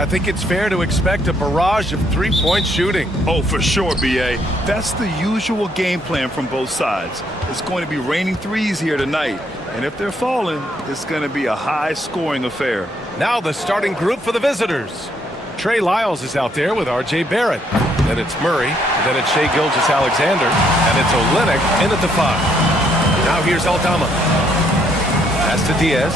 I think it's fair to expect a barrage of three-point shooting. Oh, for sure, B.A. That's the usual game plan from both sides. It's going to be raining threes here tonight. And if they're falling, it's going to be a high-scoring affair. Now the starting group for the visitors. Trey Lyles is out there with R.J. Barrett. Then it's Murray. Then it's Shai Gilgeous-Alexander. And it's Olynyk in at the 5. Now here's Aldama. Pass to Diaz.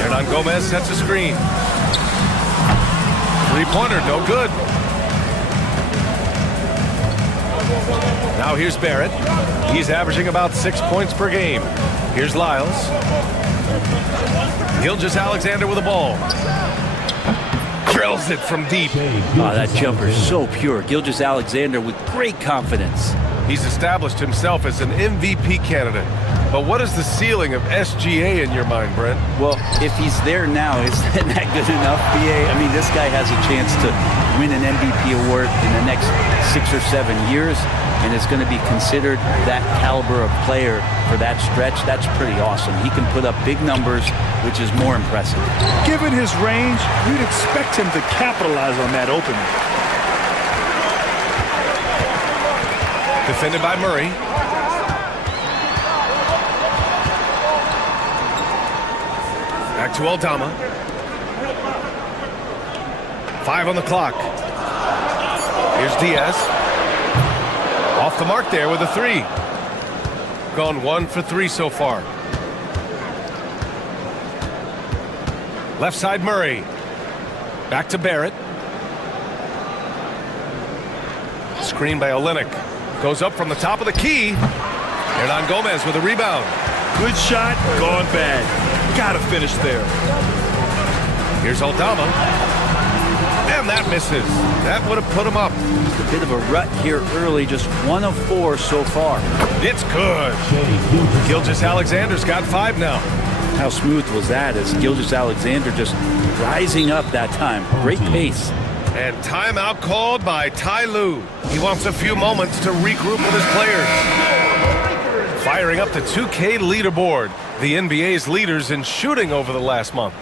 Hernan Gomez sets a screen. Three-pointer, no good. Now here's Barrett. He's averaging about 6 points per game. Here's Lyles. Gilgeous-Alexander with the ball. Drills it from deep. Oh, that jumper's so pure. Gilgeous-Alexander with great confidence. He's established himself as an MVP candidate. But what is the ceiling of SGA in your mind, Brent? Well, if he's there now, is that good enough, BA? I mean, this guy has a chance to win an MVP award in the next 6 or 7 years, and it's going to be considered that caliber of player for that stretch. That's pretty awesome. He can put up big numbers, which is more impressive. Given his range, you'd expect him to capitalize on that opening. Defended by Murray. Back to Aldama. 5 on the clock. Here's Diaz. Off the mark there with a 3. Gone 1 for 3 so far. Left side Murray. Back to Barrett. Screen by Olynyk. Goes up from the top of the key. Hernan Gomez with a rebound. Good shot, gone bad. Gotta finish there. Here's Aldama. And that misses. That would have put him up. A bit of a rut here early, just 1 of 4 so far. It's good. Gilgeous-Alexander's got 5 now. How smooth was that as Gilgeous-Alexander just rising up that time. Great pace. And timeout called by Ty Lue. He wants a few moments to regroup with his players. Firing up the 2K leaderboard, the NBA's leaders in shooting over the last month.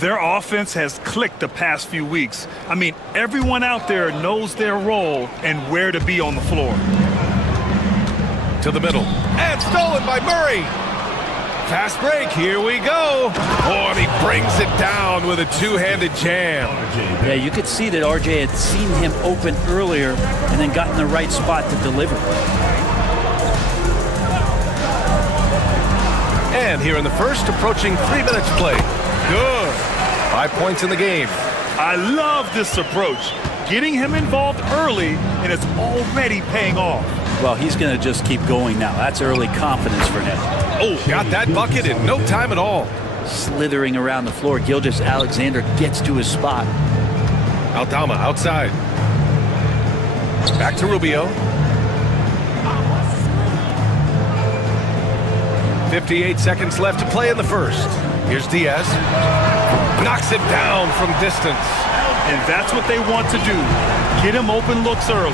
Their offense has clicked the past few weeks. I mean, everyone out there knows their role and where to be on the floor. To the middle. And stolen by Murray. Fast break, here we go. Oh, and he brings it down with a two-handed jam. Yeah, you could see that RJ had seen him open earlier and then got in the right spot to deliver. And here in the first, approaching 3 minutes played. Good. 5 points in the game. I love this approach. Getting him involved early, and it's already paying off. Well, he's going to just keep going now. That's early confidence for him. Oh, got that bucket in no time at all. Slithering around the floor, Gilgeous-Alexander gets to his spot. Aldama outside. Back to Rubio. 58 seconds left to play in the first. Here's Diaz. Knocks it down from distance. And that's what they want to do. Get him open looks early.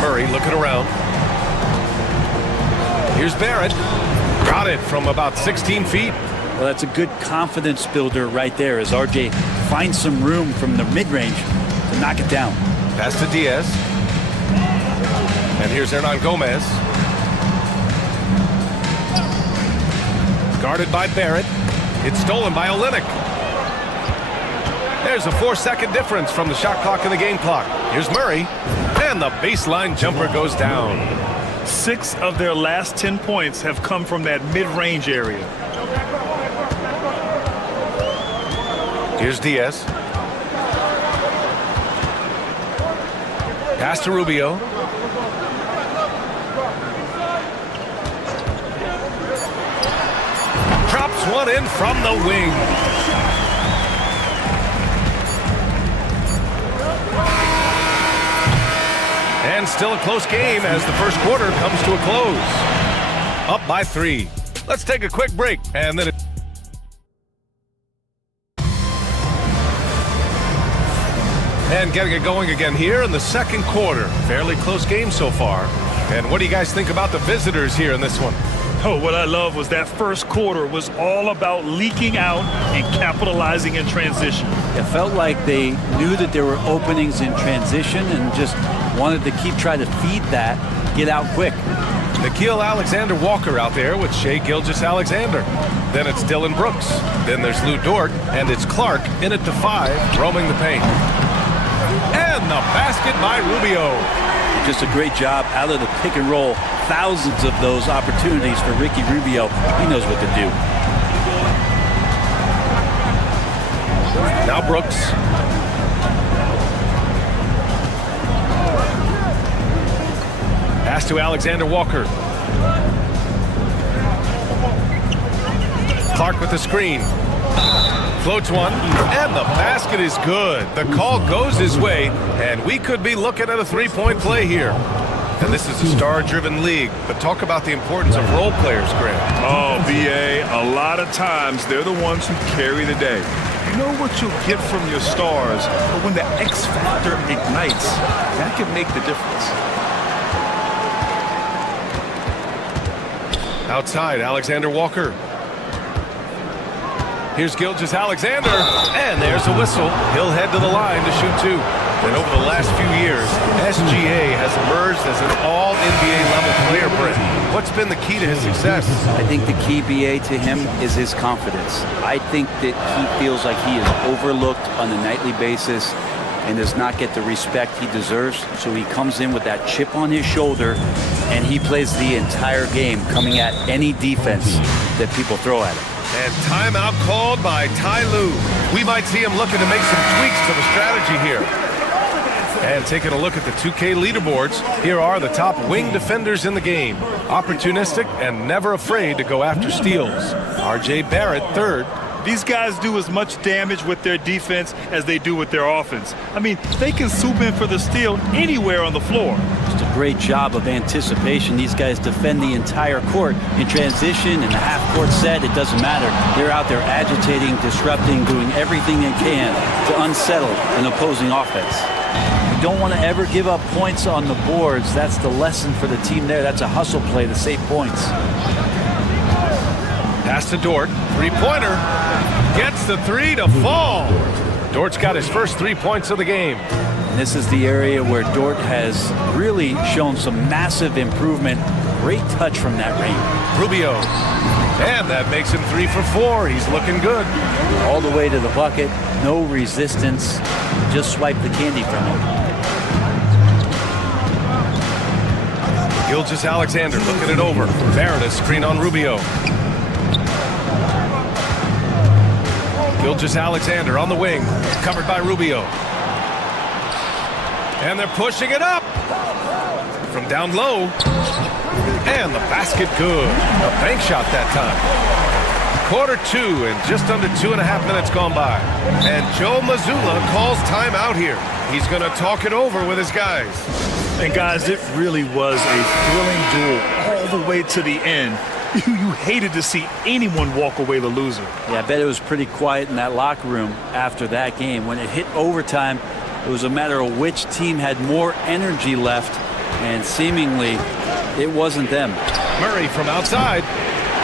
Murray looking around. Here's Barrett. Got it from about 16 feet. Well, that's a good confidence builder right there as RJ finds some room from the mid-range to knock it down. Pass to Diaz. And here's Hernan Gomez. Guarded by Barrett. It's stolen by Olynyk. There's a 4-second difference from the shot clock and the game clock. Here's Murray. And the baseline jumper goes down. 6 of their last 10 points have come from that mid-range area. Here's Diaz. Pass to Rubio. Drops one in from the wing. And still a close game as the first quarter comes to a close. Up by 3. Let's take a quick break and then and getting it going again here in the second quarter. Fairly close game so far. And what do you guys think about the visitors here in this one? Oh, what I love was that first quarter was all about leaking out and capitalizing in transition. It felt like they knew that there were openings in transition and just wanted to keep trying to feed that, get out quick. Nikhil Alexander-Walker out there with Shai Gilgeous-Alexander. Then it's Dylan Brooks. Then there's Lou Dort, and it's Clark in at the 5, roaming the paint. And the basket by Rubio. Just a great job out of the pick and roll. Thousands of those opportunities for Ricky Rubio. He knows what to do. Now Brooks. Pass to Alexander Walker. Clark with the screen. Floats one, and the basket is good. The call goes his way, and we could be looking at a three-point play here. And this is a star-driven league, but talk about the importance of role players, Grant. Oh, B.A., a lot of times they're the ones who carry the day. You know what you'll get from your stars, but when the X factor ignites, that can make the difference. Outside, Alexander Walker. Here's Gilgeous-Alexander, and there's a whistle. He'll head to the line to shoot 2. And over the last few years, SGA has emerged as an all-NBA level player, Brent. What's been the key to his success? I think the key, BA, to him is his confidence. I think that he feels like he is overlooked on a nightly basis and does not get the respect he deserves. So he comes in with that chip on his shoulder, and he plays the entire game, coming at any defense that people throw at him. And timeout called by Ty Lue. We might see him looking to make some tweaks to the strategy here. And taking a look at the 2K leaderboards, here are the top wing defenders in the game. Opportunistic and never afraid to go after steals. RJ Barrett, 3rd. These guys do as much damage with their defense as they do with their offense. I mean, they can swoop in for the steal anywhere on the floor. Just a great job of anticipation. These guys defend the entire court in transition, in the half-court set. It doesn't matter. They're out there agitating, disrupting, doing everything they can to unsettle an opposing offense. You don't want to ever give up points on the boards. That's the lesson for the team there. That's a hustle play to save points. Pass to Dort. Three-pointer. Gets the 3 to fall. Dort's got his first 3 points of the game. And this is the area where Dort has really shown some massive improvement. Great touch from that range. Rubio. And that makes him 3 for 4. He's looking good. All the way to the bucket. No resistance. Just swipe the candy from him. Gilgeous-Alexander looking it over. Barrett, a screen on Rubio. Gilgeous-Alexander on the wing, covered by Rubio. And they're pushing it up from down low. And the basket good. A bank shot that time. Quarter 2 and just under 2.5 minutes gone by. And Joe Mazzulla calls timeout here. He's going to talk it over with his guys. And guys, it really was a thrilling duel all the way to the end. You hated to see anyone walk away the loser. Yeah, I bet it was pretty quiet in that locker room after that game. When it hit overtime, it was a matter of which team had more energy left, and seemingly it wasn't them. Murray from outside.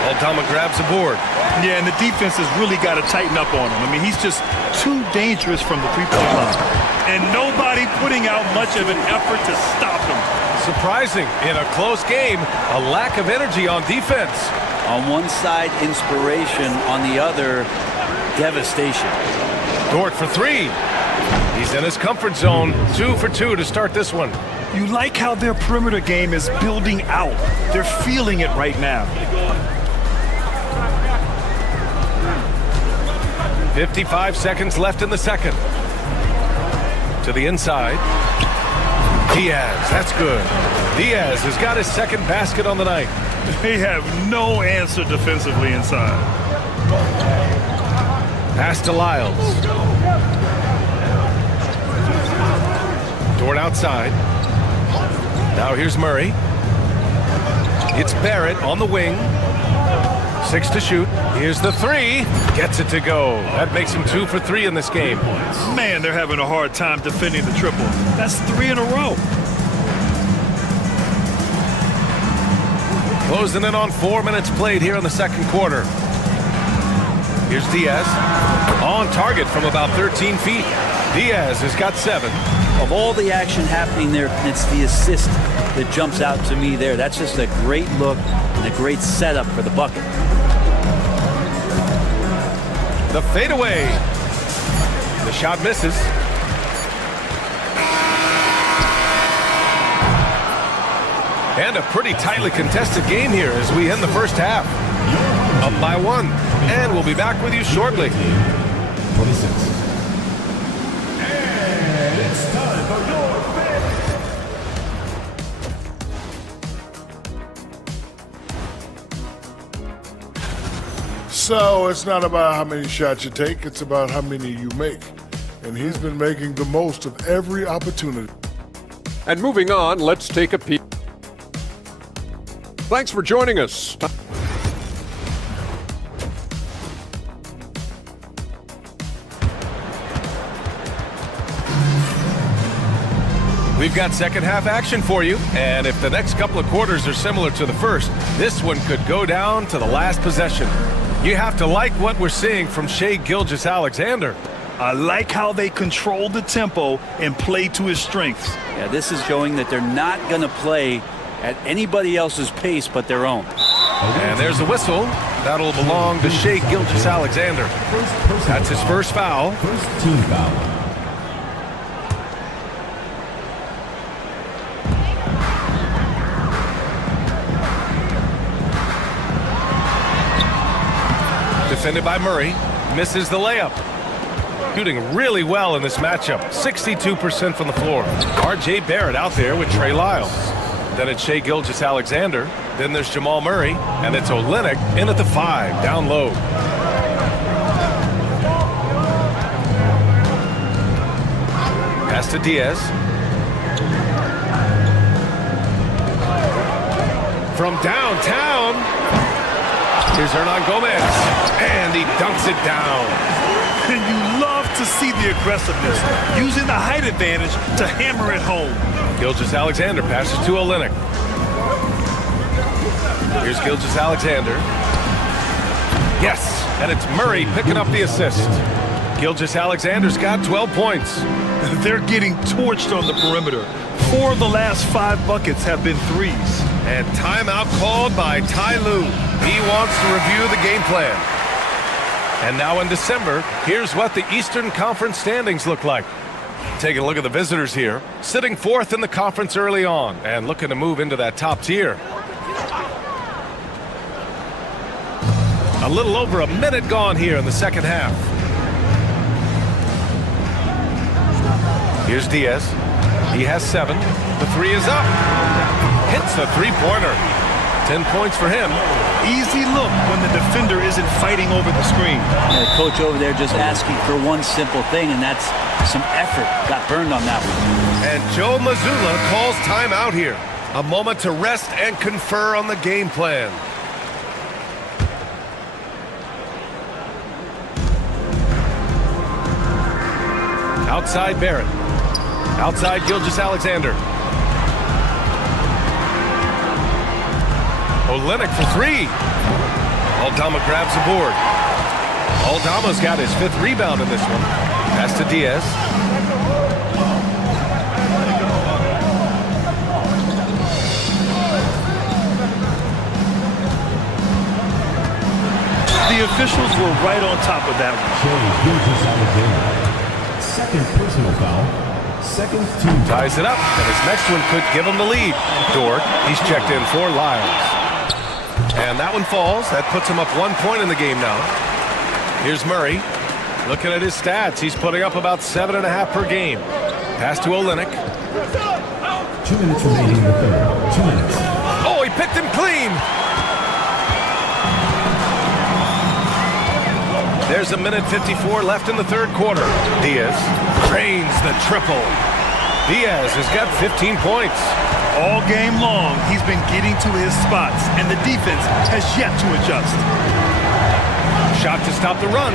Aldama grabs a board. Yeah, and the defense has really got to tighten up on him. I mean, he's just too dangerous from the three-point line. And nobody putting out much of an effort to stop him. Surprising, in a close game, a lack of energy on defense. On one side, inspiration. On the other, devastation. Dort for 3. He's in his comfort zone. 2 for 2 to start this one. You like how their perimeter game is building out. They're feeling it right now. 55 seconds left in the second. To the inside. Diaz, that's good. Diaz has got his second basket on the night. They have no answer defensively inside. Pass to Lyles. Dort outside. Now here's Murray. It's Barrett on the wing. 6 to shoot. Here's the 3. Gets it to go. That makes him 2 for 3 in this game. Man, they're having a hard time defending the triple. That's 3 in a row. Closing in on 4 minutes played here in the second quarter. Here's Diaz. On target from about 13 feet. Diaz has got 7. Of all the action happening there, it's the assist that jumps out to me there. That's just a great look and a great setup for the bucket. The fadeaway. The shot misses. And a pretty tightly contested game here as we end the first half. Up by 1. And we'll be back with you shortly. 26. And it's time for your So it's not about how many shots you take, it's about how many you make. And he's been making the most of every opportunity. And moving on, let's take a peek. Thanks for joining us. We've got second half action for you, and if the next couple of quarters are similar to the first, this one could go down to the last possession. You have to like what we're seeing from Shai Gilgeous-Alexander. I like how they control the tempo and play to his strengths. Yeah, this is showing that they're not going to play at anybody else's pace but their own. And there's the whistle. That'll belong to Shai Gilgeous-Alexander. That's his first foul. First team foul. Defended by Murray. Misses the layup. Shooting really well in this matchup. 62% from the floor. R.J. Barrett out there with Trey Lyles. Then it's Shai Gilgeous-Alexander. Then there's Jamal Murray. And it's Olynyk in at the 5, down low. Pass to Diaz. From downtown, here's Hernan Gomez. And he dunks it down. And you love to see the aggressiveness, using the height advantage to hammer it home. Gilgeous-Alexander passes to Olynyk. Here's Gilgeous-Alexander. Yes, and it's Murray picking up the assist. Gilgeous-Alexander's got 12 points. They're getting torched on the perimeter. 4 of the last 5 buckets have been threes. And timeout called by Ty Lue. He wants to review the game plan. And now in December, here's what the Eastern Conference standings look like. Taking a look at the visitors here, sitting 4th in the conference early on and looking to move into that top tier. A little over a minute gone here in the second half. Here's Diaz. He has 7. The 3 is up. Hits the three-pointer. 10 points for him. Easy look when the defender isn't fighting over the screen. Yeah, the coach over there just asking for one simple thing, and that's some effort. Got burned on that one. And Joe Mazzulla calls timeout here. A moment to rest and confer on the game plan. Outside Barrett. Outside Gilgeous-Alexander. Olynyk for 3. Aldama grabs the board. Aldama's got his 5th rebound in this one. Pass to Diaz. The officials were right on top of that one. Shai Gilgeous-Alexander. Second personal foul. Second team foul. Ties it up, and his next one could give him the lead. Dort, he's checked in for Lyles. And that one falls. That puts him up 1 point in the game now. Here's Murray. Looking at his stats, he's putting up about 7.5 per game. Pass to Olynyk. 2 minutes remaining in the third. 2 minutes. Oh, he picked him clean. There's a minute 54 left in the third quarter. Diaz drains the triple. Diaz has got 15 points. All game long, he's been getting to his spots, and the defense has yet to adjust. Shot to stop the run.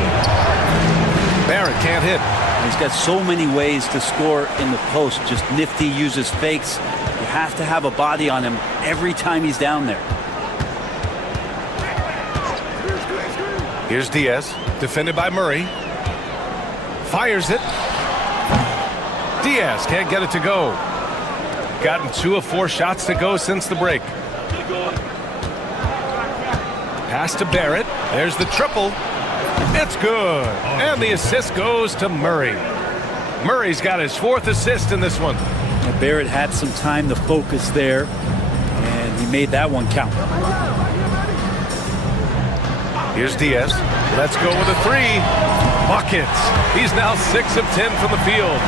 Barrett can't hit. He's got so many ways to score in the post. Just nifty, uses fakes. You have to have a body on him every time he's down there. Here's Diaz, defended by Murray. Fires it. Diaz can't get it to go. Gotten 2 of 4 shots to go since the break. Pass to Barrett. There's the triple. It's good. And the assist goes to Murray. Murray's got his 4th assist in this one. Now, Barrett had some time to focus there, and he made that one count. Here's Diaz. Let's go with a 3. Buckets. He's now 6 of 10 from the field.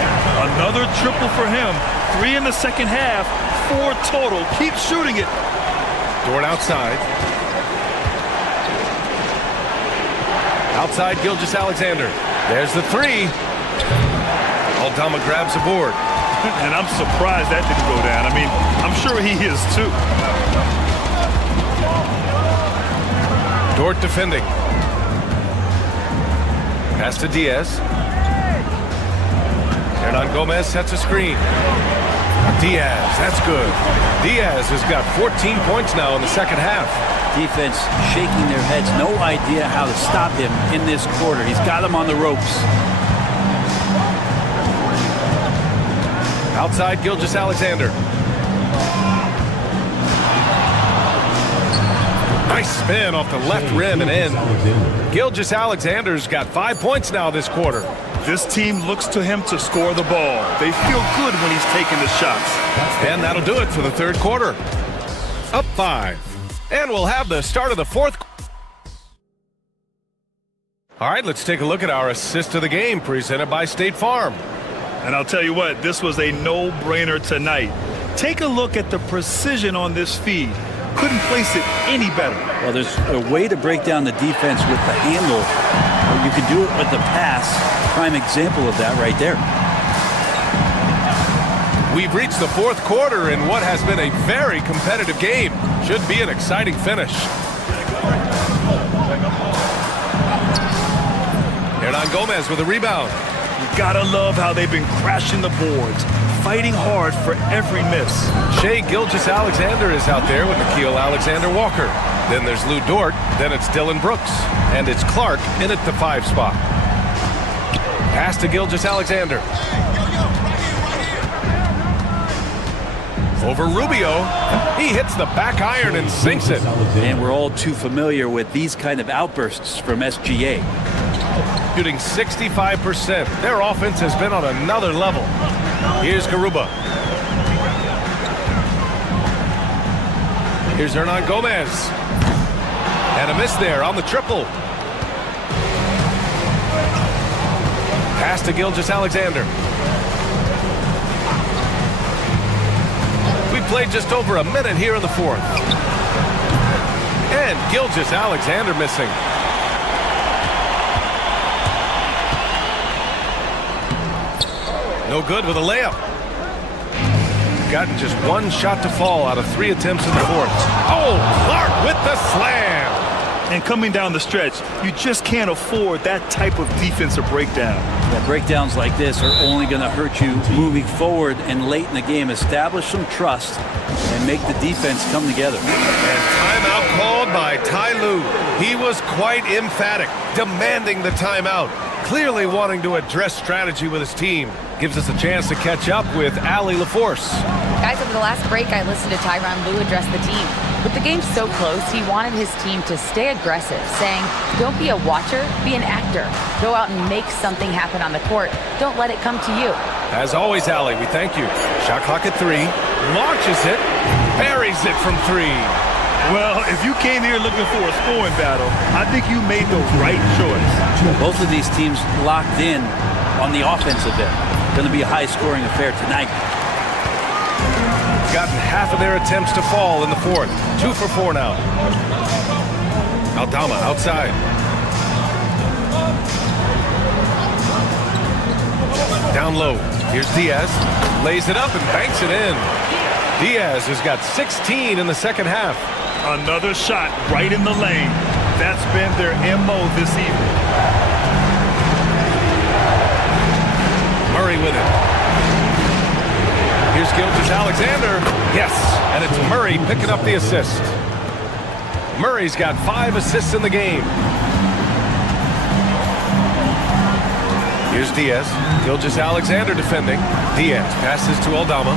Another triple for him. 3 in the second half, 4 total. Keep shooting it. Dort outside. Outside Gilgeous-Alexander. There's the 3. Aldama grabs a board. And I'm surprised that didn't go down. I mean, I'm sure he is too. Dort defending. Pass to Diaz. Hernan Gomez sets a screen. Diaz, that's good. Diaz has got 14 points now in the second half. Defense shaking their heads. No idea how to stop him in this quarter. He's got him on the ropes. Outside Gilgeous-Alexander. Nice spin off the left rim and in. Gilgeous-Alexander's got 5 points now this quarter. This team looks to him to score the ball. They feel good when he's taking the shots. And that'll do it for the third quarter. Up 5. And we'll have the start of the fourth. All right, let's take a look at our assist of the game presented by State Farm. And I'll tell you what, this was a no-brainer tonight. Take a look at the precision on this feed. Couldn't place it any better. Well, there's a way to break down the defense with the handle, or you can do it with the pass. Prime example of that right there. We've reached the fourth quarter in what has been a very competitive game. Should be an exciting finish. Hernan Gomez with a rebound. You gotta love how they've been crashing the boards, fighting hard for every miss. Shai Gilgeous-Alexander is out there with Nickeil Alexander-Walker. Then there's Lou Dort. Then it's Dylan Brooks. And it's Clark in at the 5 spot. Pass to Gilgeous-Alexander. Over Rubio. He hits the back iron and sinks it. And we're all too familiar with these kind of outbursts from SGA. Shooting 65%. Their offense has been on another level. Here's Garuba. Here's Hernan Gomez. And a miss there on the triple. Pass to Gilgeous-Alexander. We played just over a minute here in the fourth. And Gilgeous-Alexander missing. No good with a layup. Gotten just 1 shot to fall out of 3 attempts in the fourth. Oh, Clark with the slam. And coming down the stretch, you just can't afford that type of defensive breakdown. Yeah, breakdowns like this are only going to hurt you moving forward and late in the game. Establish some trust and make the defense come together. And timeout called by Ty Lue. He was quite emphatic, demanding the timeout, clearly wanting to address strategy with his team. Gives us a chance to catch up with Allie LaForce. Guys, over the last break, I listened to Tyronn Lue address the team. With the game so close, he wanted his team to stay aggressive, saying, don't be a watcher, be an actor. Go out and make something happen on the court. Don't let it come to you. As always, Allie, we thank you. Shot clock at 3. Launches it. Buries it from 3. Well, if you came here looking for a scoring battle, I think you made the right choice. Both of these teams locked in on the offensive end. Going to be a high-scoring affair tonight. Gotten half of their attempts to fall in the fourth. 2 for 4 now. Aldama outside. Down low. Here's Diaz. Lays it up and banks it in. Diaz has got 16 in the second half. Another shot right in the lane. That's been their MO this evening. Murray with it. Here's Gilgeous-Alexander. Yes, and it's Murray picking up the assist. Murray's got 5 assists in the game. Here's Diaz. Gilgeous Alexander defending. Diaz passes to Aldama.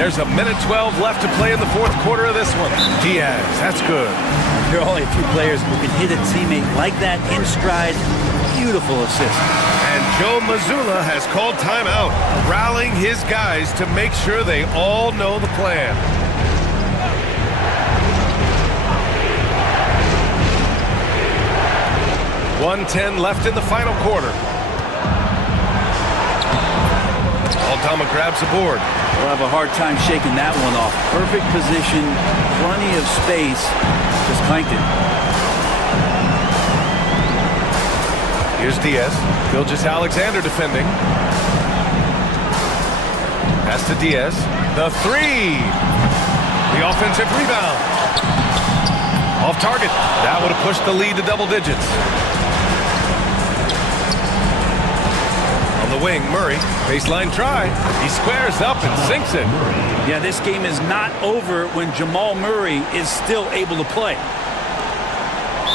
There's a minute 12 left to play in the fourth quarter of this one. Diaz, that's good. There are only a few players who can hit a teammate like that in stride. Beautiful assist. And Joe Mazzulla has called timeout, rallying his guys to make sure they all know the plan. .110 left in the final quarter. Aldama grabs the board. We'll have a hard time shaking that one off. Perfect position, plenty of space. Just clanked it. Here's Diaz. Gilgeous Alexander defending. Pass to Diaz. The three. The offensive rebound. Off target. That would have pushed the lead to double digits. On the wing, Murray. Baseline try. He squares up and sinks it. Yeah, this game is not over when Jamal Murray is still able to play.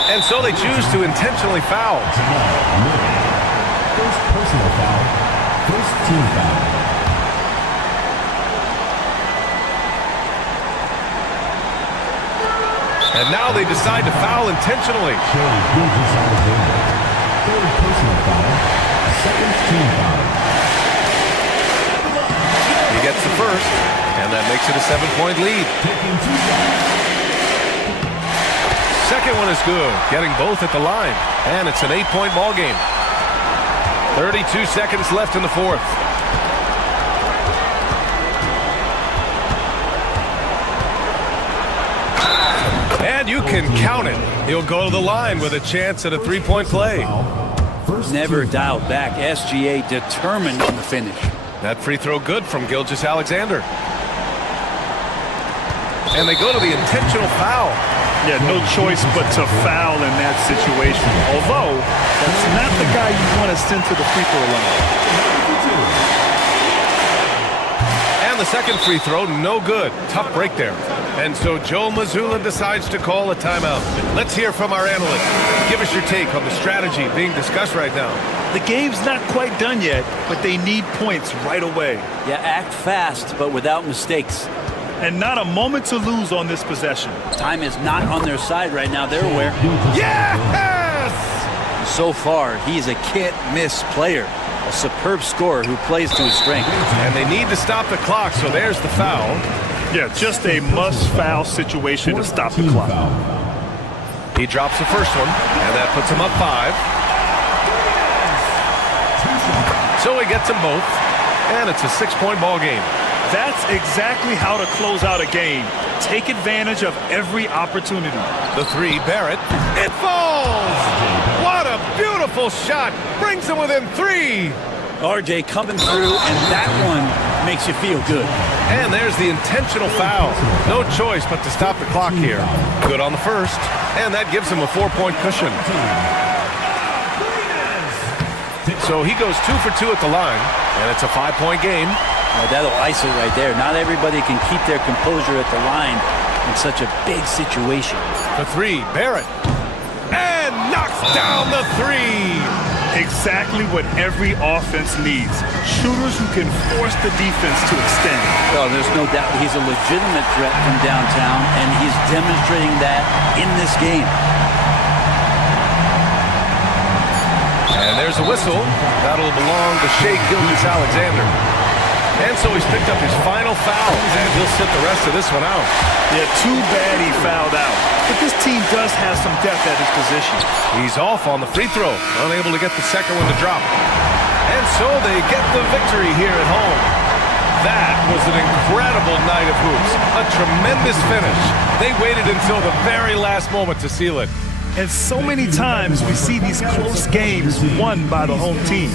And so they choose to intentionally foul. First personal foul. First team foul. And now they decide to foul intentionally. Gilgeous Alexander. Third personal foul. Second team foul. He gets the first, and that makes it a 7-point lead. Taking 2 shots. Second one is good, getting both at the line. And it's an 8-point ball game. 32 seconds left in the fourth. And you can count it. He'll go to the line with a chance at a 3-point play. First Never team dialed back. SGA determined on the finish. That free throw good from Gilgeous Alexander. And they go to the intentional foul. Yeah, no choice but to foul in that situation. Although, that's not the guy you want to send to the free throw line. And the second free throw, no good. Tough break there. And so Joe Mazzulla decides to call a timeout. Let's hear from our analyst. Give us your take on the strategy being discussed right now. The game's not quite done yet, but they need points right away. Yeah, act fast, but without mistakes. And not a moment to lose on this possession. Time is not on their side right now. They're aware. Yes! So far, he's a can't-miss player. A superb scorer who plays to his strength. And they need to stop the clock, so there's the foul. Yeah, just a must-foul situation to stop the clock. He drops the first one, and that puts him up 5. So he gets them both, and it's a 6-point ball game. That's exactly how to close out a game. Take advantage of every opportunity. The three, Barrett. It falls! What a beautiful shot! Brings them within 3. RJ coming through, and that one makes you feel good. And there's the intentional foul. No choice but to stop the clock here. Good on the first, and that gives him a 4-point cushion. So he goes 2 for 2 at the line, and it's a 5-point game. That'll ice it right there. Not everybody can keep their composure at the line in such a big situation. The three, Barrett. And knocks down the 3. Exactly what every offense needs. Shooters who can force the defense to extend. Well, there's no doubt he's a legitimate threat from downtown, and he's demonstrating that in this game. And there's a whistle. That'll belong to Gilgeous Alexander. And so he's picked up his final foul, and he'll sit the rest of this one out. Yeah, too bad he fouled out. But this team does have some depth at his position. He's off on the free throw, unable to get the second one to drop. And so they get the victory here at home. That was an incredible night of hoops. A tremendous finish. They waited until the very last moment to seal it. And so many times we see these close games won by the home team.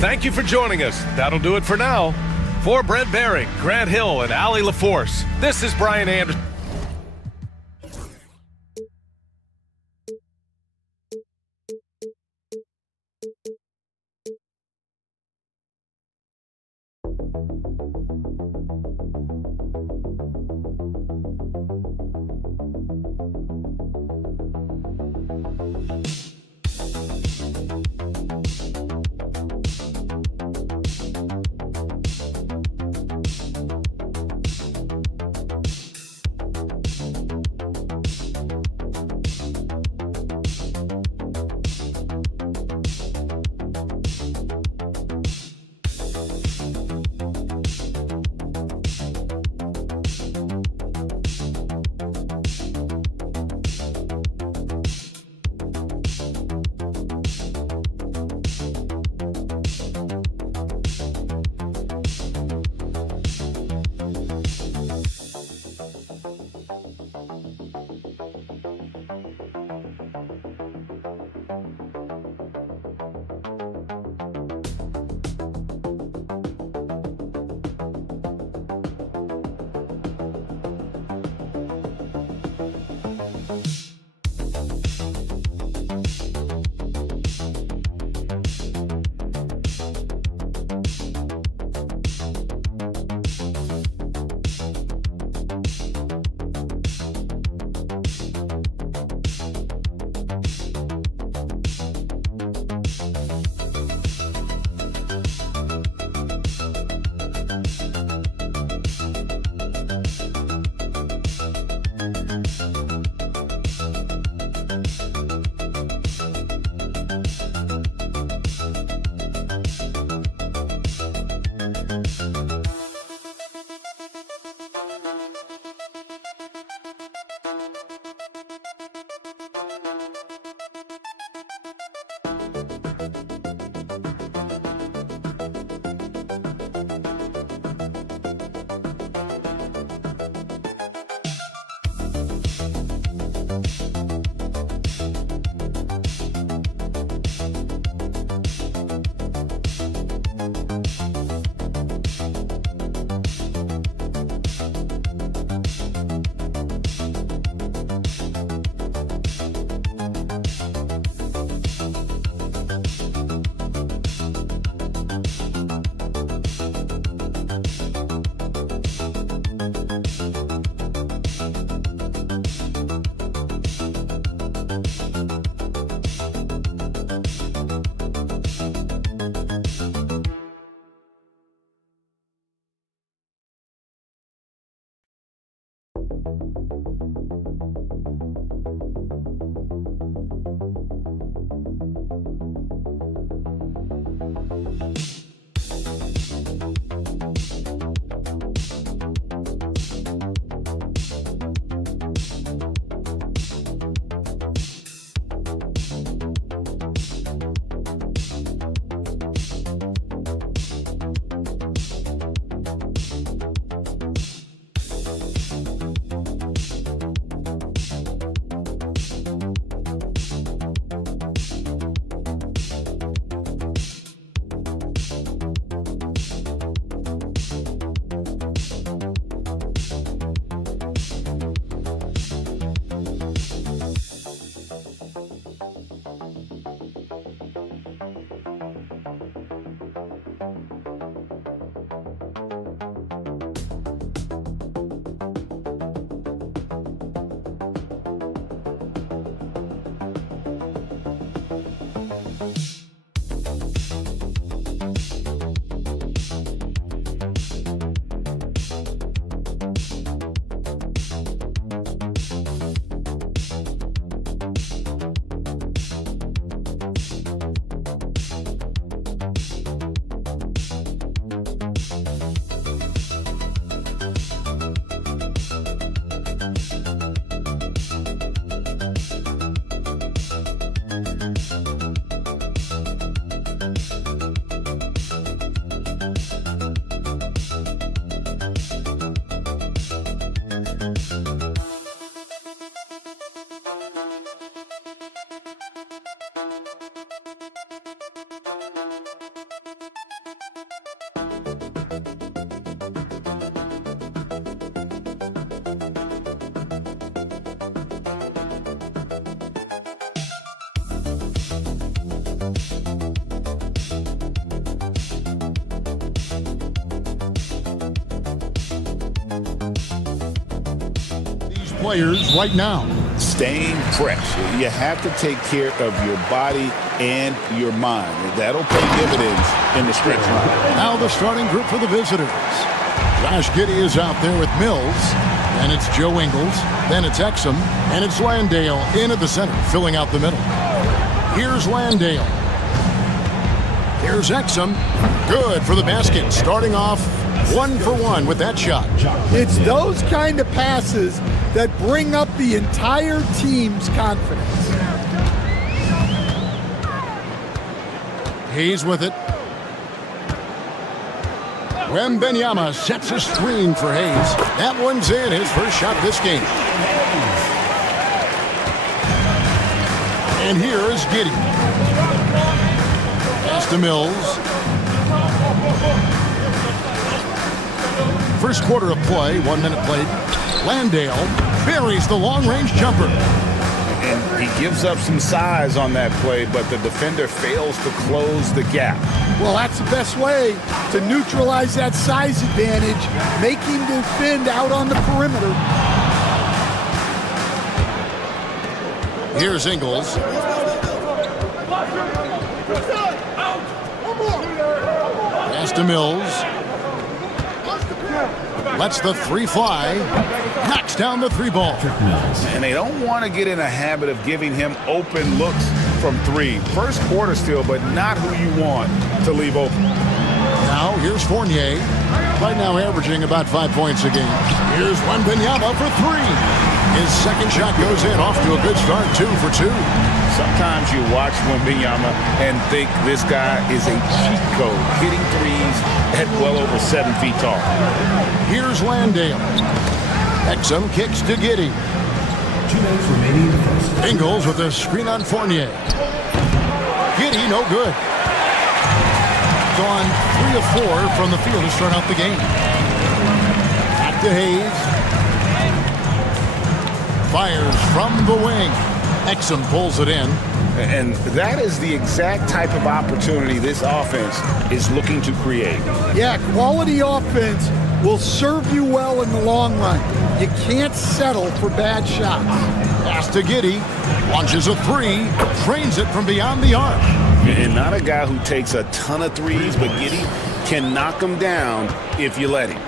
Thank you for joining us. That'll do it for now. For Brent Baring, Grant Hill, and Allie LaForce, this is Brian Anderson. Players right now. Staying fresh. You have to take care of your body and your mind. That'll pay dividends in the stretch run. Now the starting group for the visitors. Josh Giddey is out there with Mills. Then it's Joe Ingles. Then it's Exum. And it's Landale in at the center, filling out the middle. Here's Landale. Here's Exum. Good for the basket. Starting off 1 for 1 with that shot. It's those kind of passes that bring up the entire team's confidence. Hayes with it. Wembenyama sets a screen for Hayes. That one's in, his first shot this game. And here is Giddey. Pass to Mills. First quarter of play, 1 minute played. Landale buries the long-range jumper. And he gives up some size on that play, but the defender fails to close the gap. Well, that's the best way to neutralize that size advantage. Make him defend out on the perimeter. Here's Ingles. Pass to Mills. Lets the three fly. Knocks down the three ball. And they don't want to get in a habit of giving him open looks from three. First quarter still, but not who you want to leave open. Now here's Fournier. Right now averaging about 5 points a game. Here's Wembanyama for three. His second shot goes in, off to a good start, 2 for 2. Sometimes you watch Wembanyama and think this guy is a cheat code, hitting threes at well over 7 feet tall. Here's Landale. Exum kicks to Giddey. 2 minutes remaining in the first. Ingles with a screen on Fournier. Giddey, no good. Gone 3 of 4 from the field to start out the game. Back to Hayes. Fires from the wing. Exum pulls it in. And that is the exact type of opportunity this offense is looking to create. Yeah, quality offense will serve you well in the long run. You can't settle for bad shots. Pass to Giddey. Launches a three. Trains it from beyond the arc. And not a guy who takes a ton of threes, but Giddey can knock them down if you let him.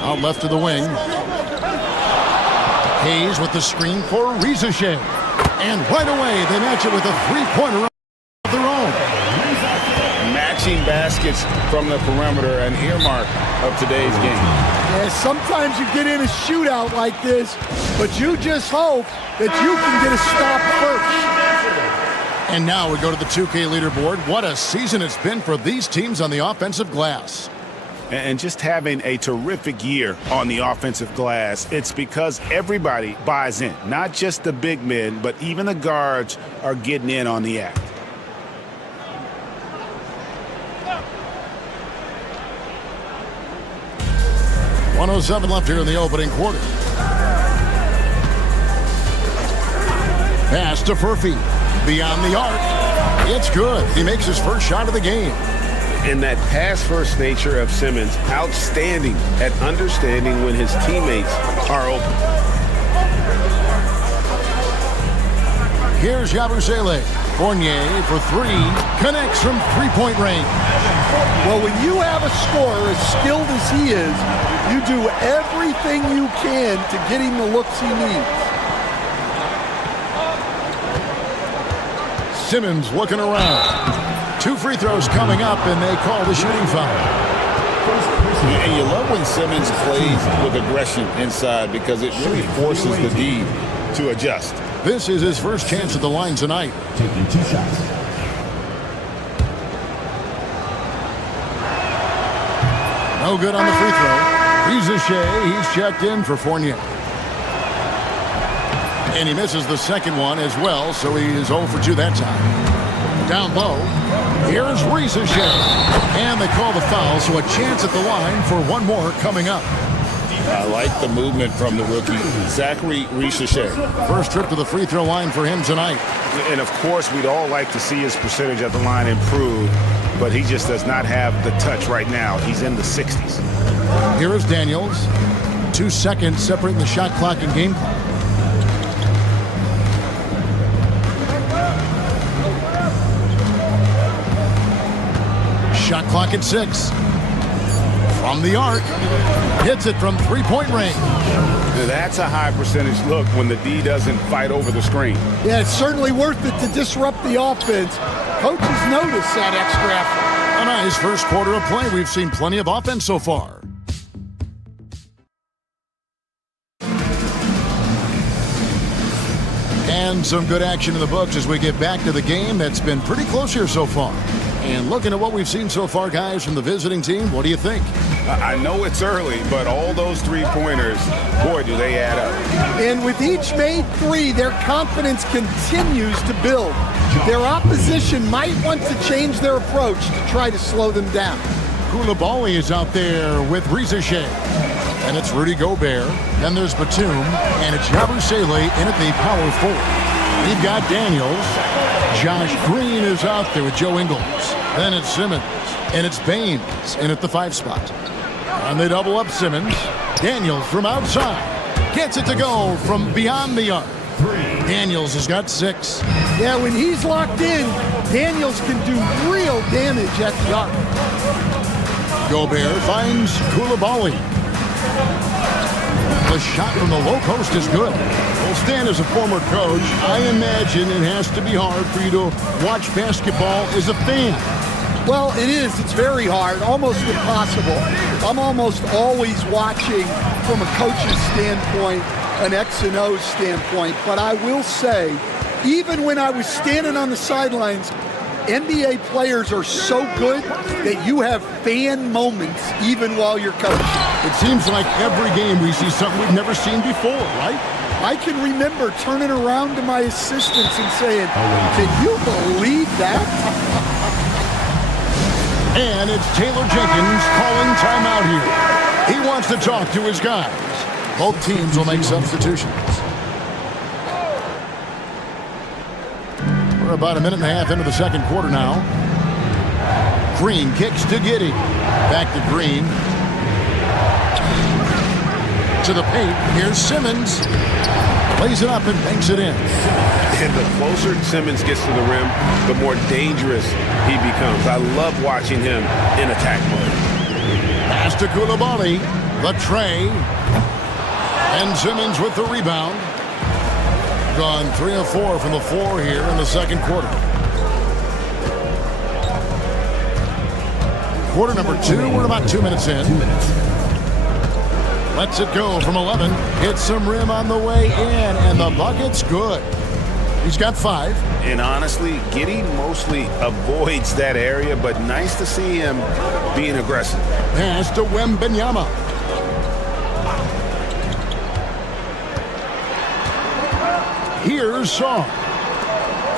Out left to the wing. Hayes with the screen for Rizachet. And right away, they match it with a three-pointer of their own. Matching baskets from the perimeter, an earmark of today's game. Yeah, sometimes you get in a shootout like this, but you just hope that you can get a stop first. And now we go to the 2K leaderboard. What a season it's been for these teams on the offensive glass. And just having a terrific year on the offensive glass, it's because everybody buys in. Not just the big men, but even the guards are getting in on the act. .107 left here in the opening quarter. Pass to Furphy. Beyond the arc. It's good. He makes his first shot of the game. And that pass-first nature of Simmons, outstanding at understanding when his teammates are open. Here's Yabusele. Fournier for three. Connects from three-point range. Well, when you have a scorer as skilled as he is, you do everything you can to get him the looks he needs. Simmons looking around. 2 free throws coming up, and they call the shooting foul. And you love when Simmons plays with aggression inside because it really forces the D to adjust. This is his first chance at the line tonight. Taking 2 shots. No good on the free throw. Rizachet, he's checked in for Fournier. And he misses the second one as well, so he is 0 for 2 that time. Down low, here's Rizachet. And they call the foul, so a chance at the line for one more coming up. I like the movement from the rookie, Zachary Rizachet. First trip to the free throw line for him tonight. And of course, we'd all like to see his percentage at the line improve, but he just does not have the touch right now. He's in the 60s. Here is Daniels. 2 seconds separating the shot clock and game clock. Shot clock at 6. From the arc. Hits it from three-point range. That's a high percentage look when the D doesn't fight over the screen. Yeah, it's certainly worth it to disrupt the offense. Coaches notice that extra effort. A nice first quarter of play. We've seen plenty of offense so far. And some good action in the books as we get back to the game that's been pretty close here so far. And looking at what we've seen so far, guys, from the visiting team, what do you think? I know it's early, but all those three-pointers, boy, do they add up. And with each made three, their confidence continues to build. Their opposition might want to change their approach to try to slow them down. Koulibaly is out there with Rizachet. And it's Rudy Gobert. Then there's Batum. And it's Yabusele in at the power forward. We've got Daniels. Josh Green is out there with Joe Ingles. Then it's Simmons. And it's Baines in at the 5 spot. And they double up Simmons. Daniels from outside. Gets it to go from beyond the arc. Daniels has got 6. Yeah, when he's locked in, Daniels can do real damage at the arc. Gobert finds Koulibaly. The shot from the low post is good. Well, Stan, as a former coach, I imagine it has to be hard for you to watch basketball as a fan. Well, it is. It's very hard, almost impossible. I'm almost always watching from a coach's standpoint, an X and O standpoint. But I will say, even when I was standing on the sidelines, NBA players are so good that you have fan moments even while you're coaching. It seems like every game we see something we've never seen before, right? I can remember turning around to my assistants and saying, can you believe that? And it's Taylor Jenkins calling timeout here. He wants to talk to his guys. Both teams will make substitutions. We're about a minute and a half into the second quarter now. Green kicks to Giddey. Back to Green. To the paint. Here's Simmons. Plays it up and banks it in. And the closer Simmons gets to the rim, the more dangerous he becomes. I love watching him in attack mode. Pass to Koulibaly. The tray. And Simmons with the rebound. Gone 3 of 4 from the floor here in the second quarter. Quarter number 2. We're about 2 minutes in. Lets it go from 11. Hits some rim on the way in, and the bucket's good. He's got 5. And honestly, Giddey mostly avoids that area, but nice to see him being aggressive. Pass to Wembanyama. Here's Sarr.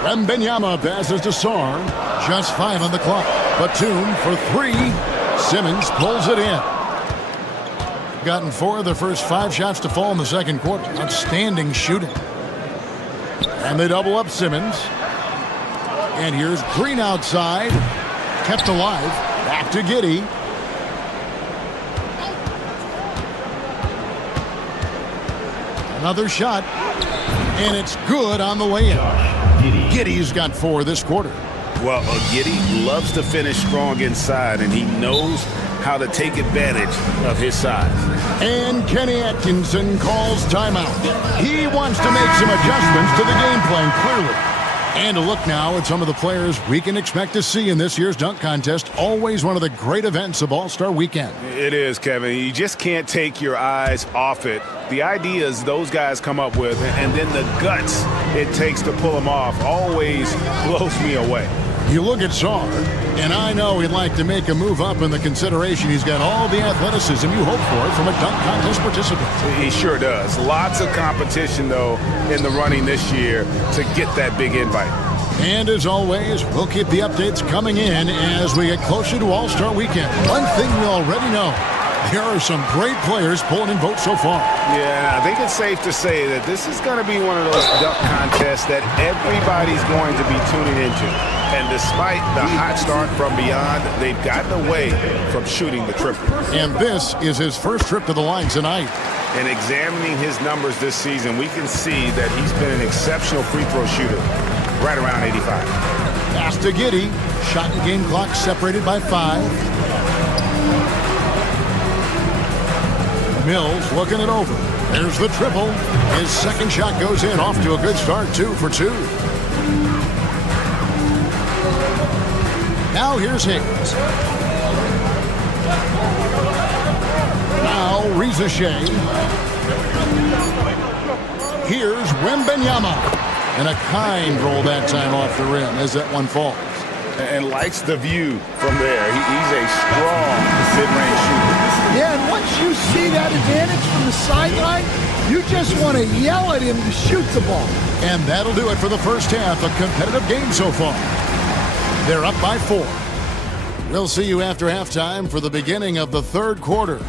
Wembanyama passes to Sarr. Just 5 on the clock. Batum for 3. Simmons pulls it in. Gotten 4 of the first 5 shots to fall in the second quarter. Outstanding shooting. And they double up Simmons. And here's Green outside. Kept alive. Back to Giddey. Another shot. And it's good on the way in. Giddey's got 4 this quarter. Well, Giddey loves to finish strong inside, and he knows how to take advantage of his size. And Kenny Atkinson calls timeout. He wants to make some adjustments to the game plan, clearly. And a look now at some of the players we can expect to see in this year's dunk contest. Always one of the great events of All-Star Weekend. It is, Kevin. You just can't take your eyes off it. The ideas those guys come up with, and then the guts it takes to pull them off, always blows me away. You look at Sarr, and I know he'd like to make a move up in the consideration. He's got all the athleticism you hope for from a dunk contest participant. He sure does. Lots of competition, though, in the running this year to get that big invite. And as always, we'll keep the updates coming in as we get closer to All-Star Weekend. One thing we already know, there are some great players pulling in votes so far. Yeah, I think it's safe to say that this is going to be one of those dunk contests that everybody's going to be tuning into. And despite the hot start from beyond, they've gotten away from shooting the triple. And this is his first trip to the line tonight. And examining his numbers this season, we can see that he's been an exceptional free throw shooter, right around 85. Pass to Giddey. Shot and game clock separated by 5. Mills looking it over. There's the triple. His second shot goes in, off to a good start, 2 for 2. Now here's Higgs. Now Rizashea. Here's Wembanyama. And a kind roll that time off the rim as that one falls. And likes the view from there. He's a strong mid-range shooter. Yeah, and once you see that advantage from the sideline, you just want to yell at him to shoot the ball. And that'll do it for the first half. A competitive game so far. They're up by 4. We'll see you after halftime for the beginning of the third quarter.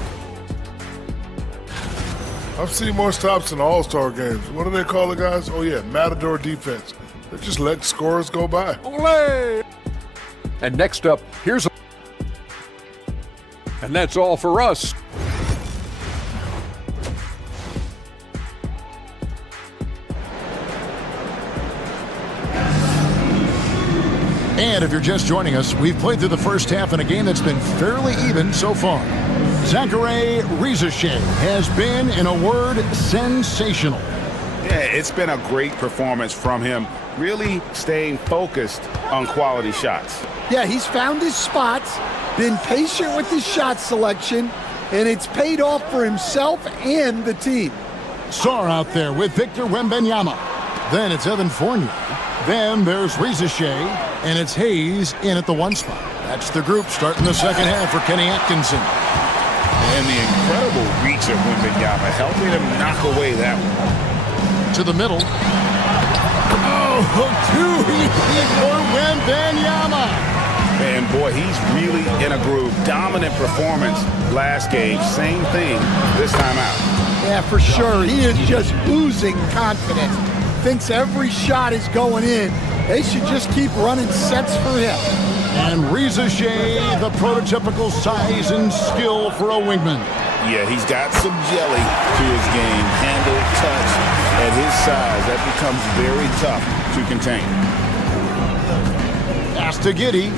I've seen more stops in All-Star games. What do they call the guys? Oh, yeah, Matador defense. They just let scores go by. Olé! And next up, and that's all for us. And if you're just joining us, we've played through the first half in a game that's been fairly even so far. Zachary Rizashay has been, in a word, sensational. Yeah, it's been a great performance from him, really staying focused on quality shots. Yeah, he's found his spots, been patient with his shot selection, and it's paid off for himself and the team. Sar out there with Victor Wembanyama. Then it's Evan Fournier. Then there's Rizashay, and it's Hayes in at the 1 spot. That's the group starting the second half for Kenny Atkinson. And the incredible reach of Wembanyama, helping him knock away that one. To the middle. Oh, too easy for Wembanyama. And boy, he's really in a groove. Dominant performance last game. Same thing this time out. Yeah, for sure. He is just oozing confidence. Thinks every shot is going in. They should just keep running sets for him. And Rizashay, the prototypical size and skill for a wingman. Yeah, he's got some jelly to his game. Handle, touch. At his size, that becomes very tough to contain. Pass to Giddey.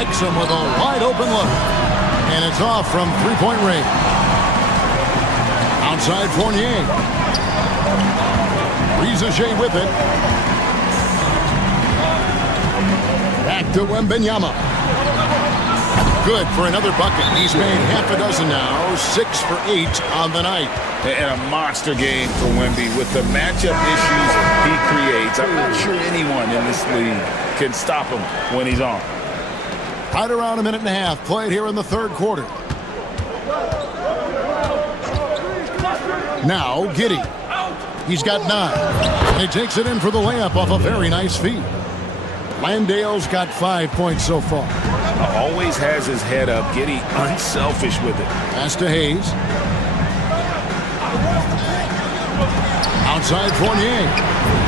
Exum with a wide open look. And it's off from three-point range. Outside Fournier. Rizashay with it. Back to Wembanyama. Good for another bucket. He's made half a dozen now. 6 for 8 on the night. And a monster game for Wemby with the matchup issues he creates. I'm not sure anyone in this league can stop him when he's on. Right around a minute and a half played here in the third quarter. Now Giddey. He's got 9. And he takes it in for the layup off a very nice feed. Landale's got 5 points so far. Always has his head up. Giddey unselfish with it. Pass to Hayes. Outside Fournier.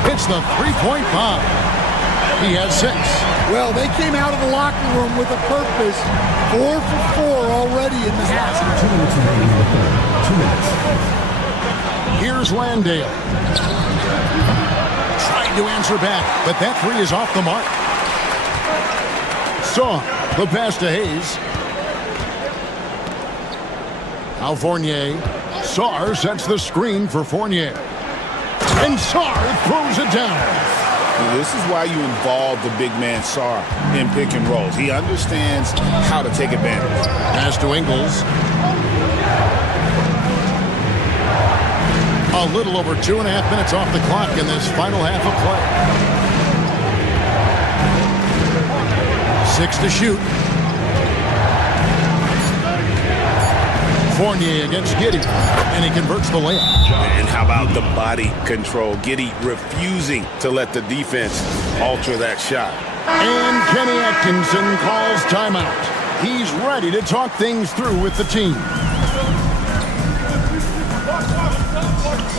Hits the three-point bomb. He has 6. Well, they came out of the locker room with a purpose. 4 for 4 already in the half. 2 minutes remaining in the third. 2 minutes. Here's Landale. Trying to answer back, but that 3 is off the mark. Saw the pass to Hayes. Now Fournier. Sar sets the screen for Fournier. And Sar throws it down. This is why you involve the big man Sar in pick and rolls. He understands how to take advantage. Pass to Ingles. A little over 2.5 minutes off the clock in this final half of play. 6 to shoot. Fournier against Giddey, and he converts the layup. And how about the body control? Giddey refusing to let the defense alter that shot. And Kenny Atkinson calls timeout. He's ready to talk things through with the team.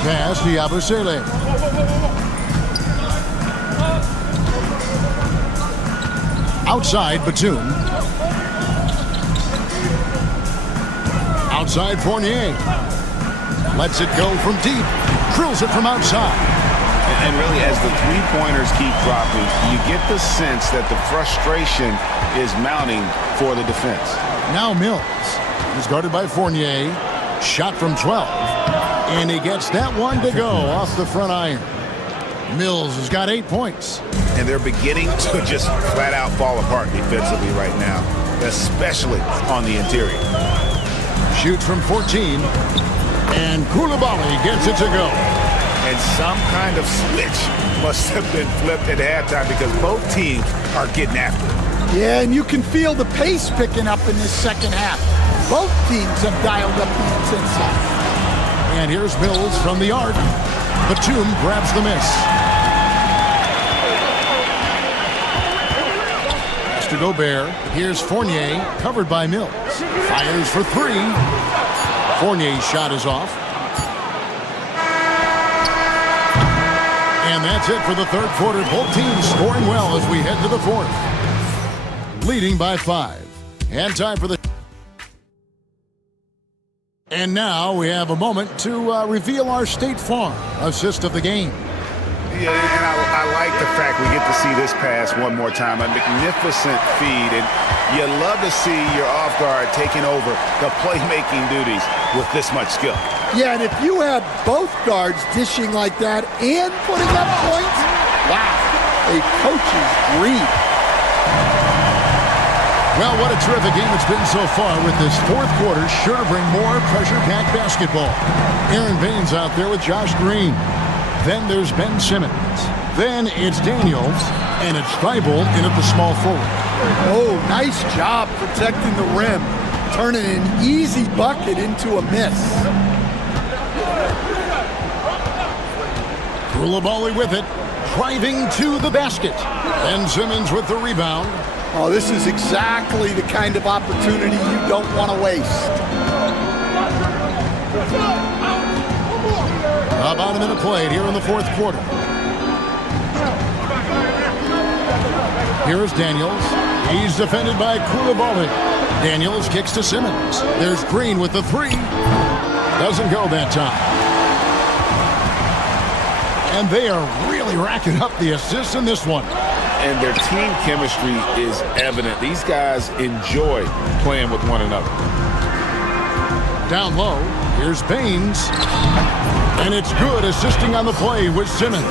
Pass to Yabusele. Outside Batum. Outside Fournier. Lets it go from deep. Drills it from outside. And really, as the three-pointers keep dropping, you get the sense that the frustration is mounting for the defense. Now Mills is guarded by Fournier. Shot from 12. And he gets that one to go off the front iron. Mills has got 8 points. And they're beginning to just flat out fall apart defensively right now, especially on the interior. Shoots from 14. And Koulibaly gets it to go. And some kind of switch must have been flipped at halftime because both teams are getting after it. Yeah, and you can feel the pace picking up in this second half. Both teams have dialed up the intensity. And here's Mills from the arc. Batum grabs the miss. Pass to Gobert. Here's Fournier, covered by Mills. Fires for three. Fournier's shot is off. And that's it for the third quarter. Both teams scoring well as we head to the fourth. Leading by 5. And time for the... And now we have a moment to reveal our State Farm assist of the game. Yeah, and I like the fact we get to see this pass one more time. A magnificent feed, and you love to see your off guard taking over the playmaking duties with this much skill. Yeah, and if you have both guards dishing like that and putting up points, wow, a coach's dream. Well, what a terrific game it's been so far with this fourth quarter. Sure to bring more pressure-packed basketball. Aaron Baines out there with Josh Green. Then there's Ben Simmons. Then it's Daniels. And it's Thibault in at the small forward. Oh, nice job protecting the rim. Turning an easy bucket into a miss. Koulibaly with it. Driving to the basket. Ben Simmons with the rebound. Oh, this is exactly the kind of opportunity you don't want to waste. About a minute played here in the fourth quarter. Here's Daniels. He's defended by Koulibaly. Daniels kicks to Simmons. There's Green with the three. Doesn't go that time. And they are really racking up the assists in this one. And their team chemistry is evident. These guys enjoy playing with one another. Down low, here's Baines. And it's good, assisting on the play with Simmons.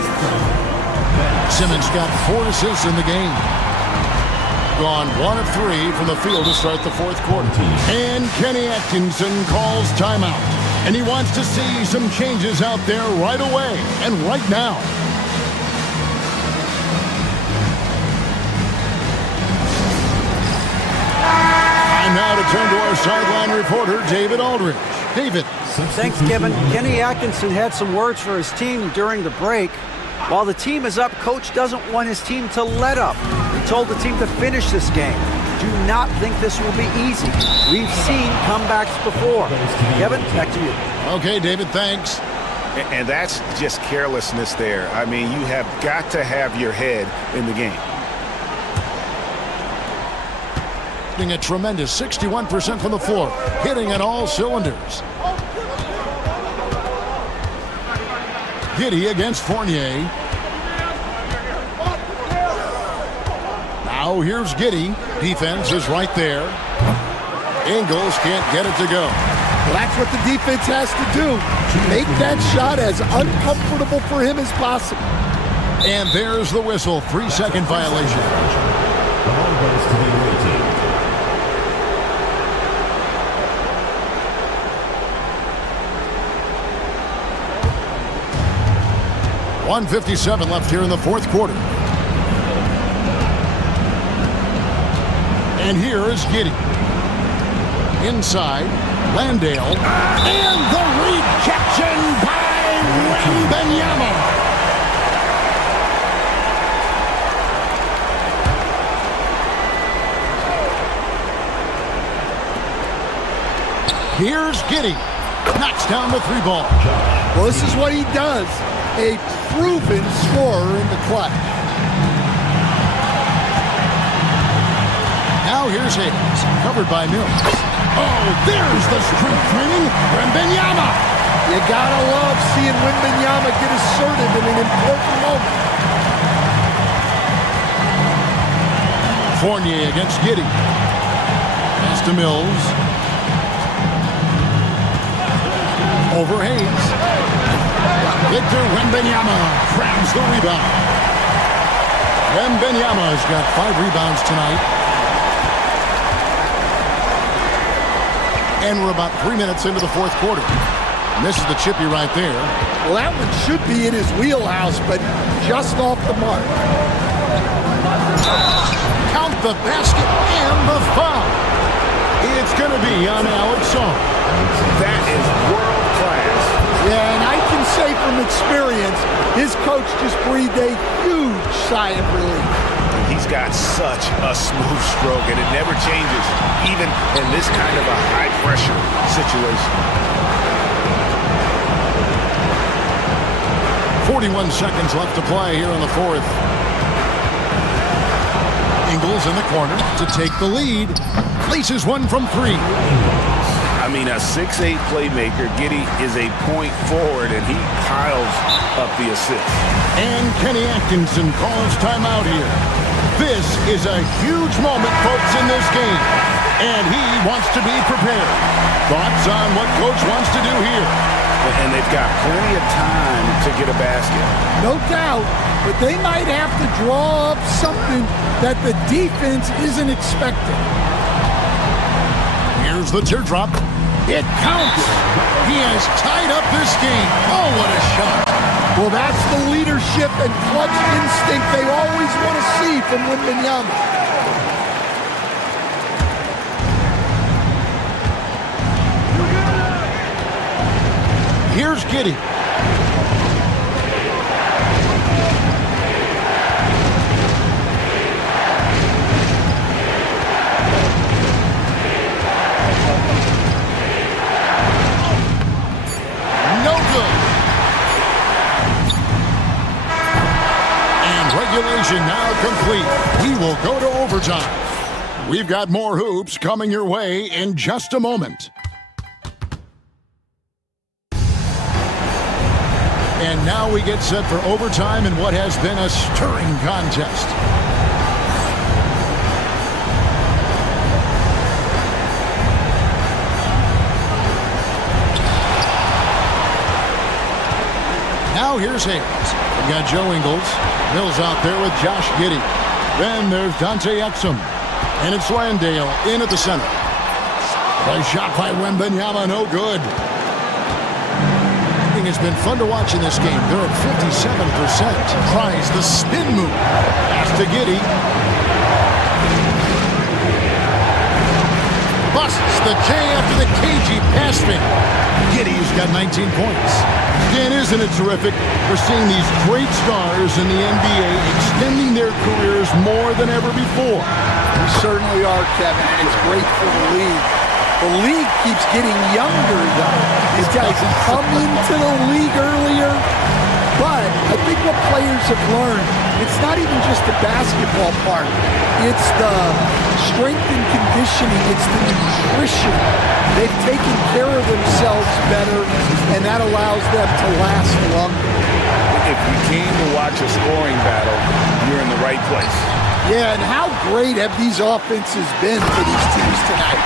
Simmons got 4 assists in the game. Gone 1 of 3 from the field to start the fourth quarter. And Kenny Atkinson calls timeout. And he wants to see some changes out there right away and right now. And now to turn to our sideline reporter, David Aldridge. David. Thanks, Kevin. Kenny Atkinson had some words for his team during the break. While the team is up, Coach doesn't want his team to let up. He told the team to finish this game. Do not think this will be easy. We've seen comebacks before. Kevin, back to you. Okay, David, thanks. And that's just carelessness there. I mean, you have got to have your head in the game. A tremendous 61% from the floor, hitting at all cylinders. Giddey against Fournier. Now here's Giddey. Defense is right there. Ingles can't get it to go. Well, that's what the defense has to do. Make that shot as uncomfortable for him as possible. And there's the whistle. 3-second violation. The ball goes to the away team. 1:57 left here in the fourth quarter. And here is Giddey. Inside, Landale. And the rejection by Wembanyama. Here's Giddey. Knocks down the 3 ball. Well, this is what he does. A proven scorer in the clutch. Now here's Hayes, covered by Mills. Oh, there's the strength training, Wembanyama. You gotta love seeing Wembanyama get assertive in an important moment. Fournier against Giddey. Pass to Mills. Over Hayes. Victor Wembanyama grabs the rebound. Wembanyama's got 5 rebounds tonight. And we're about 3 minutes into the fourth quarter. Misses the chippy right there. Well, that one should be in his wheelhouse, but just off the mark. Count the basket and the foul. It's going to be on Alex Song. That is world class. Yeah, and I can say from experience, his coach just breathed a huge sigh of relief. He's got such a smooth stroke, and it never changes, even in this kind of a high-pressure situation. 41 seconds left to play here in the fourth. Ingles in the corner to take the lead. Places one from three. I mean, a 6'8 playmaker. Giddey is a point forward, and he piles up the assist. And Kenny Atkinson calls timeout here. This is a huge moment, folks, in this game. And he wants to be prepared. Thoughts on what Coach wants to do here? And they've got plenty of time to get a basket. No doubt, but they might have to draw up something that the defense isn't expecting. Here's the teardrop. It counts. He has tied up this game. Oh, what a shot. Well, that's the leadership and clutch instinct they always want to see from Wembanyama. Here's Giddey. No good. And regulation now complete. We will go to overtime. We've got more hoops coming your way in just a moment. And now we get set for overtime in what has been a stirring contest. Now here's Hayes. We've got Joe Ingles. Mills out there with Josh Giddey. Then there's Dante Exum. And it's Landale in at the center. The shot by Wembanyama, no good. It's been fun to watch in this game. They're at 57%. Tries the spin move. Pass to Giddey. Busts the J after the cagey pass fake. Giddey's got 19 points. Dan, isn't it terrific? We're seeing these great stars in the NBA extending their careers more than ever before. We certainly are, Kevin, and it's great for the league. The league keeps getting younger, though. These guys come into the league earlier, but I think what players have learned, it's not even just the basketball part. It's the strength and conditioning. It's the nutrition. They've taken care of themselves better, and that allows them to last longer. If you came to watch a scoring battle, you're in the right place. Yeah, and how great have these offenses been for these teams tonight?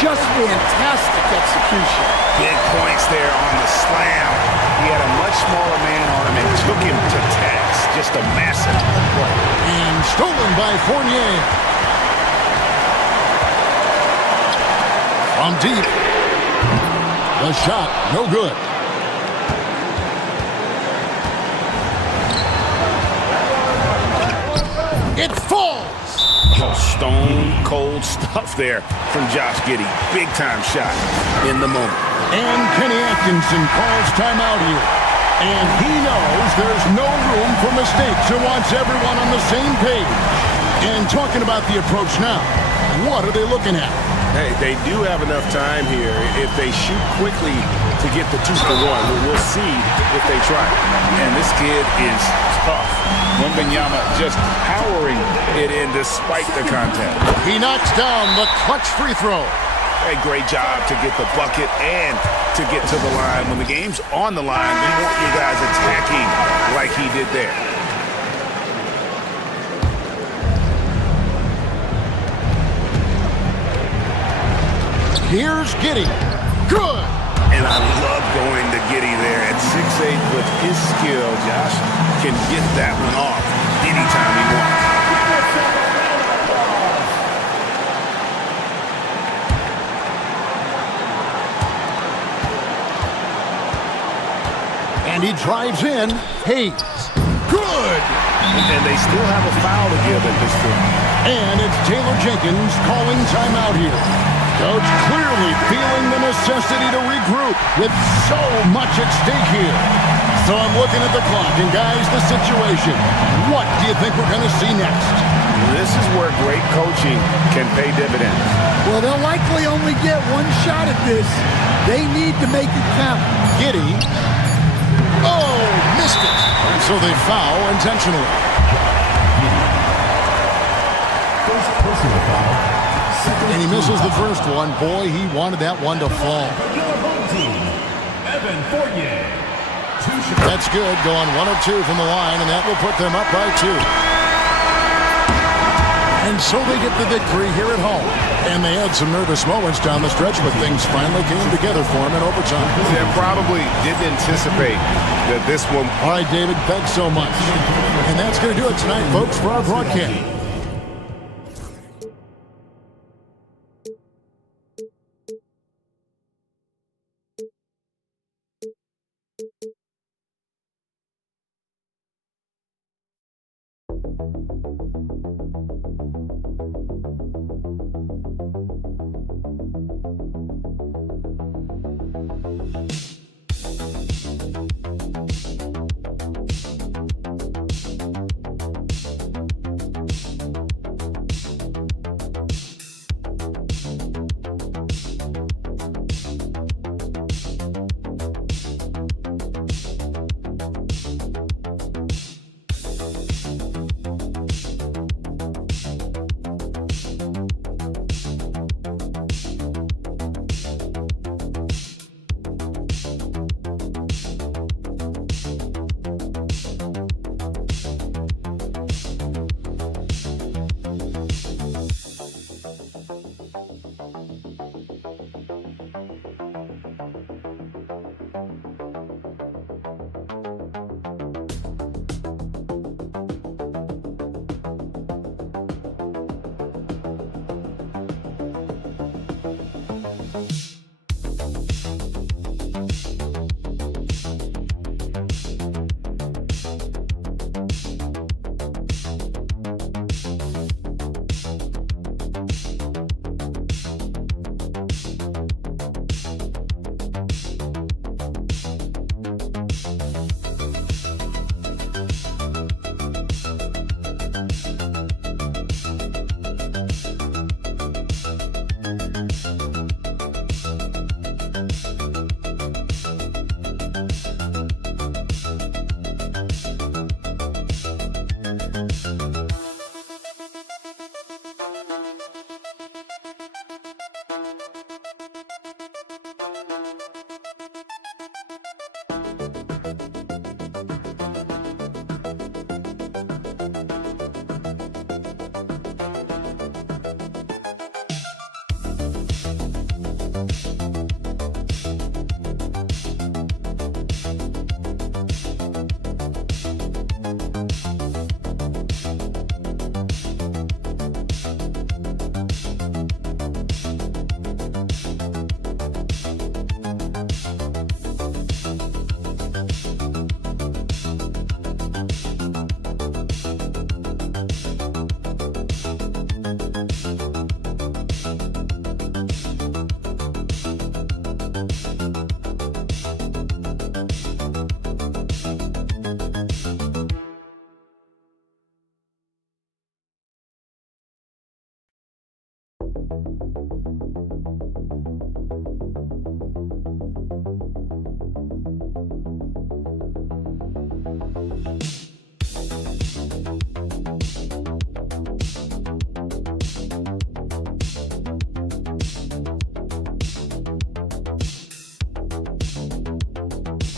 Just fantastic execution. Big points there on the slam. He had a much smaller man on him and took him to task. Just a massive play. And stolen by Fournier. From deep. The shot, no good. It falls! Oh, stone cold stuff there from Josh Giddey. Big time shot in the moment. And Kenny Atkinson calls timeout here. And he knows there's no room for mistakes and wants everyone on the same page. And talking about the approach now, what are they looking at? Hey, they do have enough time here if they shoot quickly to get the 2-for-1. We'll see if they try. And this kid is tough. Wembanyama just powering it in despite the contact. He knocks down the clutch free throw. A great job to get the bucket and to get to the line. When the game's on the line, we want you guys attacking like he did there. Here's Giddey. Good. And I love going to Giddey there at 6'8". With his skill, Josh can get that one off anytime he wants. And he drives in. Hayes. Good. And they still have a foul to give at this point. And it's Taylor Jenkins calling timeout here. Coach clearly feeling the necessity to regroup with so much at stake here. So I'm looking at the clock, and guys, the situation. What do you think we're going to see next? This is where great coaching can pay dividends. Well, they'll likely only get one shot at this. They need to make it count. Giddey. Oh, missed it. And so they foul intentionally. First personal foul. And he misses the first one. Boy, he wanted that one to fall. Your home team, Evan Fournier. That's good. Going 1 of 2 from the line, and that will put them up by 2. And so they get the victory here at home. And they had some nervous moments down the stretch, but things finally came together for them in overtime. They probably didn't anticipate that this one. All right, David, thanks so much. And that's going to do it tonight, folks, for our broadcast.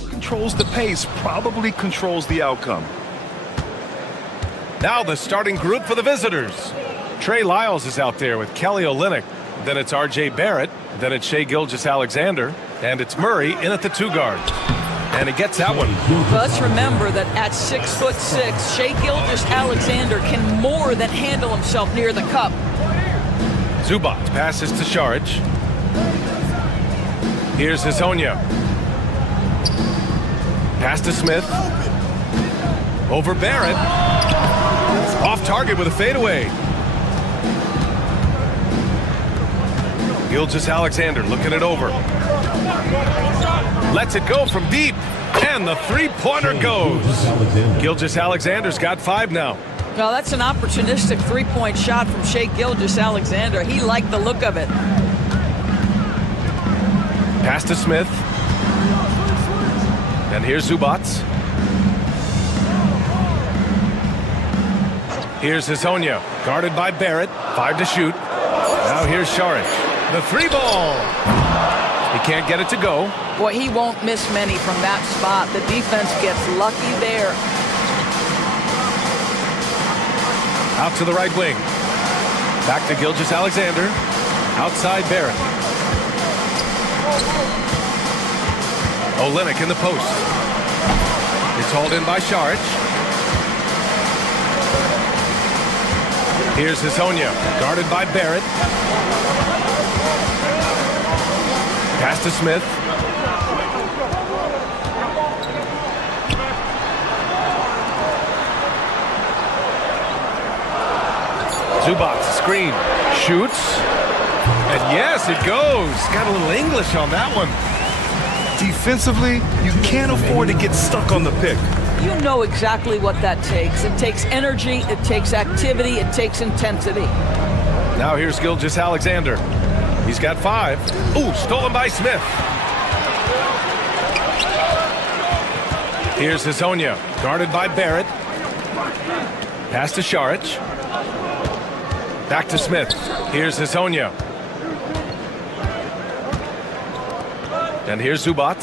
Controls the pace, probably controls the outcome. Now the starting group for the visitors. Trey Lyles is out there with Kelly Olynyk. Then it's R.J. Barrett. Then it's Shai Gilgeous-Alexander. And it's Murray in at the 2 guard. And he gets that one. Let's remember that at 6'6", Shai Gilgeous-Alexander can more than handle himself near the cup. Zubac passes to Saric. Here's Hezonja. Pass to Smith. Over Barrett. Off target with a fadeaway. Gilgeous-Alexander looking it over. Lets it go from deep. And the three-pointer goes. Gilgeous-Alexander's got 5 now. Well, that's an opportunistic three-point shot from Shai Gilgeous-Alexander. He liked the look of it. Pass to Smith. And here's Zubac. Here's Hezonja, guarded by Barrett. 5 to shoot. Now here's Šarić. The 3-ball. He can't get it to go. Boy, he won't miss many from that spot. The defense gets lucky there. Out to the right wing. Back to Gilgeous-Alexander. Outside Barrett. Olynyk in the post. It's hauled in by Šarić. Here's Hezonja, guarded by Barrett. Pass to Smith. Zubac, screen, shoots. And yes, it goes. Got a little English on that one. Defensively, you can't afford to get stuck on the pick. You know exactly what that takes. It takes energy, it takes activity, it takes intensity. Now here's Gilgeous-Alexander. He's got 5. Ooh, stolen by Smith. Here's Hezonja, guarded by Barrett. Pass to Šarić. Back to Smith. Here's Hezonja. And here's Zubac.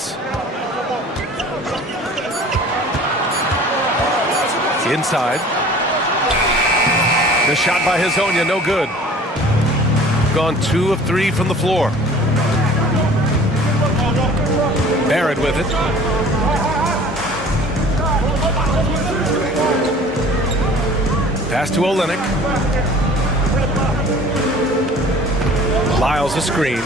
Inside. The shot by Hezonja, no good. Gone 2 of 3 from the floor. Barrett with it. Pass to Olynyk. Lyles a screen.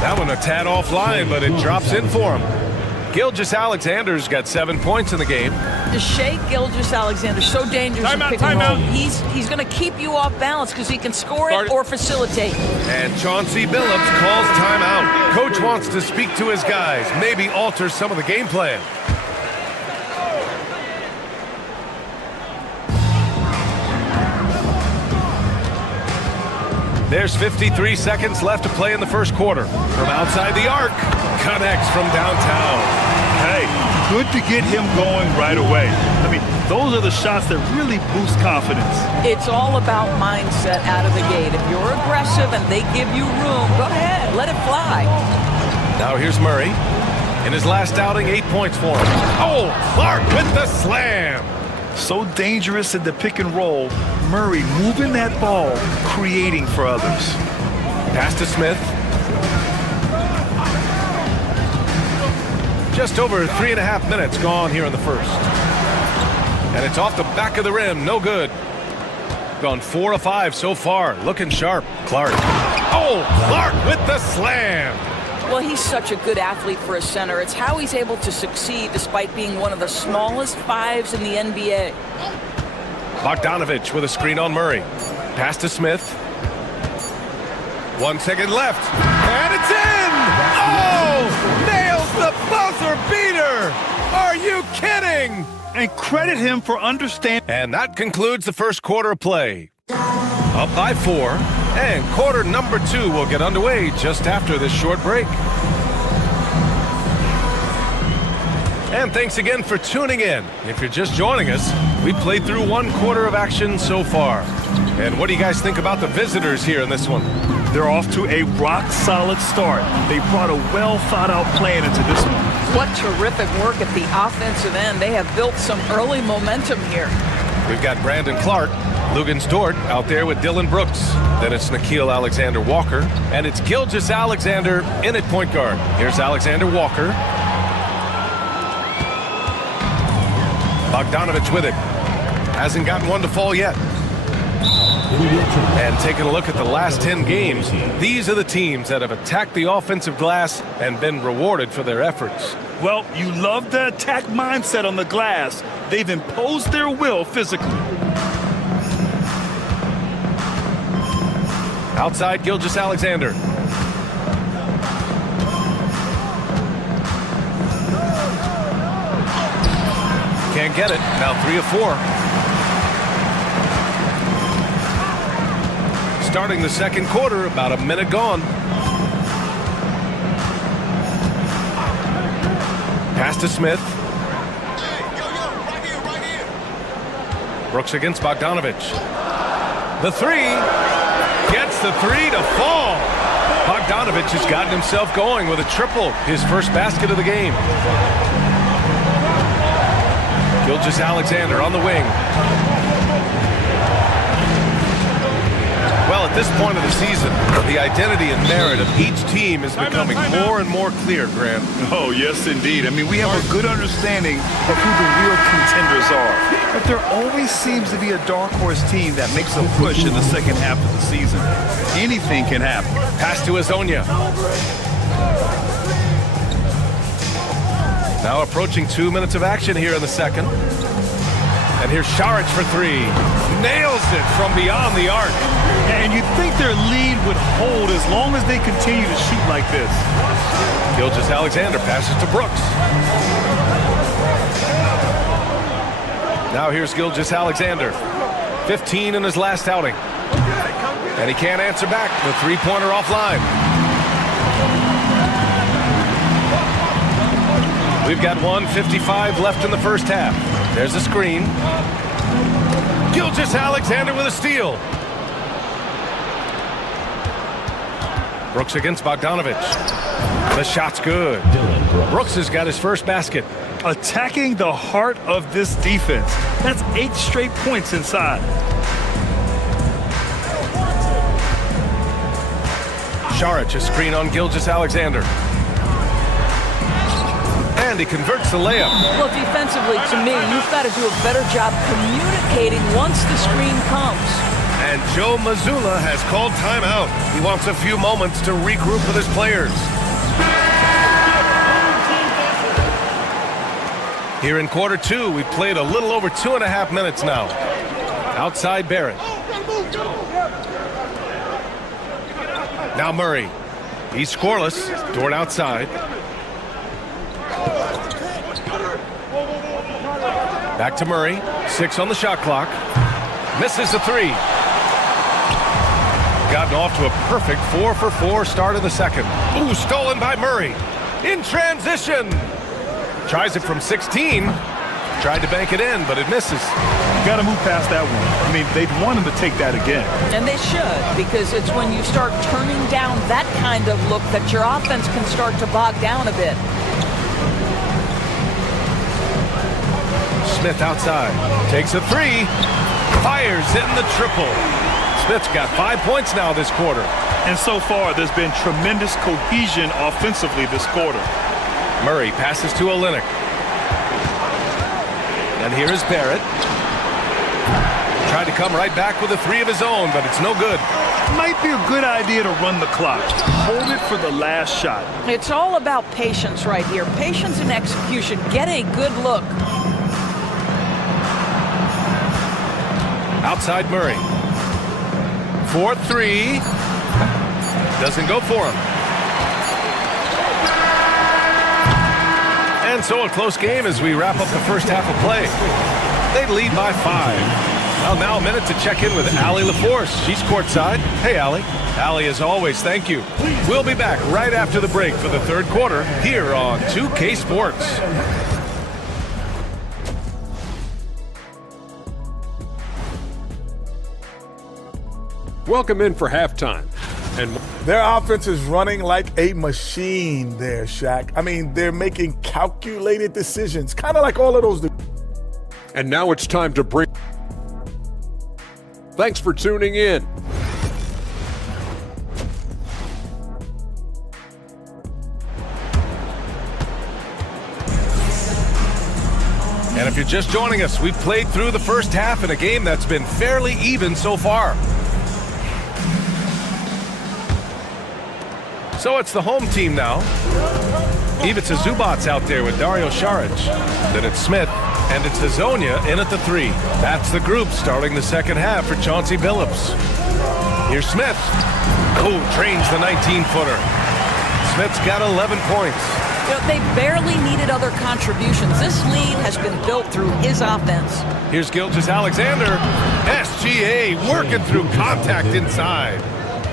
That one a tad offline, but it drops in for him. Gilgeous-Alexander's got 7 points in the game. Shai Gilgeous-Alexander, so dangerous in pick and roll. He's going to keep you off balance because he can score it or facilitate. And Chauncey Billups calls timeout. Coach wants to speak to his guys, maybe alter some of the game plan. There's 53 seconds left to play in the first quarter. From outside the arc, connects from downtown. Hey, good to get him going right away. I mean, those are the shots that really boost confidence. It's all about mindset out of the gate. If you're aggressive and they give you room, go ahead, let it fly. Now here's Murray. In his last outing, 8 points for him. Oh, Clark with the slam. So dangerous in the pick and roll. Murray moving that ball, creating for others. Pass to Smith. Just over 3.5 minutes gone here in the first. And it's off the back of the rim, no good. Gone 4 of 5 so far, looking sharp. Clark. Oh, Clark with the slam. Well, he's such a good athlete for a center. It's how he's able to succeed despite being one of the smallest 5s in the NBA. Bogdanovich with a screen on Murray. Pass to Smith. 1 second left. And it's in! Oh! Nails the buzzer beater! Are you kidding? And credit him for understanding. And that concludes the first quarter of play. Up by 4. And quarter number 2 will get underway just after this short break. And thanks again for tuning in. If you're just joining us, we played through 1 quarter of action so far. And what do you guys think about the visitors here in this one? They're off to a rock-solid start. They brought a well-thought-out plan into this one. What terrific work at the offensive end. They have built some early momentum here. We've got Brandon Clark, Luguentz Dort out there with Dylan Brooks. Then it's Nickeil Alexander-Walker. And it's Gilgeous-Alexander in at point guard. Here's Alexander-Walker. Bogdanovich with it. Hasn't gotten one to fall yet. And taking a look at the last 10 games, these are the teams that have attacked the offensive glass and been rewarded for their efforts. Well, you love the attack mindset on the glass. They've imposed their will physically. Outside Gilgeous-Alexander. Can't get it. Now 3 of 4. Starting the second quarter, about a minute gone. Pass to Smith. Brooks against Bogdanovich. The 3. Gets the 3 to fall. Bogdanovich has gotten himself going with a triple. His first basket of the game. Gilgeous-Alexander on the wing. Well, at this point of the season, the identity and merit of each team is becoming more and more clear, Grant. Oh, yes, indeed. I mean, we have a good understanding of who the real contenders are. But there always seems to be a dark horse team that makes a push in the second half of the season. Anything can happen. Pass to Azonia. Now approaching 2 minutes of action here in the second. And here's Šarić for 3. Nails it from beyond the arc. And you'd think their lead would hold as long as they continue to shoot like this. Gilgeous-Alexander passes to Brooks. Now here's Gilgeous-Alexander. 15 in his last outing. And he can't answer back. The three-pointer offline. We've got 1:55 left in the first half. There's a screen. Gilgeous-Alexander with a steal. Brooks against Bogdanovich. The shot's good. Brooks has got his first basket. Attacking the heart of this defense. That's 8 straight points inside. Šarić, a screen on Gilgeous-Alexander. And he converts the layup. Well, defensively, to me, you've got to do a better job communicating once the screen comes. And Joe Mazzulla has called timeout. He wants a few moments to regroup with his players. Here in quarter 2, we've played a little over 2.5 minutes now. Outside Barrett. Now Murray. He's scoreless. Dort outside. Back to Murray. 6 on the shot clock. Misses the 3. Gotten off to a perfect 4 for 4 start of the second. Ooh, stolen by Murray. In transition. Tries it from 16. Tried to bank it in, but it misses. You got to move past that one. I mean, they'd want him to take that again. And they should, because it's when you start turning down that kind of look that your offense can start to bog down a bit. Smith outside. Takes a 3. Fires in the triple. Smith's got 5 points now this quarter. And so far, there's been tremendous cohesion offensively this quarter. Murray passes to Olynyk. And here is Barrett. Tried to come right back with a 3 of his own, but it's no good. Might be a good idea to run the clock. Hold it for the last shot. It's all about patience right here. Patience and execution. Get a good look. Outside Murray. 4-3. Doesn't go for him. And so a close game as we wrap up the first half of play. They lead by 5. Well, now a minute to check in with Allie LaForce. She's courtside. Hey, Allie. Allie, as always, thank you. We'll be back right after the break for the third quarter here on 2K Sports. Welcome in for halftime. And their offense is running like a machine there, Shaq. I mean, they're making calculated decisions, kind of like all of those. And now it's time to bring. Thanks for tuning in. And if you're just joining us, we've played through the first half in a game that's been fairly even so far. So it's the home team now. Ivica Zubac's out there with Dario Šarić. Then it's Smith, and it's Azonia in at the 3. That's the group starting the second half for Chauncey Billups. Here's Smith. Oh, trains the 19-footer. Smith's got 11 points. You know, they barely needed other contributions. This lead has been built through his offense. Here's Gilgeous-Alexander. SGA working through contact inside.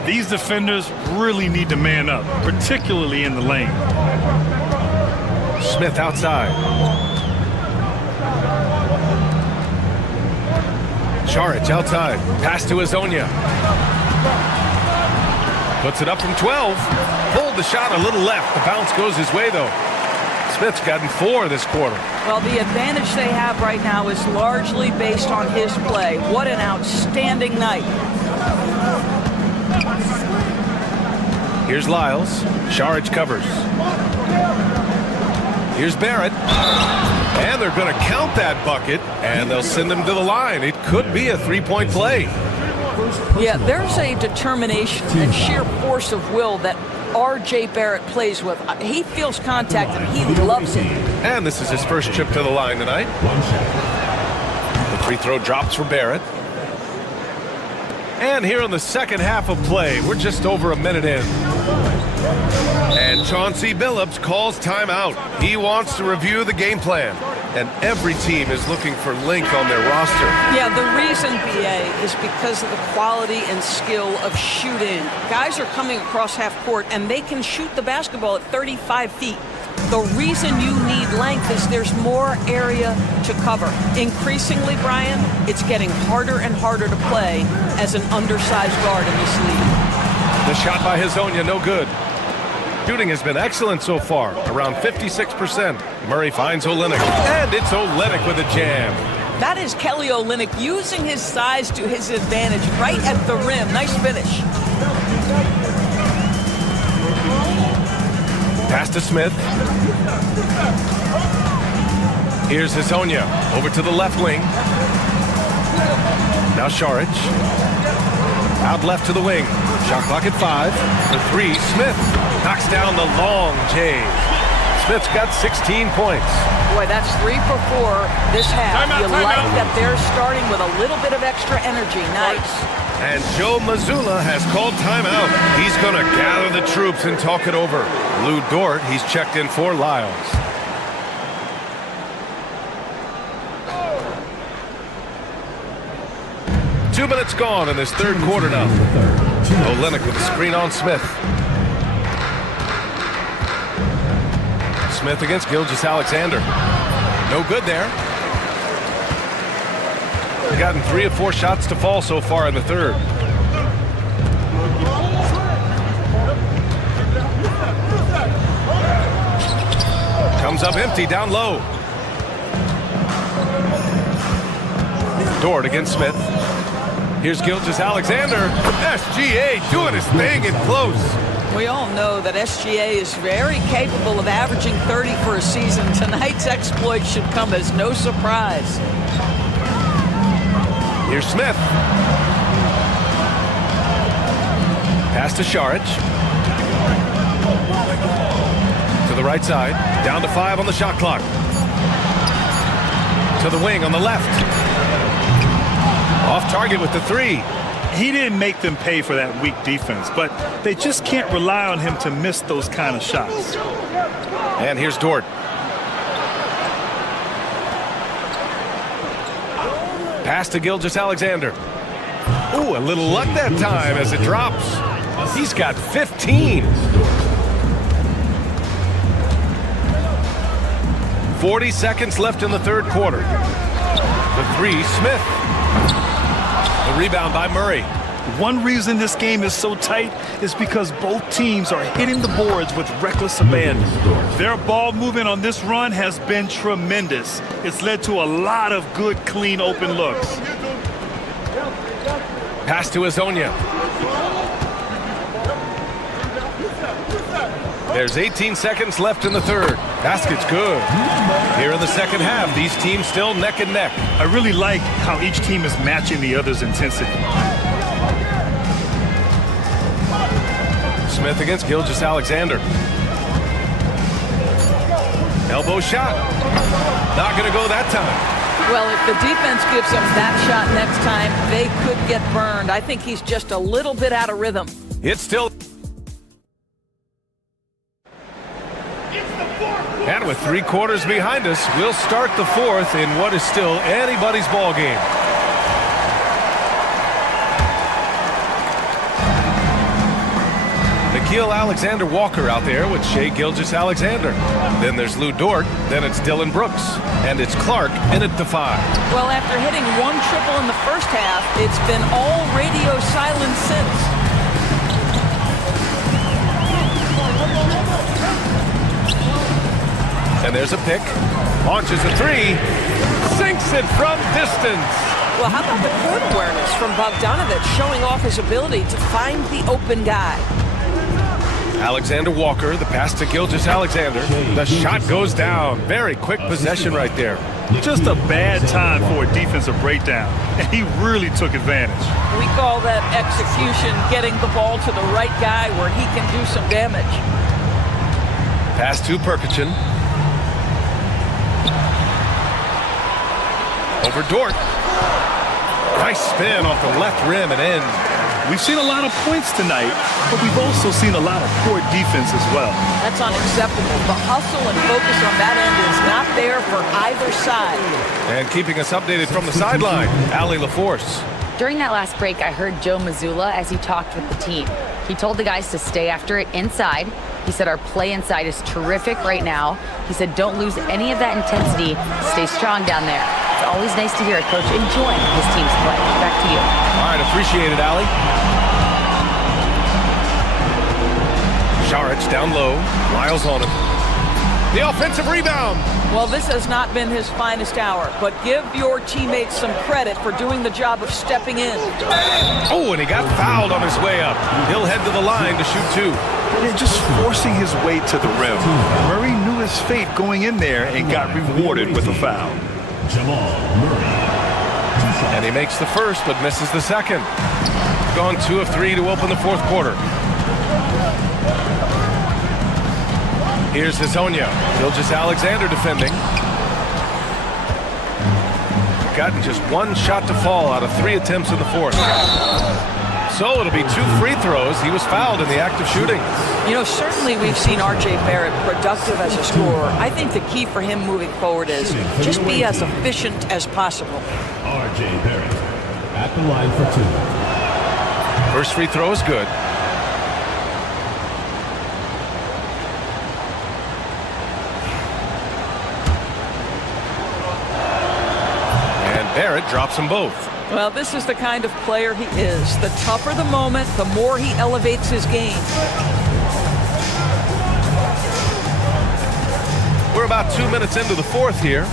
These defenders really need to man up, particularly in the lane. Smith outside. Šarić outside. Pass to Hezonja. Puts it up from 12. Pulled the shot a little left. The bounce goes his way, though. Smith's gotten 4 this quarter. Well, the advantage they have right now is largely based on his play. What an outstanding night. Here's Lyles. Šarić covers. Here's Barrett. And they're going to count that bucket, and they'll send him to the line. It could be a 3-point play. Yeah, there's a determination and sheer force of will that R.J. Barrett plays with. He feels contact, and he loves it. And this is his first trip to the line tonight. The free throw drops for Barrett. And here in the second half of play, we're just over a minute in. And Chauncey Billups calls timeout. He wants to review the game plan. And every team is looking for length on their roster. Yeah, the reason, BA, is because of the quality and skill of shooting. Guys are coming across half court, and they can shoot the basketball at 35 feet. The reason you need length is there's more area to cover. Increasingly, Brian, it's getting harder and harder to play as an undersized guard in this league. The shot by Hezonja, no good. Shooting has been excellent so far, around 56%. Murray finds Olynyk, and it's Olynyk with a jam. That is Kelly Olynyk using his size to his advantage right at the rim. Nice finish. Pass to Smith. Here's Hezonja over to the left wing. Now Šarić. Out left to the wing. Shot clock at 5. For 3, Smith knocks down the long J. Smith's got 16 points. Boy, that's 3 for 4 this half. You like that they're starting with a little bit of extra energy. Nice. And Joe Mazzulla has called timeout. He's going to gather the troops and talk it over. Lou Dort, he's checked in for Lyles. Two minutes gone in this third quarter now. Olynyk with a screen on Smith. Smith against Gilgeous-Alexander. No good there. They've gotten 3 of 4 shots to fall so far in the third. Comes up empty down low. Dort against Smith. Here's Gilgeous-Alexander. SGA doing his thing in close. We all know that SGA is very capable of averaging 30 for a season. Tonight's exploit should come as no surprise. Here's Smith. Pass to Šarić. To the right side. Down to 5 on the shot clock. To the wing on the left. Off target with the 3. He didn't make them pay for that weak defense, but they just can't rely on him to miss those kind of shots. And here's Dort. Pass to Gilgeous-Alexander. Ooh, a little luck that time as it drops. He's got 15. 40 seconds left in the third quarter. The 3, Smith. The rebound by Murray. One reason this game is so tight is because both teams are hitting the boards with reckless abandon. Their ball movement on this run has been tremendous. It's led to a lot of good, clean, open looks. Pass to Hezonja. There's 18 seconds left in the third. Basket's good. Here in the second half, these teams still neck and neck. I really like how each team is matching the other's intensity. Smith against Gilgeous-Alexander. Elbow shot. Not going to go that time. Well, if the defense gives them that shot next time, they could get burned. I think he's just a little bit out of rhythm. It's still... And with 3 quarters behind us, we'll start the fourth in what is still anybody's ball game. Nickeil Alexander-Walker out there with Shai Gilgeous-Alexander. Then there's Lou Dort. Then it's Dylan Brooks. And it's Clark in at the 5. Well, after hitting 1 triple in the first half, it's been all radio silence since. And there's a pick. Launches a 3. Sinks it from distance. Well, how about the court awareness from Bogdanovic showing off his ability to find the open guy? Alexander Walker, the pass to Gilgeous-Alexander. The shot goes down. Very quick possession right there. Just a bad time for a defensive breakdown, and he really took advantage. We call that execution, getting the ball to the right guy where he can do some damage. Pass to Perkichin. Over Dort. Nice spin off the left rim and in. We've seen a lot of points tonight, but we've also seen a lot of poor defense as well. That's unacceptable. The hustle and focus on that end is not there for either side. And keeping us updated from the sideline, Allie LaForce. During that last break, I heard Joe Mazzulla as he talked with the team. He told the guys to stay after it inside. He said our play inside is terrific right now. He said don't lose any of that intensity. Stay strong down there. It's always nice to hear a coach enjoying his team's play. Back to you. All right, appreciate it, Allie. Šarić down low. Lyles on him. The offensive rebound. Well, this has not been his finest hour, but give your teammates some credit for doing the job of stepping in. Oh, and he got fouled on his way up. He'll head to the line to shoot 2. Yeah, just forcing his way to the rim. Murray knew his fate going in there and got rewarded with a foul. And he makes the first, but misses the second. Gone 2 of 3 to open the fourth quarter. Here's Hezonja. Gilgeous-Alexander defending. Gotten just 1 shot to fall out of 3 attempts in the fourth. So it'll be 2 free throws. He was fouled in the act of shooting. You know, certainly we've seen R.J. Barrett productive as a scorer. I think the key for him moving forward is just be as efficient as possible. R.J. Barrett at the line for 2. First free throw is good. And Barrett drops them both. Well, this is the kind of player he is. The tougher the moment, the more he elevates his game. We're about 2 minutes into the fourth here.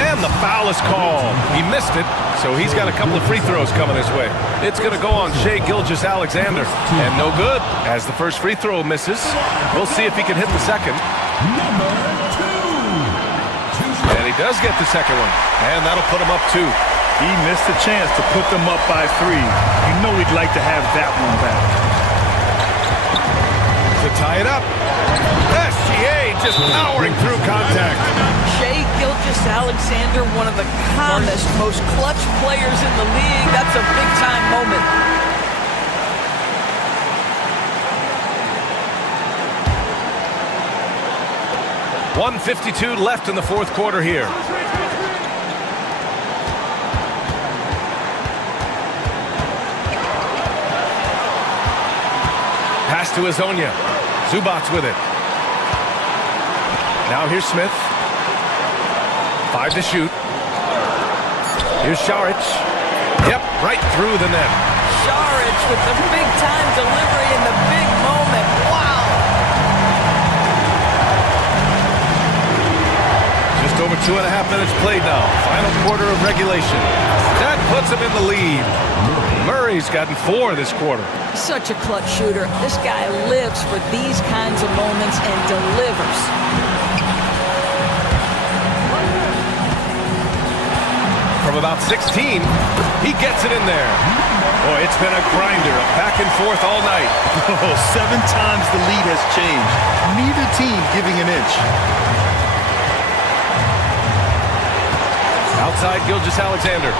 And the foul is called. He missed it, so he's got a couple of free throws coming his way. It's going to go on Shai Gilgeous-Alexander. And no good, as the first free throw misses. We'll see if he can hit the second. And he does get the second one, and that'll put him up 2. He missed a chance to put them up by 3. You know he'd like to have that one back. To tie it up. SGA just powering through contact. Shai Gilgeous-Alexander, one of the calmest, most clutch players in the league. That's a big-time moment. .152 left in the fourth quarter here. Pass to Hezonja. Zubac's with it. Now here's Smith. 5 to shoot. Here's Šarić. Yep, right through the net. Šarić with the big-time delivery in the big moment. Wow! Just over 2.5 minutes played now. Final quarter of regulation. That puts him in the lead. Murray's gotten 4 this quarter. Such a clutch shooter. This guy lives for these kinds of moments and delivers. From about 16, he gets it in there. Boy, it's been a grinder, a back and forth all night. Oh, 7 times the lead has changed. Neither team giving an inch. outside Gilgeous Alexander.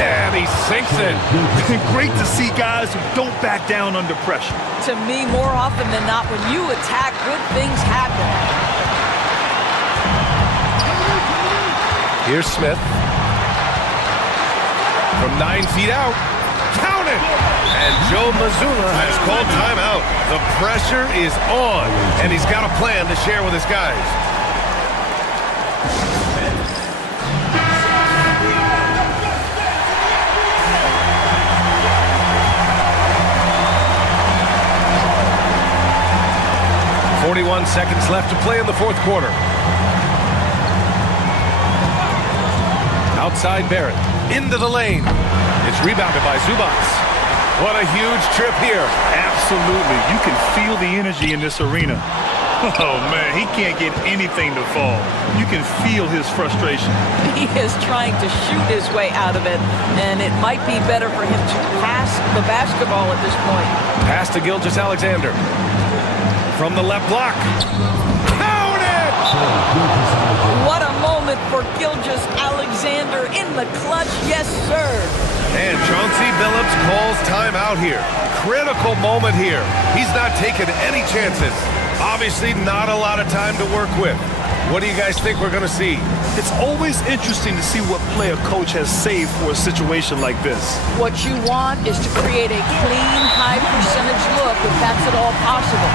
And he sinks it. Great to see guys who don't back down under pressure. To me, more often than not, when you attack, good things happen. Here's Smith. From 9 feet out. Count it! And Joe Mazzulla has called timeout. The pressure is on, and he's got a plan to share with his guys. .41 seconds left to play in the fourth quarter. Outside Barrett. Into the lane. It's rebounded by Zubats. What a huge trip here. Absolutely. You can feel the energy in this arena. Oh, man, he can't get anything to fall. You can feel his frustration. He is trying to shoot his way out of it, and it might be better for him to pass the basketball at this point. Pass to Gilgeous Alexander. From the left block. Count it! What a moment for Gilgeous Alexander in the clutch. Yes, sir. And Chauncey Billups calls timeout here. Critical moment here. He's not taking any chances. Obviously not a lot of time to work with. What do you guys think we're going to see? It's always interesting to see what play a coach has saved for a situation like this. What you want is to create a clean, high-percentage look if that's at all possible.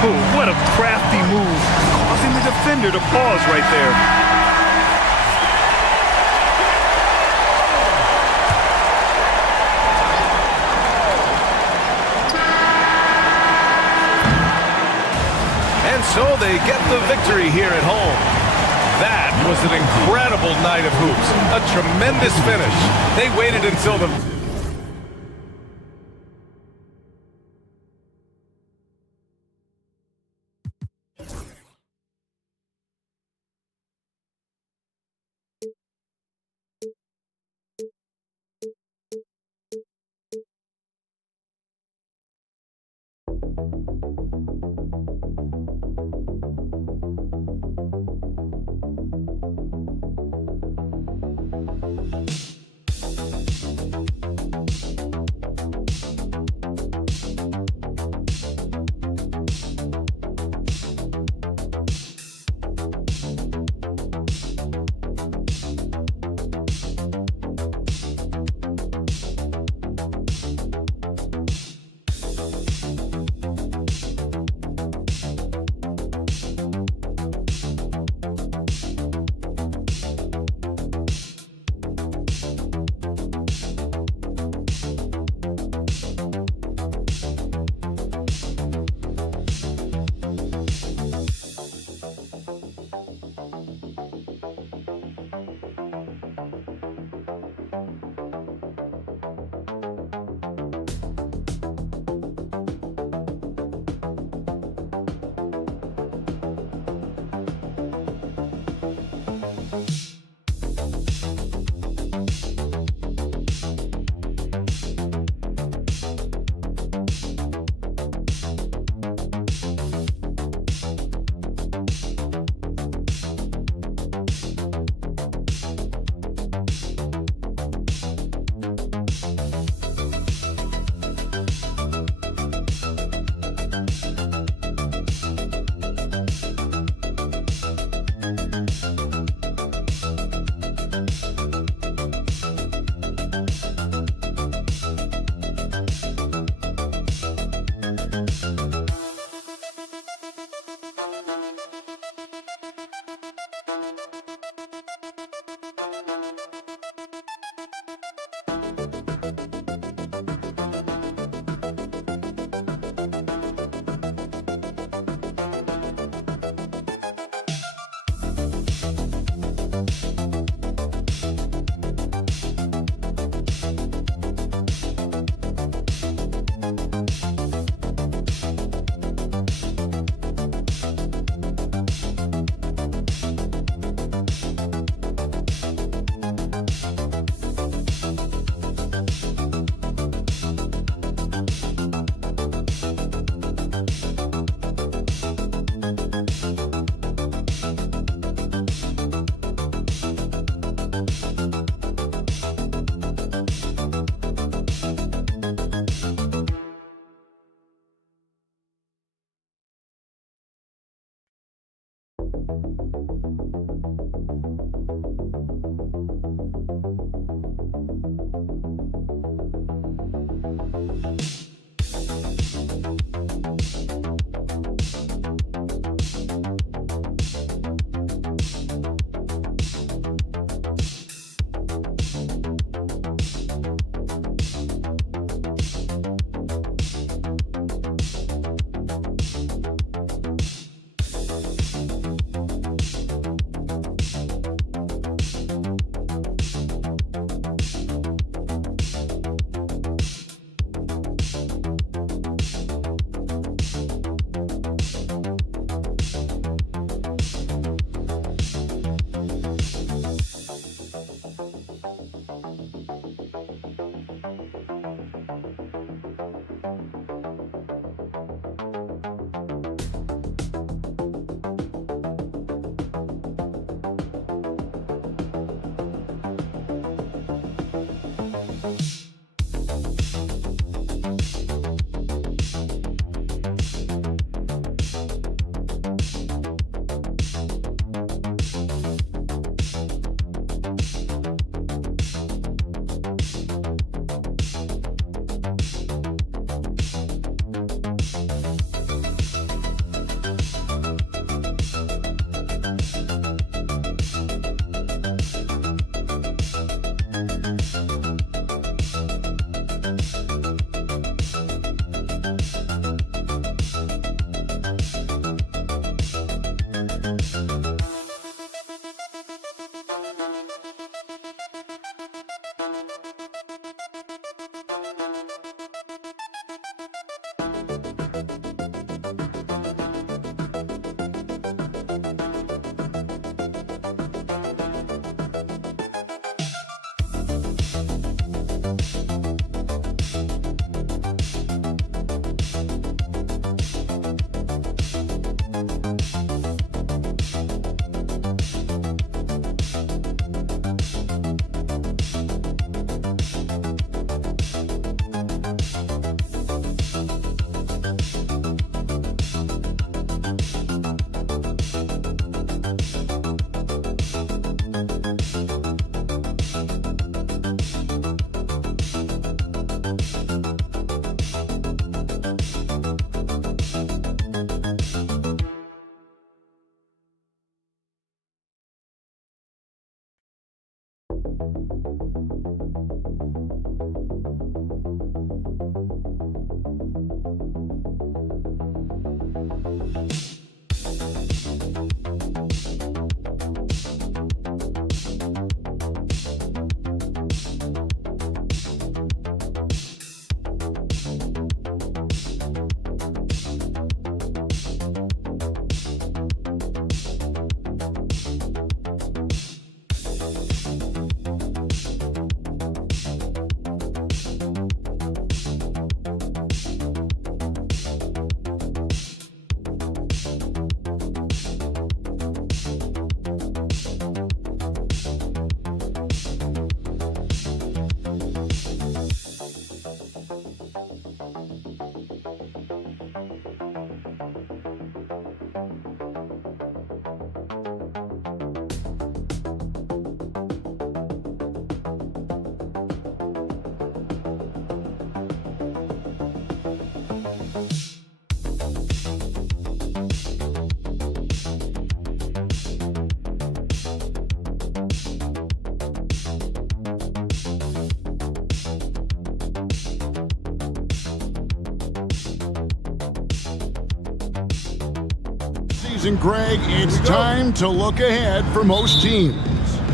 Oh, what a crafty move, causing the defender to pause right there. And so they get the victory here at home. That was an incredible night of hoops. A tremendous finish. They waited until the... And Greg, it's time to look ahead for most teams.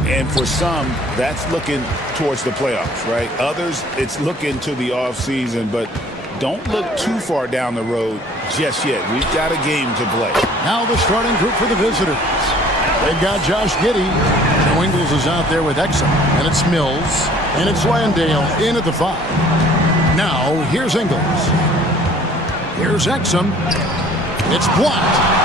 And for some, that's looking towards the playoffs, right? Others, it's looking to the offseason, but don't look too far down the road just yet. We've got a game to play. Now the starting group for the visitors. They've got Josh Giddey. Joe Ingles is out there with Exum. And it's Mills. And it's Landale in at the 5. Now, here's Ingles. Here's Exum. It's blocked.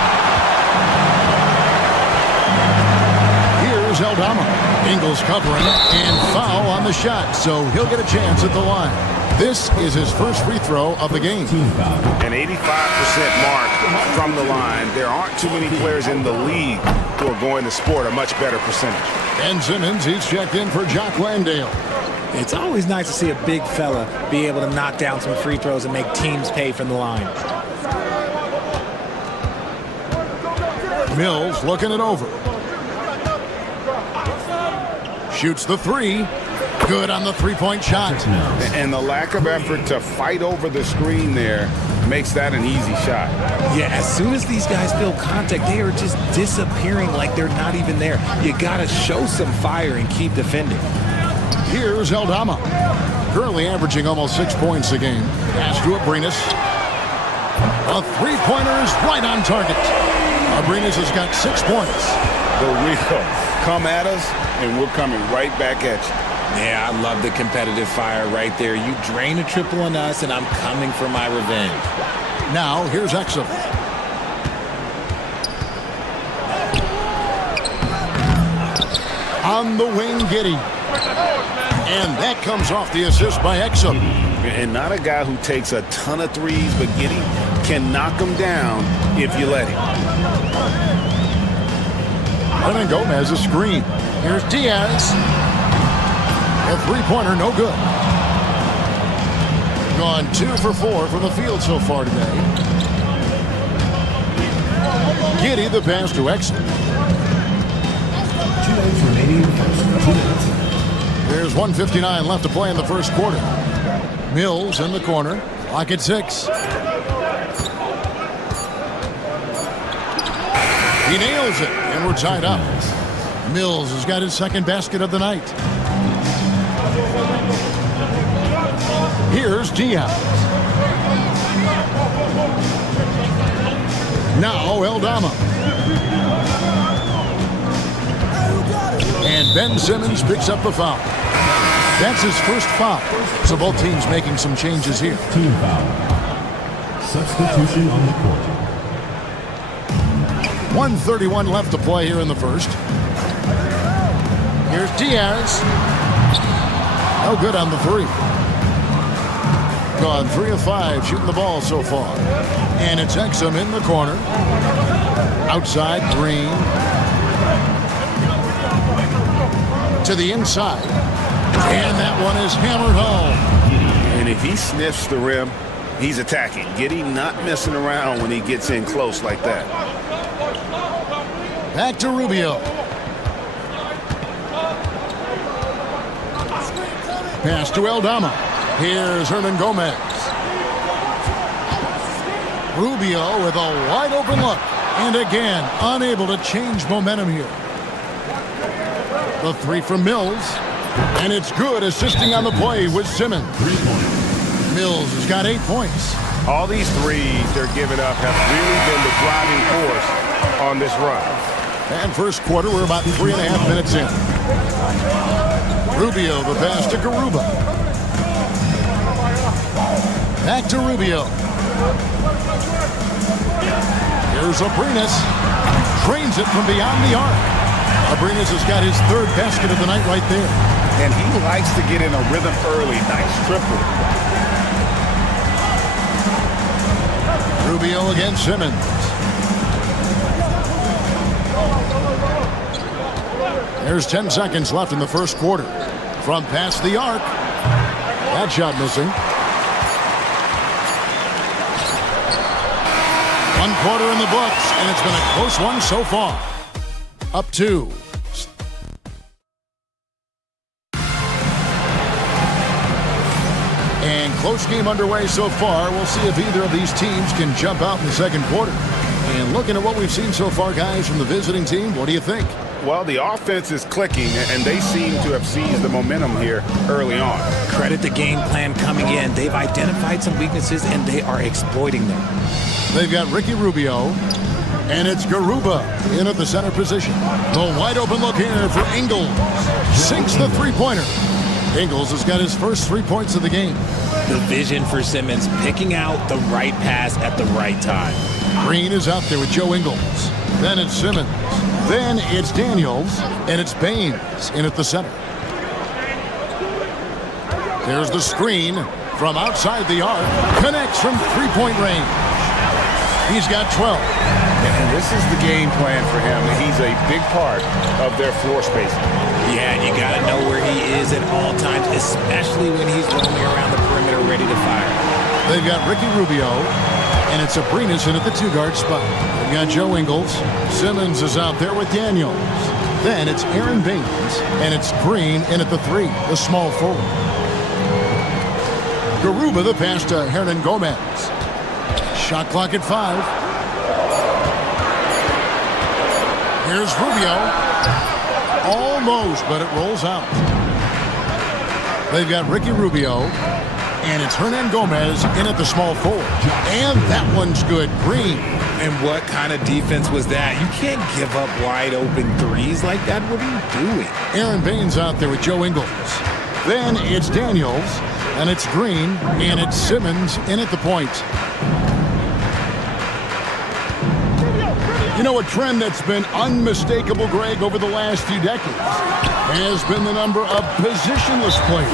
Here's Aldama. Ingles covering and foul on the shot, so he'll get a chance at the line. This is his first free throw of the game. An 85% mark from the line. There aren't too many players in the league who are going to sport a much better percentage. Ben Simmons, he's checked in for Jock Landale. It's always nice to see a big fella be able to knock down some free throws and make teams pay from the line. Mills looking it over. Shoots the three. Good on the three-point shot. And the lack of effort to fight over the screen there makes that an easy shot. Yeah, as soon as these guys feel contact, they are just disappearing like they're not even there. You got to show some fire and keep defending. Here's Eldama. Currently averaging almost 6 points a game. Pass to Abrinas. A three-pointer is right on target. Abrinas has got 6 points. The Rio come at us, and we're coming right back at you. Yeah, I love the competitive fire right there. You drain a triple on us, and I'm coming for my revenge. Now, here's Exum. On the wing, Giddey. And that comes off the assist by Exum. And not a guy who takes a ton of threes, but Giddey can knock them down if you let him. Hernan Gomez, a screen. Here's Diaz. A three-pointer, no good. Gone 2 for 4 from the field so far today. Giddey, the pass to Exum. 2 minutes remaining. 2 minutes. There's 1:59 left to play in the first quarter. Mills in the corner. Clock at 6. He nails it, and we're tied up. Mills has got his second basket of the night. Here's Diaz. Now Eldama. And Ben Simmons picks up the foul. That's his first foul. So both teams making some changes here. Team foul. Substitution on the court. 1:31 left to play here in the first. Here's Diaz. No good on the three. Gone 3 of 5 shooting the ball so far. And it's Exum in the corner. Outside, Green. To the inside. And that one is hammered home. And if he sniffs the rim, he's attacking. Giddey not messing around when he gets in close like that. Back to Rubio. Pass to Eldama. Here's Hernan Gomez. Rubio with a wide open look. And again, unable to change momentum here. The three from Mills. And it's good, assisting on the play with Simmons. Mills has got 8 points. All these threes they're giving up have really been the driving force on this run. And first quarter, we're about 3.5 minutes in. Rubio, the pass to Garuba. Back to Rubio. Here's Abrinas. Trains it from beyond the arc. Abrinas has got his third basket of the night right there. And he likes to get in a rhythm early. Nice triple. Rubio against Simmons. There's 10 seconds left in the first quarter. From past the arc. That shot missing. 1 quarter in the books, and it's been a close one so far. Up 2. And close game underway so far. We'll see if either of these teams can jump out in the second quarter. And looking at what we've seen so far, guys, from the visiting team, what do you think? Well, the offense is clicking, and they seem to have seized the momentum here early on. Credit the game plan coming in. They've identified some weaknesses, and they are exploiting them. They've got Ricky Rubio, and it's Garuba in at the center position. The wide open look here for Ingles. Sinks the three-pointer. Ingles has got his first 3 points of the game. The vision for Simmons, picking out the right pass at the right time. Green is out there with Joe Ingles. Then it's Simmons. Then it's Daniels, and it's Baines in at the center. There's the screen from outside the arc. Connects from three-point range. He's got 12. And this is the game plan for him. He's a big part of their floor spacing. Yeah, and you got to know where he is at all times, especially when he's roaming around the perimeter ready to fire. They've got Ricky Rubio, and it's Abrines in at the two-guard spot. They've got Joe Ingles. Simmons is out there with Daniels. Then it's Aaron Baines, and it's Green in at the three, the small forward. Garuba the pass to Hernan Gomez. Shot clock at 5. Here's Rubio. Almost, but it rolls out. They've got Ricky Rubio, and it's Hernan Gomez in at the small forward. And that one's good. Green. And what kind of defense was that? You can't give up wide open threes like that. What are you doing? Aaron Baines out there with Joe Ingles. Then it's Daniels, and it's Green, and it's Simmons in at the point. You know, a trend that's been unmistakable, Greg, over the last few decades has been the number of positionless players.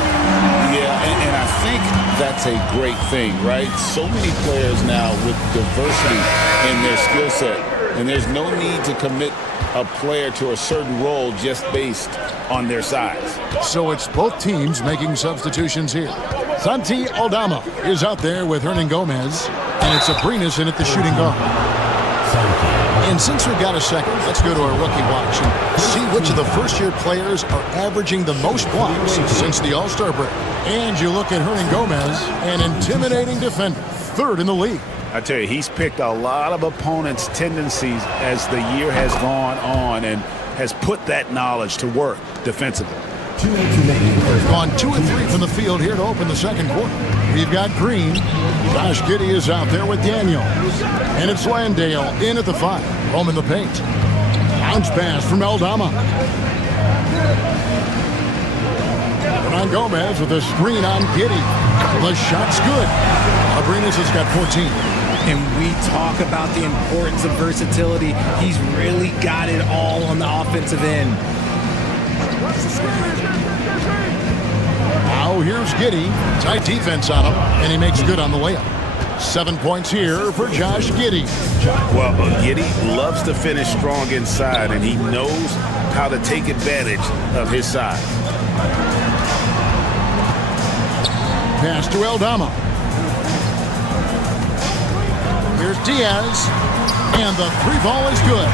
Yeah, and I think that's a great thing, right? So many players now with diversity in their skill set, and there's no need to commit a player to a certain role just based on their size. So it's both teams making substitutions here. Santi Aldama is out there with Hernan Gomez, and it's Abrines in at the shooting guard. And since we've got a second, let's go to our rookie watch and see which of the first-year players are averaging the most blocks since the All-Star break. And you look at Hernan Gomez, an intimidating defender, third in the league. I tell you, he's picked a lot of opponents' tendencies as the year has gone on and has put that knowledge to work defensively. Gone 2 of 3 from the field here to open the second quarter. We've got Green. Josh Giddey is out there with Daniels. And it's Landale in at the 5. Home in the paint. Bounce pass from Aldama. Hernan Gomez with a screen on Giddey. The shot's good. Abrines has got 14. And we talk about the importance of versatility. He's really got it all on the offensive end. Now here's Giddey. Tight defense on him, and he makes good on the layup. 7 points here for Josh Giddey. Well, Giddey loves to finish strong inside, and he knows how to take advantage of his size. Pass to Aldama. Here's Diaz, and the 3 ball is good.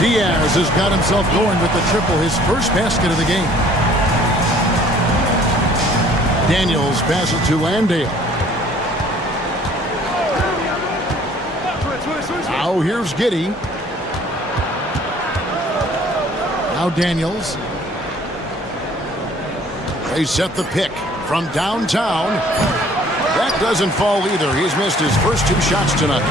Diaz has got himself going with the triple, his first basket of the game. Daniels passes to Landale. Now here's Giddey. Now Daniels. They set the pick from downtown. That doesn't fall either. He's missed his first 2 shots tonight.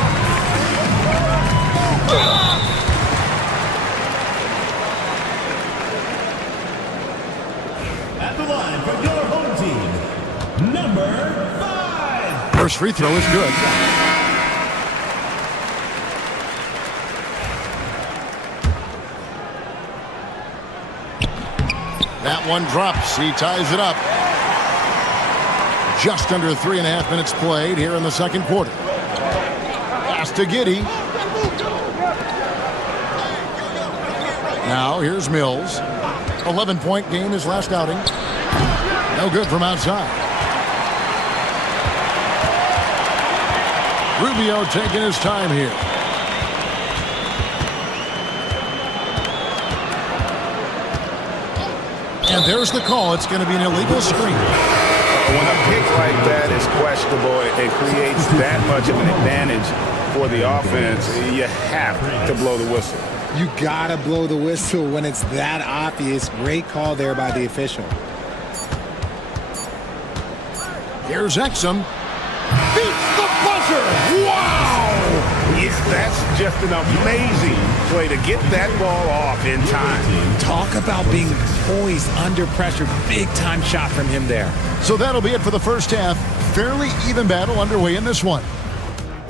At the line for your home team, number 5. First free throw is good. That one drops. He ties it up. Just under 3.5 minutes played here in the second quarter. Pass to Giddey. Now here's Mills. 11-point game his last outing. No good from outside. Rubio taking his time here. And there's the call. It's going to be an illegal screen. When a pick like that is questionable, it creates that much of an advantage for the offense. You have to blow the whistle. You gotta blow the whistle when it's that obvious. Great call there by the official. Here's Exum. Beats the buzzer! Wow! Yes, that's just an amazing play to get that ball off in time. Talk about being poised under pressure. Big time shot from him there. So that'll be it for the first half. Fairly even battle underway in this one.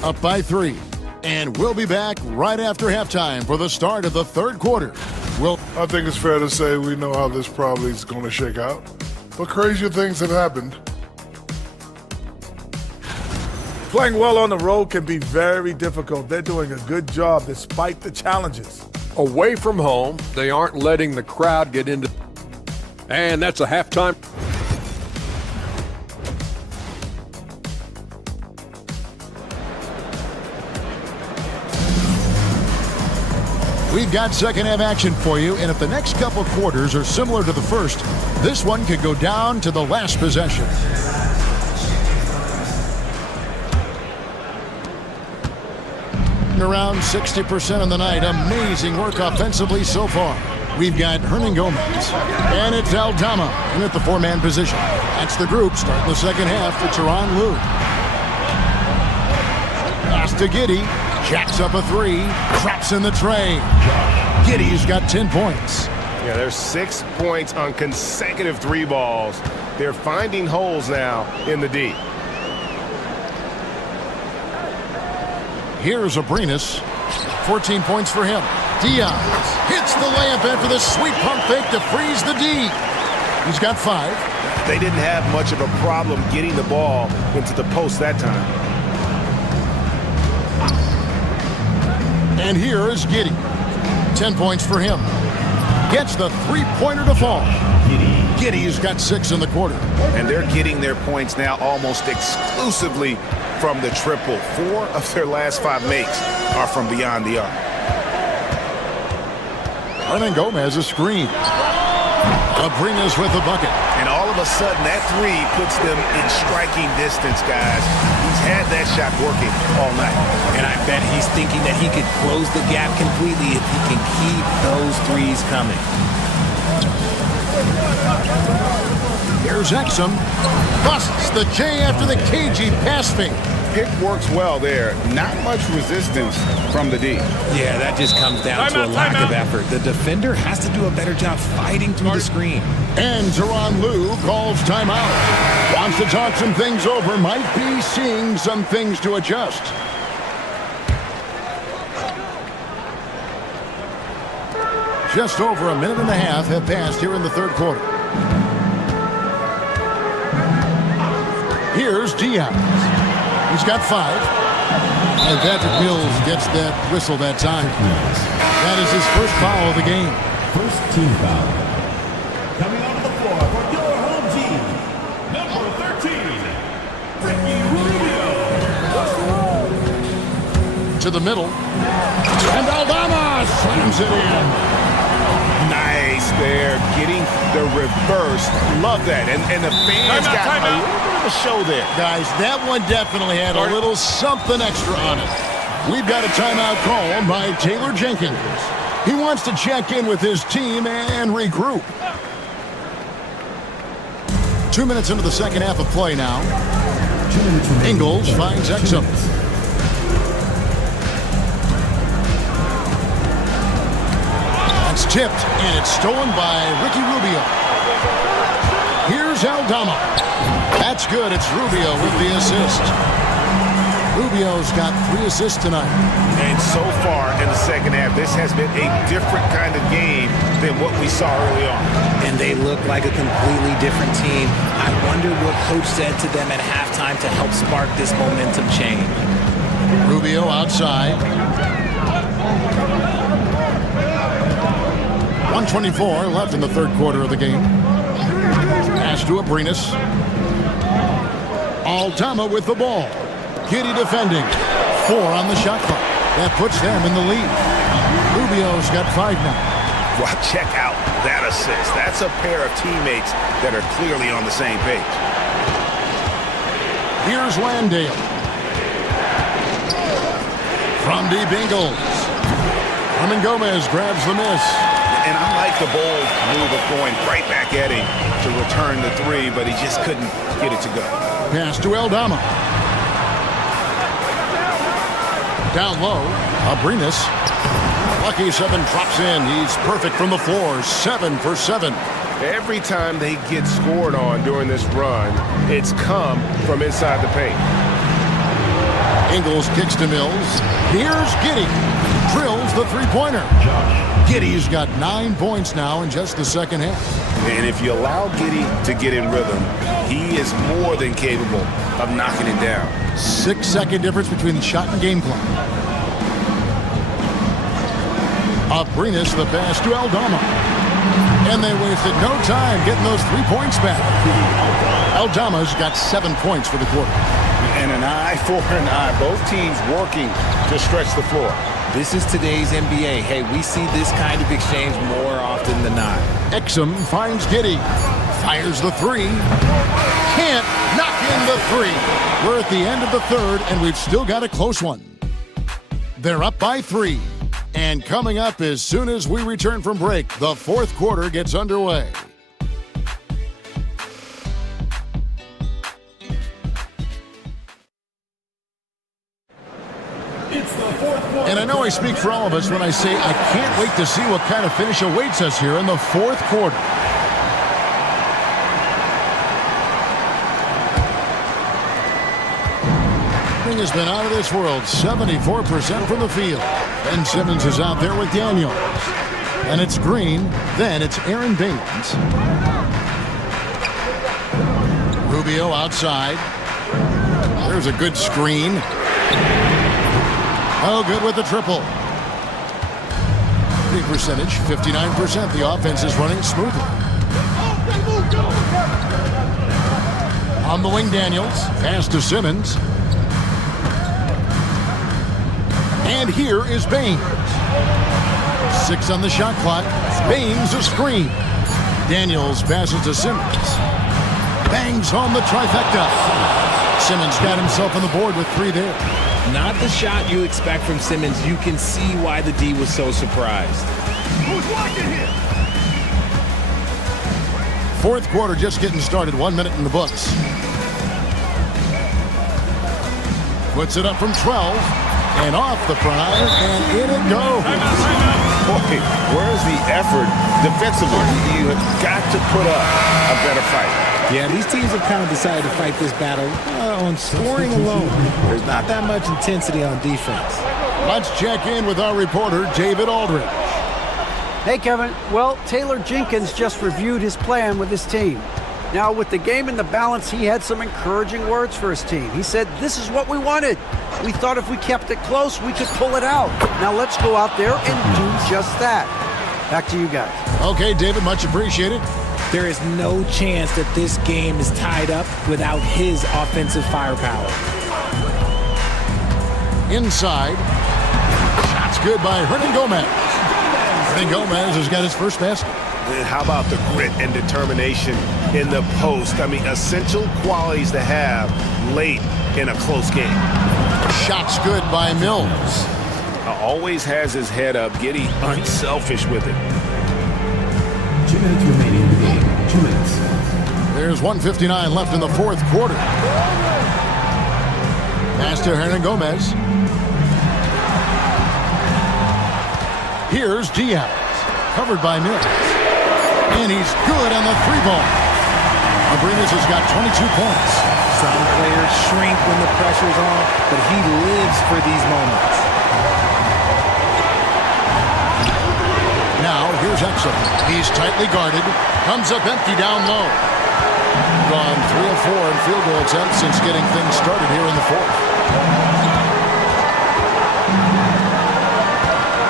Up by 3. And we'll be back right after halftime for the start of the third quarter. I think it's fair to say we know how this probably is going to shake out. But crazier things have happened. Playing well on the road can be very difficult. They're doing a good job despite the challenges. Away from home, they aren't letting the crowd get into. And that's a halftime. We've got second half action for you, and if the next couple quarters are similar to the first, this one could go down to the last possession. Around 60% on the night. Amazing work offensively so far. We've got Hernan Gomez, and it's Aldama in at the four-man position. That's the group starting the second half for Tyronn Lue. Pass to Giddey, jacks up a three, traps in the tray. Giddey's got 10 points. Yeah, there's 6 points on consecutive three balls. They're finding holes now in the D. Here's Abrinas. 14 points for him. Diaz hits the layup after the sweet pump fake to freeze the D. He's got 5. They didn't have much of a problem getting the ball into the post that time. And here is Giddey. 10 points for him. Gets the three-pointer to fall. Giddey's got 6 in the quarter. And they're getting their points now almost exclusively from the triple. 4 of their last 5 makes are from beyond the arc. Hernan Gomez a screen. Abrinas with the bucket. And all of a sudden, that three puts them in striking distance, guys. He's had that shot working all night. And I bet he's thinking that he could close the gap completely if he can keep those threes coming. Here's Exum. Busts the J after the cagey pass fake. Pick works well there. Not much resistance from the D. Yeah, that just comes down to a lack of effort. The defender has to do a better job fighting through the screen. And Tyronn Lue calls timeout. Wants to talk some things over. Might be seeing some things to adjust. Just over a minute and a half have passed here in the third quarter. Here's Diaz. He's got 5. And Patrick Mills gets that whistle that time. That is his first foul of the game. First team foul. Coming onto the floor for your home team, number 13, Ricky Rubio. To the middle. And Aldama slams it in. Nice there, getting the reverse. Love that. And the fans got a little bit of a show there. Guys, that one definitely had a little something extra on it. We've got a timeout call by Taylor Jenkins. He wants to check in with his team and regroup. 2 minutes into the second half of play now. Ingles finds Exum. It's tipped, and it's stolen by Ricky Rubio. Here's Aldama. That's good. It's Rubio with the assist. Rubio's got 3 assists tonight. And so far in the second half, this has been a different kind of game than what we saw early on. And they look like a completely different team. I wonder what coach said to them at halftime to help spark this momentum change. Rubio outside. 1:24 left in the third quarter of the game. Pass to Abrinas. Aldama with the ball. Giddey defending. 4 on the shot clock. That puts them in the lead. Rubio's got 5 now. Well, check out that assist. That's a pair of teammates that are clearly on the same page. Here's Landale. From deep Ingles. Hernan Gomez grabs the miss. And I like the bold move of going right back at him to return the 3, but he just couldn't get it to go. Pass to Aldama. Down low, Abrinas. Lucky 7 drops in. He's perfect from the floor. 7 for 7. Every time they get scored on during this run, it's come from inside the paint. Ingles kicks to Mills. Here's Giddey. Drills the three-pointer. Giddey's got 9 points now in just the second half. And if you allow Giddey to get in rhythm, he is more than capable of knocking it down. 6-second difference between the shot and game clock. Abrinas the pass to Aldama. And they wasted no time getting those 3 points back. Aldama's got 7 points for the quarter. And an eye for an eye. Both teams working to stretch the floor. This is today's NBA. Hey, we see this kind of exchange more often than not. Exum finds Giddey. Fires the three. Can't knock in the three. We're at the end of the third, and we've still got a close one. They're up by 3. And coming up as soon as we return from break, the fourth quarter gets underway. And I know I speak for all of us when I say I can't wait to see what kind of finish awaits us here in the fourth quarter. Thing has been out of this world, 74% from the field. Ben Simmons is out there with Daniels. And it's Green, then it's Aaron Baines. Rubio outside. There's a good screen. Oh, good with the triple. The percentage, 59%. The offense is running smoothly. On the wing, Daniels. Pass to Simmons. And here is Baines. 6 on the shot clock. Baines a screen. Daniels passes to Simmons. Bangs home the trifecta. Simmons got himself on the board with 3 there. Not the shot you expect from Simmons. You can see why the D was so surprised. Who's watching here? Fourth quarter just getting started. 1 minute in the books. Puts it up from 12. And off the front iron, and in it goes. Boy, where's the effort defensively? You have got to put up a better fight. Yeah, these teams have kind of decided to fight this battle on scoring alone. There's not that much intensity on defense. Let's check in with our reporter, David Aldridge. Hey, Kevin. Well, Taylor Jenkins just reviewed his plan with his team. Now, with the game in the balance, he had some encouraging words for his team. He said, this is what we wanted. We thought if we kept it close, we could pull it out. Now let's go out there and do just that. Back to you guys. Okay, David, much appreciated. There is no chance that this game is tied up without his offensive firepower. Inside. Shots good by Hernan Gomez. Hernan Gomez has got his first basket. How about the grit and determination in the post? I mean, essential qualities to have late in a close game. Shots good by Mills. Always has his head up, Giddey unselfish with it. 2 minutes remaining in the game. 2 minutes. There's 1:59 left in the fourth quarter. Pass to Hernan Gomez. Here's Diaz. Covered by Mills. And he's good on the 3-ball. Abrinas has got 22 points. Some players shrink when the pressure's on, but he lives for these moments. Now, here's Exum. He's tightly guarded. Comes up empty down low. Gone 3 of 4 in field goal attempts since getting things started here in the fourth.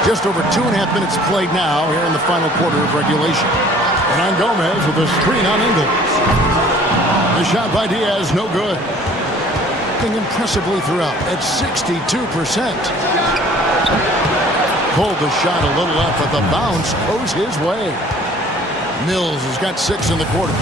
Just over 2.5 minutes played now here in the final quarter of regulation. And on Gomez with a screen on Ingles. The shot by Diaz, no good. Looking impressively throughout at 62%. Pulled the shot a little up, but the bounce goes his way. Mills has got 6 in the quarter.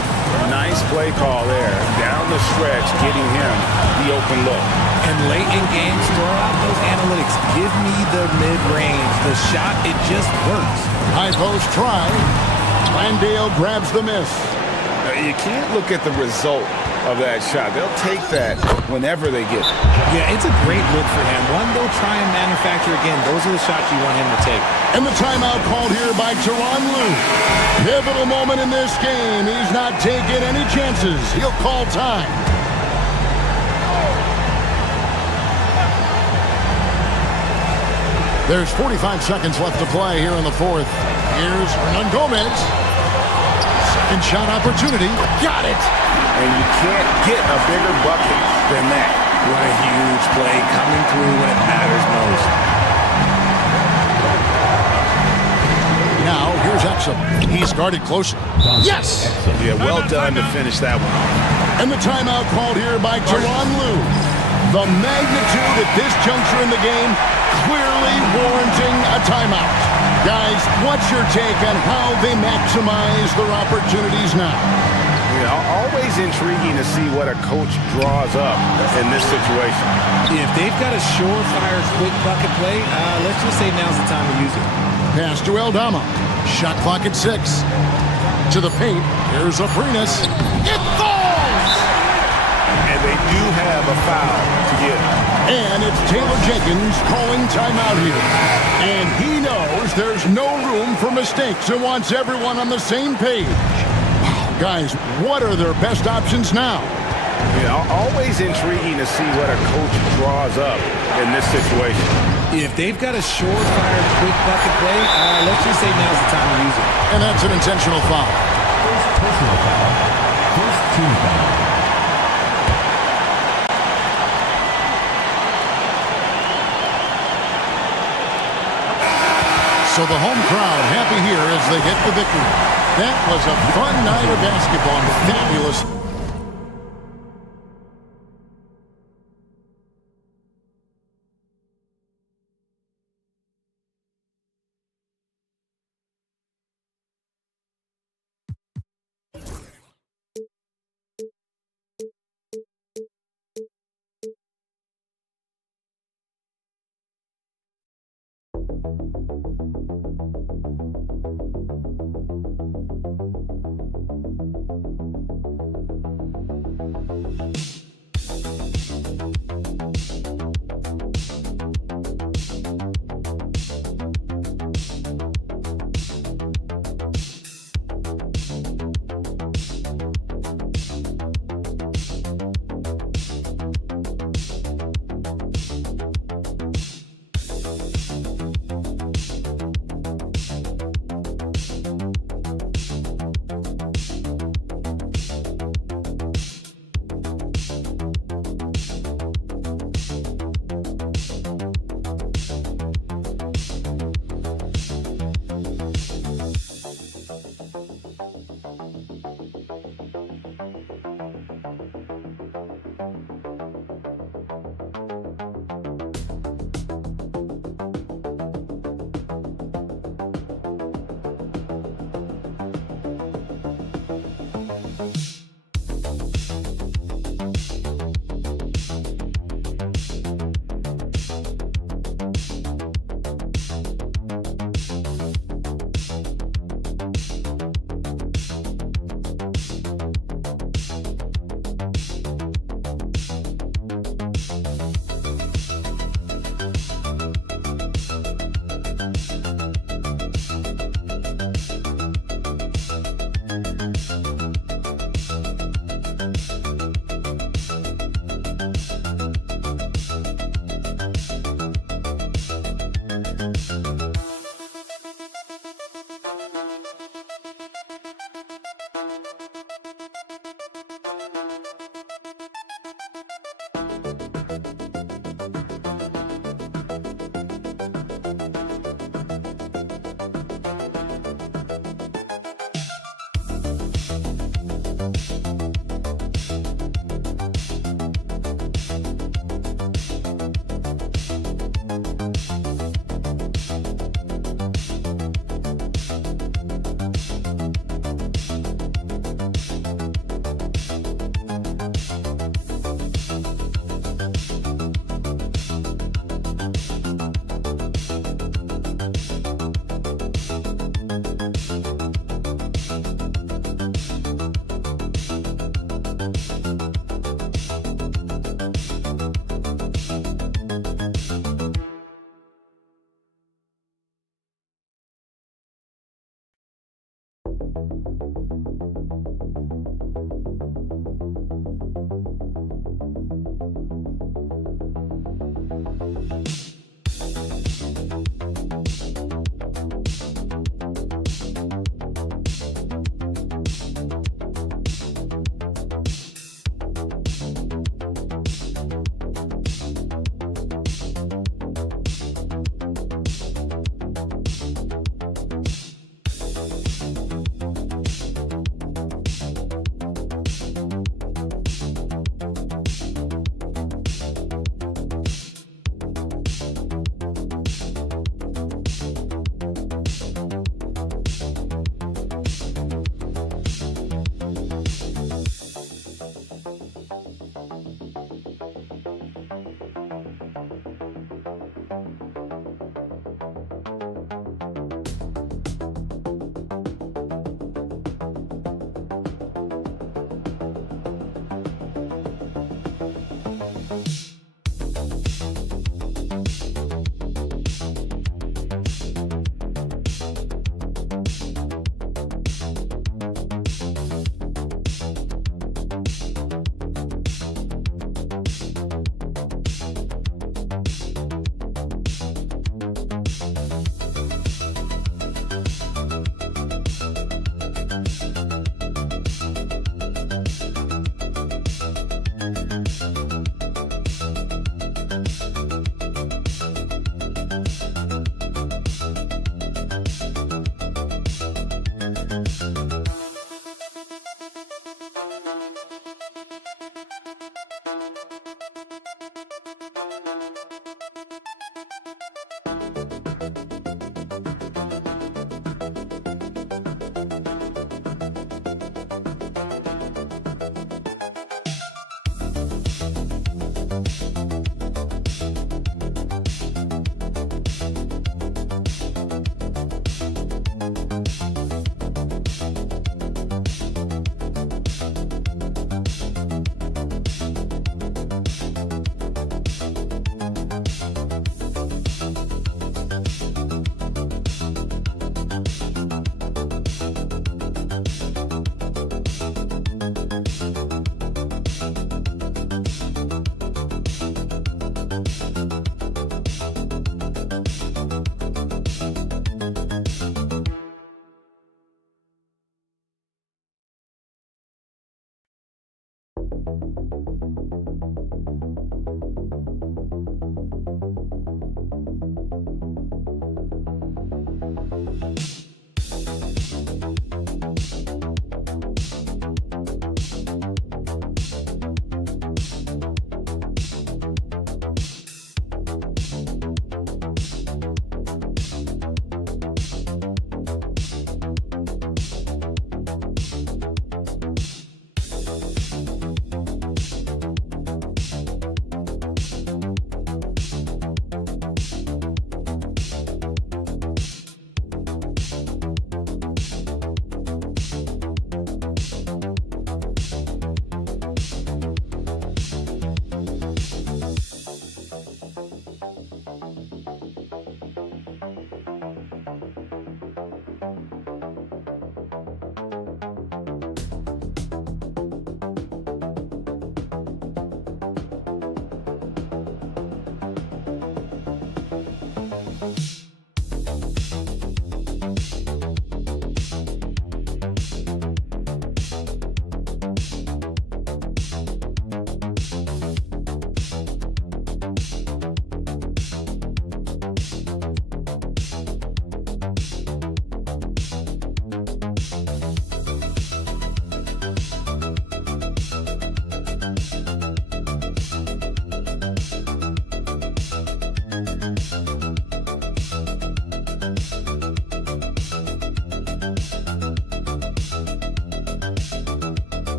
Nice play call there. Down the stretch, getting him the open look. And late in games, throw out those analytics. Give me the mid-range. The shot, it just works. High post try. Landale grabs the miss. You can't look at the result of that shot. They'll take that whenever they get it. Yeah, it's a great look for him. One they'll try and manufacture again. Those are the shots you want him to take. And the timeout called here by Tyronn Lue. Pivotal moment in this game. He's not taking any chances. He'll call time. There's 45 seconds left to play here in the fourth. Here's Hernan Gomez. Second shot opportunity. Got it! And you can't get a bigger bucket than that. What a huge play coming through when it matters most. Now, here's Exum. He's guarded closely. Yes! Yeah, well done to finish that one. And the timeout called here by Tyronn Lue. The magnitude at this juncture in the game clearly warranting a timeout. Guys, what's your take on how they maximize their opportunities now? Always intriguing to see what a coach draws up in this situation. If they've got a surefire quick bucket play, let's just say now's the time to use it. Pass to Aldama. Shot clock at 6. To the paint. Here's Aprinas. It falls! And they do have a foul to get. And it's Taylor Jenkins calling timeout here. And he knows there's no room for mistakes and wants everyone on the same page. Wow, guys, what are their best options now? Always intriguing to see what a coach draws up in this situation. If they've got a surefire quick bucket play, let's just say now's the time to use it. And that's an intentional foul. First personal foul. First team foul. So the home crowd happy here as they get the victory. That was a fun night of basketball. Fabulous.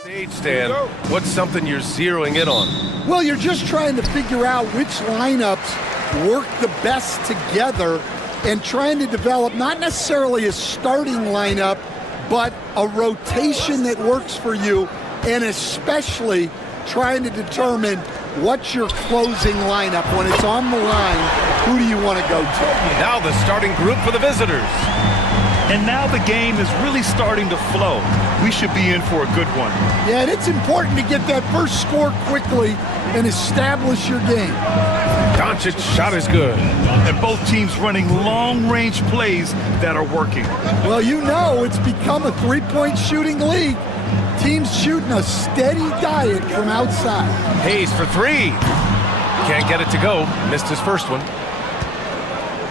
Stage, Stan, what's something you're zeroing in on? Well, you're just trying to figure out which lineups work the best together and trying to develop not necessarily a starting lineup, but a rotation that works for you, and especially trying to determine what's your closing lineup. When it's on the line, who do you want to go to? Now the starting group for the visitors. And now the game is really starting to flow. We should be in for a good one. Yeah, and it's important to get that first score quickly and establish your game. Doncic's shot is good. And both teams running long-range plays that are working. Well, you know it's become a three-point shooting league. Teams shooting a steady diet from outside. Hayes for three. Can't get it to go. Missed his first one.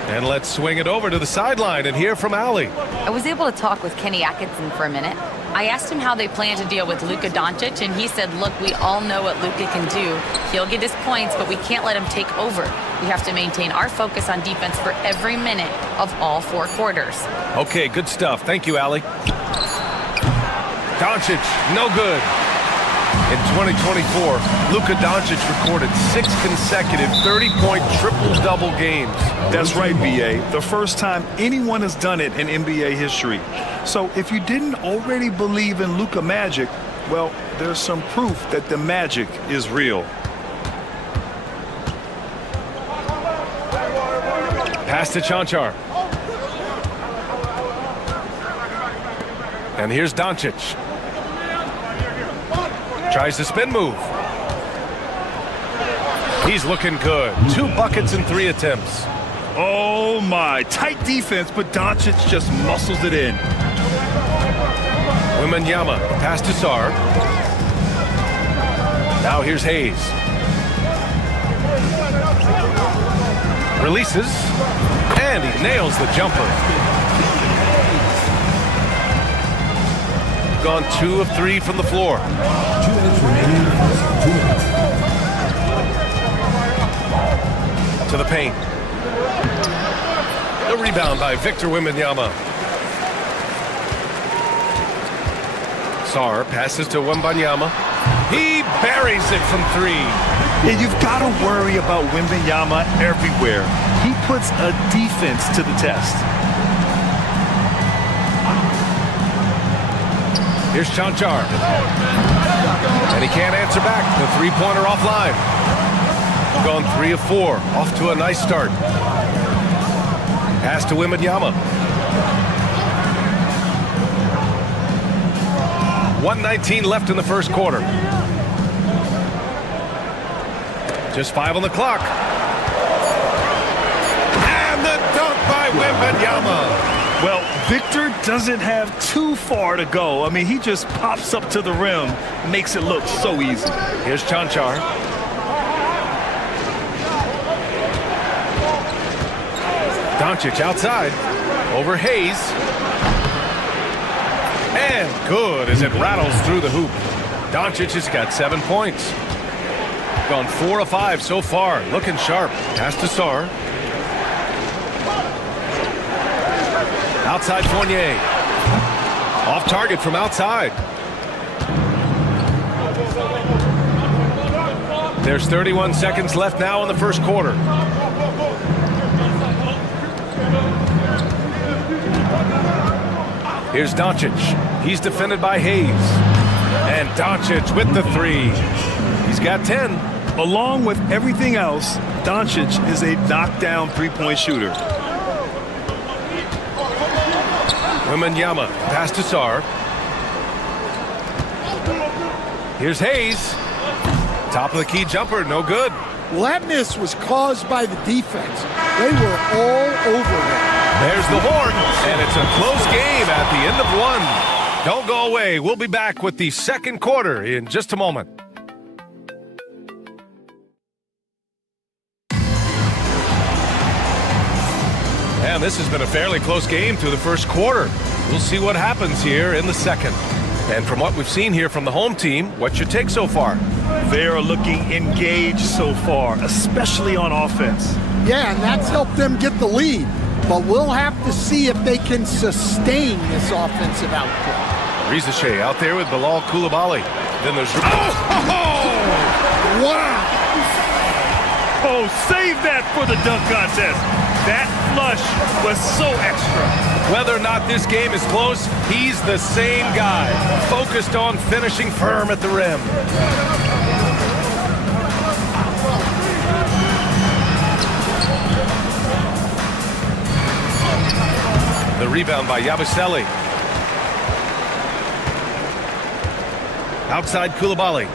And let's swing it over to the sideline and hear from Allie. I was able to talk with Kenny Atkinson for a minute. I asked him how they plan to deal with Luka Doncic, and he said, look, we all know what Luka can do. He'll get his points, but we can't let him take over. We have to maintain our focus on defense for every minute of all 4 quarters. Okay, good stuff. Thank you, Allie. Doncic, no good. In 2024, Luka Doncic recorded 6 consecutive 30-point triple-double games. That's right, B.A. The first time anyone has done it in NBA history. So if you didn't already believe in Luka magic, well, there's some proof that the magic is real. Pass to Chanchar. And here's Doncic. Tries the spin move. He's looking good. 2 buckets in 3 attempts. Oh my, tight defense, but Doncic just muscles it in. Wembanyama, pass to Sarr. Now here's Hayes. Releases, and he nails the jumper. Gone 2 of 3 from the floor. To the paint. The rebound by Victor Wembanyama. Sarr passes to Wembanyama. He buries it from 3. And you've got to worry about Wembanyama everywhere. He puts a defense to the test. Here's Chanchar. And he can't answer back. The 3-pointer offline. Gone 3 of 4. Off to a nice start. Pass to Wembanyama. 1:19 left in the first quarter. Just 5 on the clock. Wembanyama. Well, Victor doesn't have too far to go. I mean, he just pops up to the rim, makes it look so easy. Here's Chanchar. Doncic outside. Over Hayes. And good as it rattles through the hoop. Doncic has got 7 points. Gone 4 of 5 so far. Looking sharp. Pass to Sarr. Outside Fournier. Off target from outside. There's 31 seconds left now in the first quarter. Here's Doncic. He's defended by Hayes. And Doncic with the 3. He's got 10. Along with everything else, Doncic is a knockdown three-point shooter. Wembanyama, pass to Sarr. Here's Hayes. Top of the key jumper, no good. Well, that miss was caused by the defense. They were all over him. There's the horn, and it's a close game at the end of 1. Don't go away. We'll be back with the second quarter in just a moment. And this has been a fairly close game through the first quarter. We'll see what happens here in the second. And from what we've seen here from the home team, what's your take so far? They are looking engaged so far, especially on offense. Yeah, and that's helped them get the lead. But we'll have to see if they can sustain this offensive output. Rizachet out there with Bilal Coulibaly. Then there's... Wow! Oh, save that for the dunk contest. That flush was so extra. Whether or not this game is close, he's the same guy, focused on finishing firm at the rim. The rebound by Yabusele. Outside Coulibaly.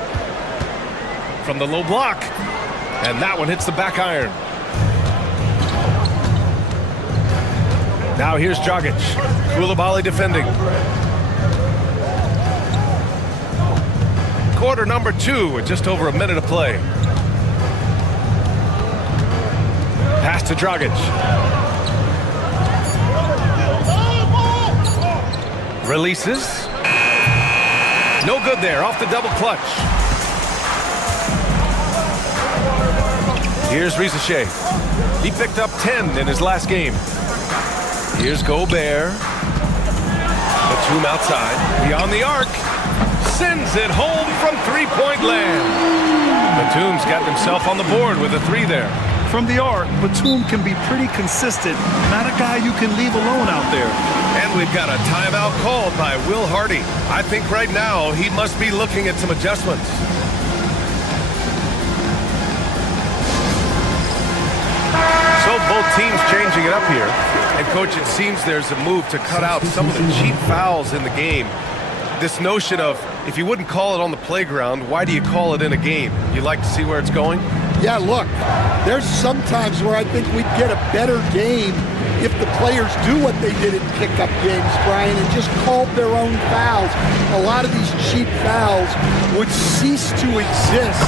From the low block. And that one hits the back iron. Now here's Dragic. Coulibaly defending. Quarter number 2 with just over a minute of play. Pass to Dragic. Releases. No good there, off the double clutch. Here's Rizachet. He picked up 10 in his last game. Here's Gobert. Batum outside. Beyond the arc. Sends it home from three-point land. Batum's got himself on the board with a 3 there. From the arc, Batum can be pretty consistent. Not a guy you can leave alone out there. And we've got a timeout called by Will Hardy. I think right now he must be looking at some adjustments. So both teams changing it up here. And, Coach, it seems there's a move to cut out some of the cheap fouls in the game. This notion of, if you wouldn't call it on the playground, why do you call it in a game? You like to see where it's going? Yeah, look, there's some times where I think we'd get a better game if the players do what they did in pickup games, Brian, and just called their own fouls. A lot of these cheap fouls would cease to exist.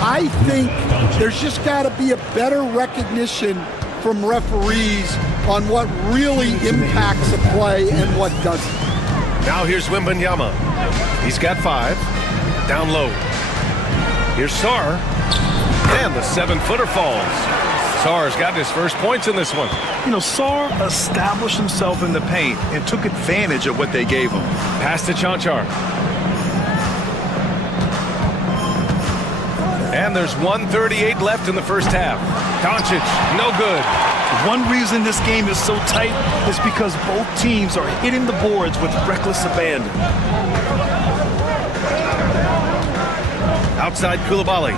I think there's just got to be a better recognition from referees on what really impacts a play and what doesn't. Now here's Wembanyama. He's got 5. Down low. Here's Sarr. And the 7-footer falls. Sarr's got his first points in this one. You know, Sarr established himself in the paint and took advantage of what they gave him. Pass to Chanchar. And there's 1:38 left in the first half. Doncic, no good. One reason this game is so tight is because both teams are hitting the boards with reckless abandon. Outside Coulibaly.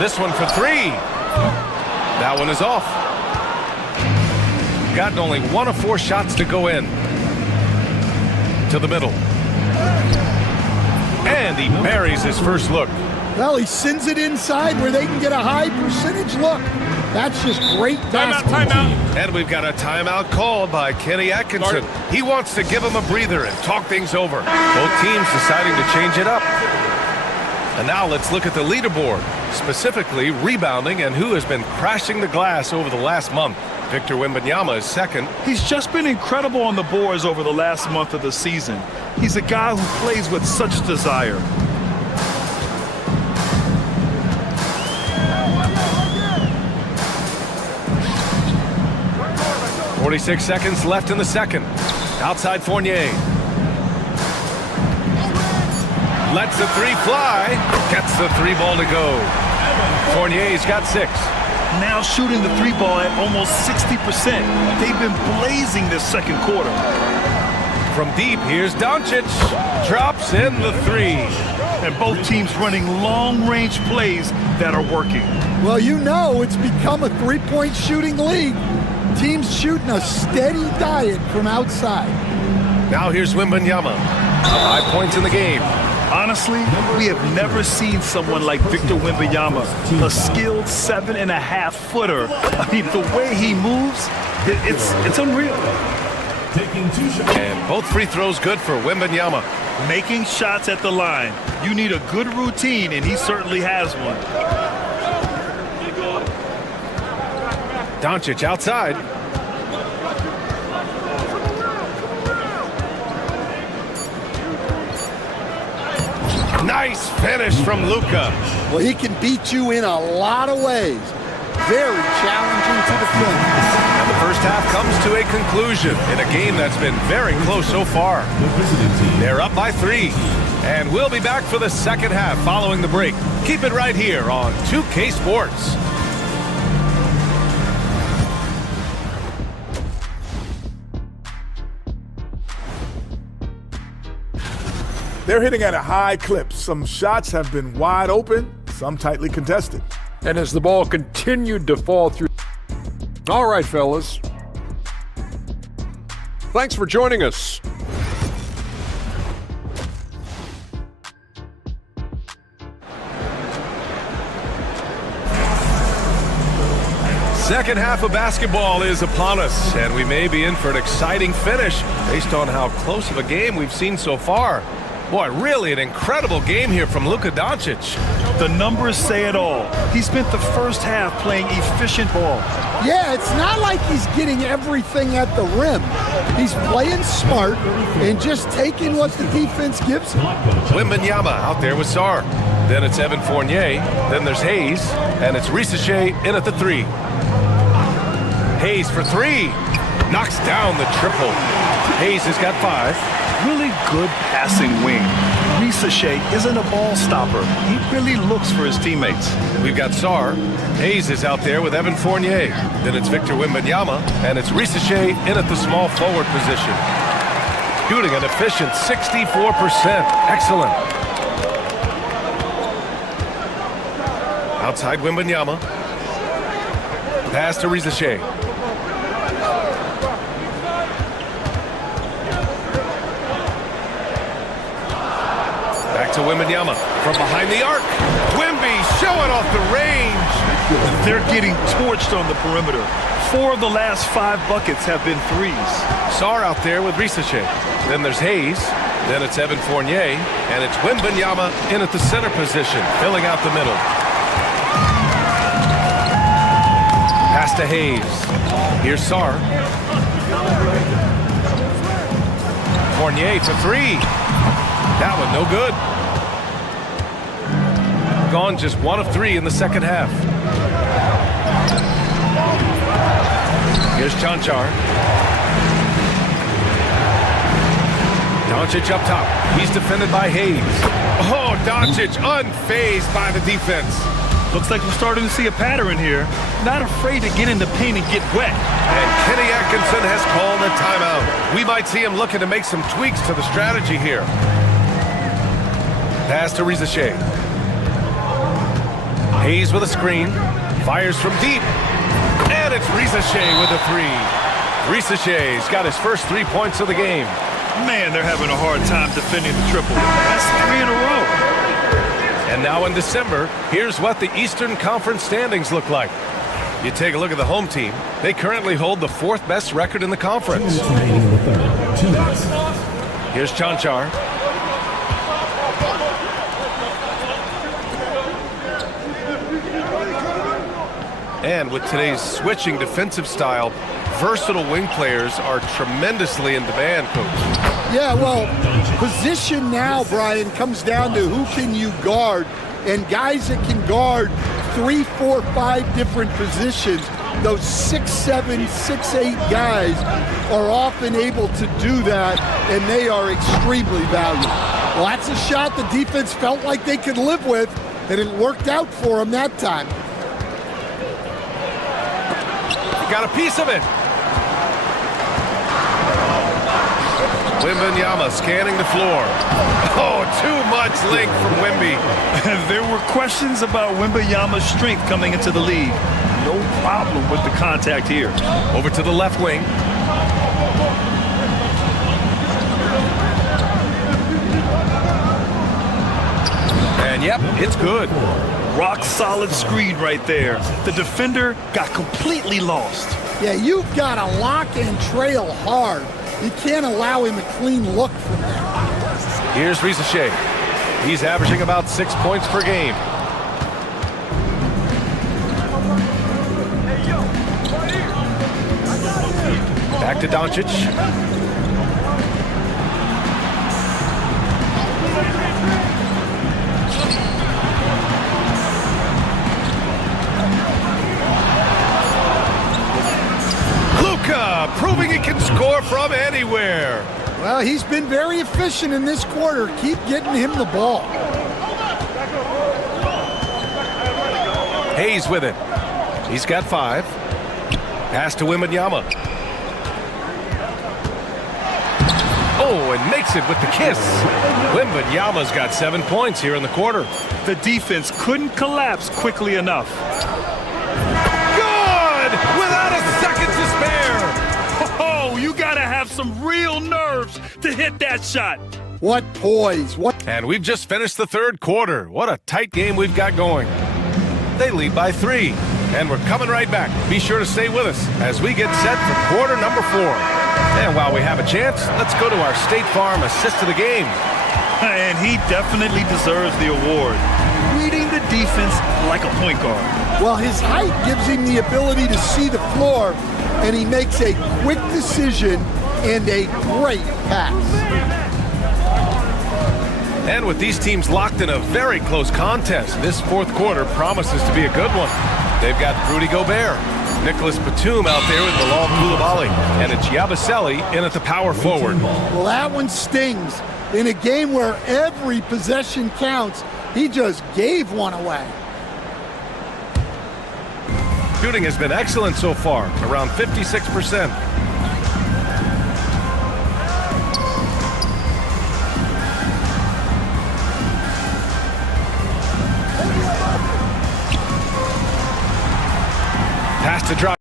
This one for 3. That one is off. Gotten only 1 of 4 shots to go in. To the middle. And he buries his first look. Well, he sends it inside where they can get a high percentage look. That's just great basketball. Timeout. And we've got a timeout called by Kenny Atkinson. He wants to give him a breather and talk things over. Both teams deciding to change it up. And now let's look at the leaderboard, specifically rebounding and who has been crashing the glass over the last month. Victor Wembanyama is second. He's just been incredible on the boards over the last month of the season. He's a guy who plays with such desire. 46 seconds left in the second. Outside Fournier. Lets the three fly. Gets the three ball to go. Fournier's got 6. Now shooting the three ball at almost 60%. They've been blazing this second quarter. From deep, here's Doncic. Drops in the 3. And both teams running long-range plays that are working. Well, you know it's become a three-point shooting league. Teams shooting a steady diet from outside. Now here's Wembanyama. 5 points in the game. Honestly, we have never seen someone like Victor Wembanyama, a skilled 7.5-footer. I mean, the way he moves, it's unreal. Taking 2 shots. And both free throws good for Wembanyama. Making shots at the line. You need a good routine, and he certainly has one. Doncic outside. Nice finish from Luka. Well, he can beat you in a lot of ways. Very challenging to defend. And the first half comes to a conclusion in a game that's been very close so far. They're up by 3. And we'll be back for the second half following the break. Keep it right here on 2K Sports. They're hitting at a high clip. Some shots have been wide open, some tightly contested. And as the ball continued to fall through. All right, fellas. Thanks for joining us. Second half of basketball is upon us, and we may be in for an exciting finish based on how close of a game we've seen so far. Boy, really an incredible game here from Luka Doncic. The numbers say it all. He spent the first half playing efficient ball. Yeah, it's not like he's getting everything at the rim. He's playing smart and just taking what the defense gives him. Wembanyama out there with Sarr. Then it's Evan Fournier. Then there's Hayes. And it's Risacher in at the 3. Hayes for 3. Knocks down the triple. Hayes has got 5. Really good passing wing. Risacher isn't a ball stopper. He really looks for his teammates. We've got Sarr. Hayes is out there with Evan Fournier. Then it's Victor Wembanyama. And it's Risacher in at the small forward position. Shooting an efficient 64%. Excellent. Outside Wembanyama. Pass to Risacher. Back to Wembanyama from behind the arc. Wemby showing off the range. They're getting torched on the perimeter. 4 of the last 5 buckets have been threes. Sarr out there with Risacher. Then there's Hayes. Then it's Evan Fournier. And it's Wembanyama in at the center position, filling out the middle. Pass to Hayes. Here's Sarr. Fournier for 3. That one no good. Gone just 1 of 3 in the second half. Here's Chanchar. Doncic up top. He's defended by Hayes. Oh, Doncic unfazed by the defense. Looks like we're starting to see a pattern here. Not afraid to get in the paint and get wet. And Kenny Atkinson has called a timeout. We might see him looking to make some tweaks to the strategy here. Pass to Risacher. Hayes with a screen. Fires from deep. And it's Risacher with a 3. Risacher's got his first 3 points of the game. Man, they're having a hard time defending the triple. That's 3 in a row. And now in December, here's what the Eastern Conference standings look like. You take a look at the home team. They currently hold the 4th best record in the conference. Here's Chanchar. And with today's switching defensive style, versatile wing players are tremendously in demand, Coach. Yeah, well, position now, Brian, comes down to who can you guard, and guys that can guard 3, 4, 5 different positions. Those 6'7", 6'8" guys are often able to do that, and they are extremely valuable. Well, that's a shot the defense felt like they could live with, and it worked out for them that time. Got a piece of it. Wembanyama scanning the floor. Oh, too much length from Wemby. There were questions about Wembanyama's strength coming into the league. No problem with the contact here. Over to the left wing. And yep, it's good. Rock solid screen right there. The defender got completely lost. Yeah, you've got to lock and trail hard. You can't allow him a clean look from there. Here's Risache. He's averaging about 6 points per game. Back to Doncic. Luka proving he can score from anywhere. Well, he's been very efficient in this quarter. Keep getting him the ball. Hayes with it. He's got 5. Pass to Wembanyama. Oh, and makes it with the kiss. Wembanyama's got 7 points here in the quarter. The defense couldn't collapse quickly enough. Good! Without a second to spare. Oh, you gotta have some real nerves to hit that shot. What poise. What? And we've just finished the 3rd quarter. What a tight game we've got going. They lead by 3. And we're coming right back. Be sure to stay with us as we get set for quarter number 4. And while we have a chance, let's go to our State Farm assist of the game. And he definitely deserves the award. Reading the defense like a point guard. Well, his height gives him the ability to see the floor, and he makes a quick decision and a great pass. And with these teams locked in a very close contest, this 4th quarter promises to be a good one. They've got Rudy Gobert, Nicholas Batum out there with Bilal Coulibaly, and it's Yabusele in at the power forward. Well, that one stings. In a game where every possession counts, he just gave one away. Shooting has been excellent so far, around 56%. Pass to Dragic.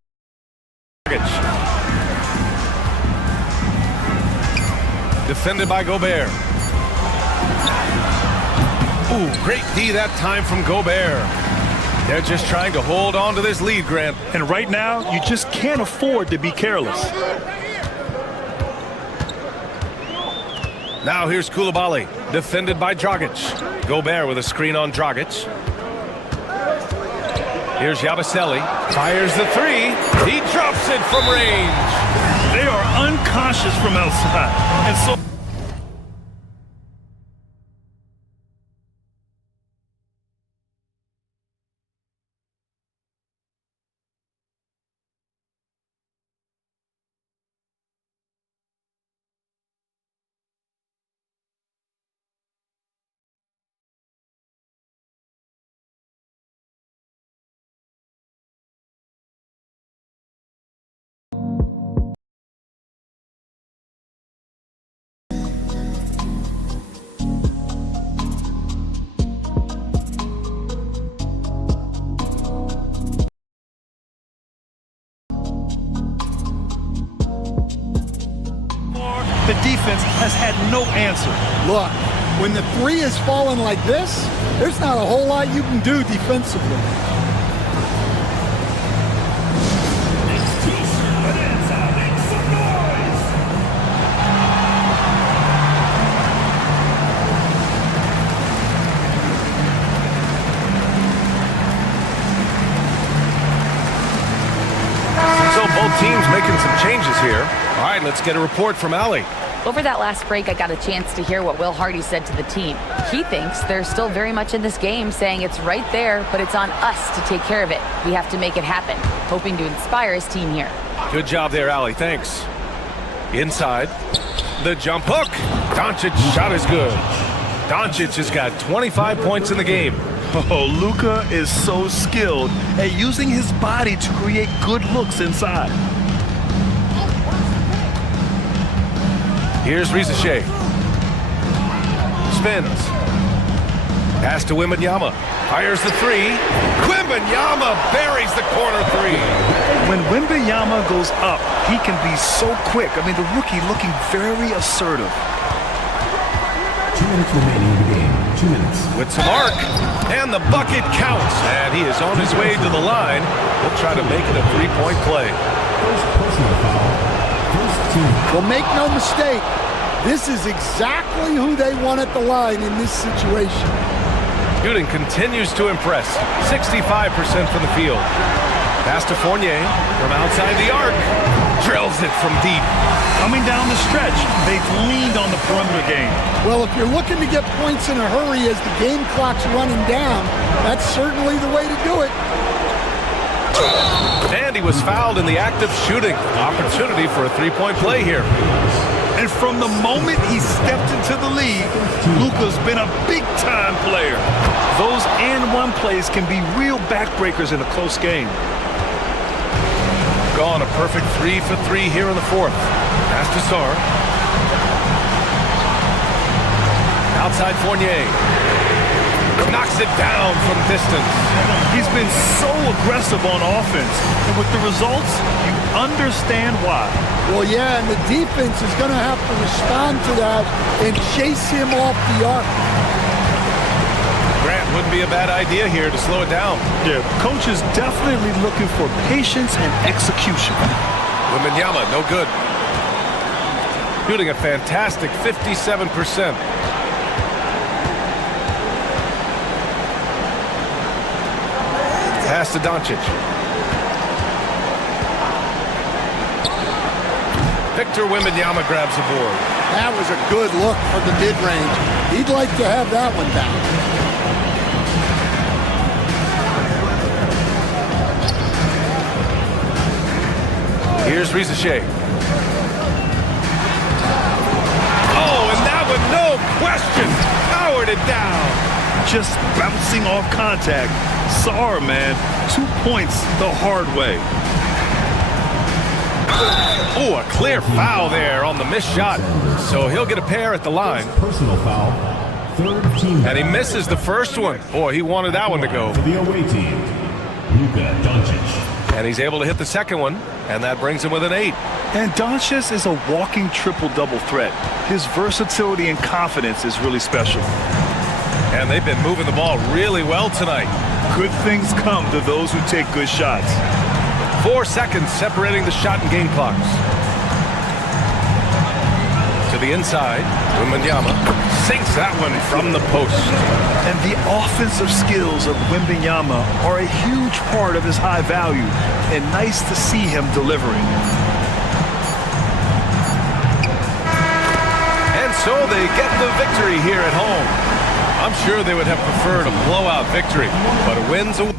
Defended by Gobert. Ooh, great D that time from Gobert. They're just trying to hold on to this lead, Grant. And right now, you just can't afford to be careless. Now here's Coulibaly, defended by Dragic. Gobert with a screen on Dragic. Here's Yabusele, fires the 3. He drops it from range. They are unconscious from outside. And so Look, when the three is falling like this, there's not a whole lot you can do defensively. So both teams making some changes here. All right, let's get a report from Allie. Over that last break, I got a chance to hear what Will Hardy said to the team. He thinks they're still very much in this game, saying it's right there, but it's on us to take care of it. We have to make it happen, hoping to inspire his team here. Good job there, Allie. Thanks. Inside. The jump hook. Doncic's shot is good. Doncic has got 25 points in the game. Oh, Luka is so skilled at using his body to create good looks inside. Here's Rizachet. Spins. Pass to Wembanyama. Fires the three. Wembanyama buries the corner three. When Wembanyama goes up, he can be so quick. I mean, the rookie looking very assertive. 2 minutes remaining in the game. 2 minutes. With some arc. And the bucket counts. And he is on his way to the line. He'll try to make it a three-point play. First personal foul. First team. Well, make no mistake, this is exactly who they want at the line in this situation. Shooting continues to impress. 65% from the field. Pass to Fournier from outside the arc. Drills it from deep. Coming down the stretch, they've leaned on the perimeter game. Well, if you're looking to get points in a hurry as the game clock's running down, that's certainly the way to do it. And he was fouled in the act of shooting. Opportunity for a three-point play here. And from the moment he stepped into the league, Luka's been a big-time player. Those and-one plays can be real backbreakers in a close game. Gone a perfect 3 for 3 here in the fourth. Pass to Sarr. Outside Fournier. Knocks it down from distance. He's been so aggressive on offense. And with the results, you understand why. Well, yeah, and the defense is going to have to respond to that and chase him off the arc. Grant wouldn't be a bad idea here to slow it down. Yeah, coach is definitely looking for patience and execution. Wembanyama, no good. Shooting a fantastic 57%. Pass to Doncic. Victor Wembanyama grabs the board. That was a good look from the mid-range. He'd like to have that one back. Here's Rizachet. Oh, and that one, no question, powered it down. Just bouncing off contact. Sarr, man, 2 points the hard way. Oh, a clear foul there on the missed shot. So he'll get a pair at the line. Personal foul. Third team. And he misses the first one. Boy, he wanted that one to go. For the away team, Luka Doncic. And he's able to hit the second one, and that brings him with an 8. And Doncic is a walking triple-double threat. His versatility and confidence is really special. And they've been moving the ball really well tonight. Good things come to those who take good shots. 4 seconds separating the shot and game clocks. To the inside, Wembanyama sinks that one from the post. And the offensive skills of Wembanyama are a huge part of his high value, and nice to see him delivering. And so they get the victory here at home. I'm sure they would have preferred a blowout victory, but a win's a win.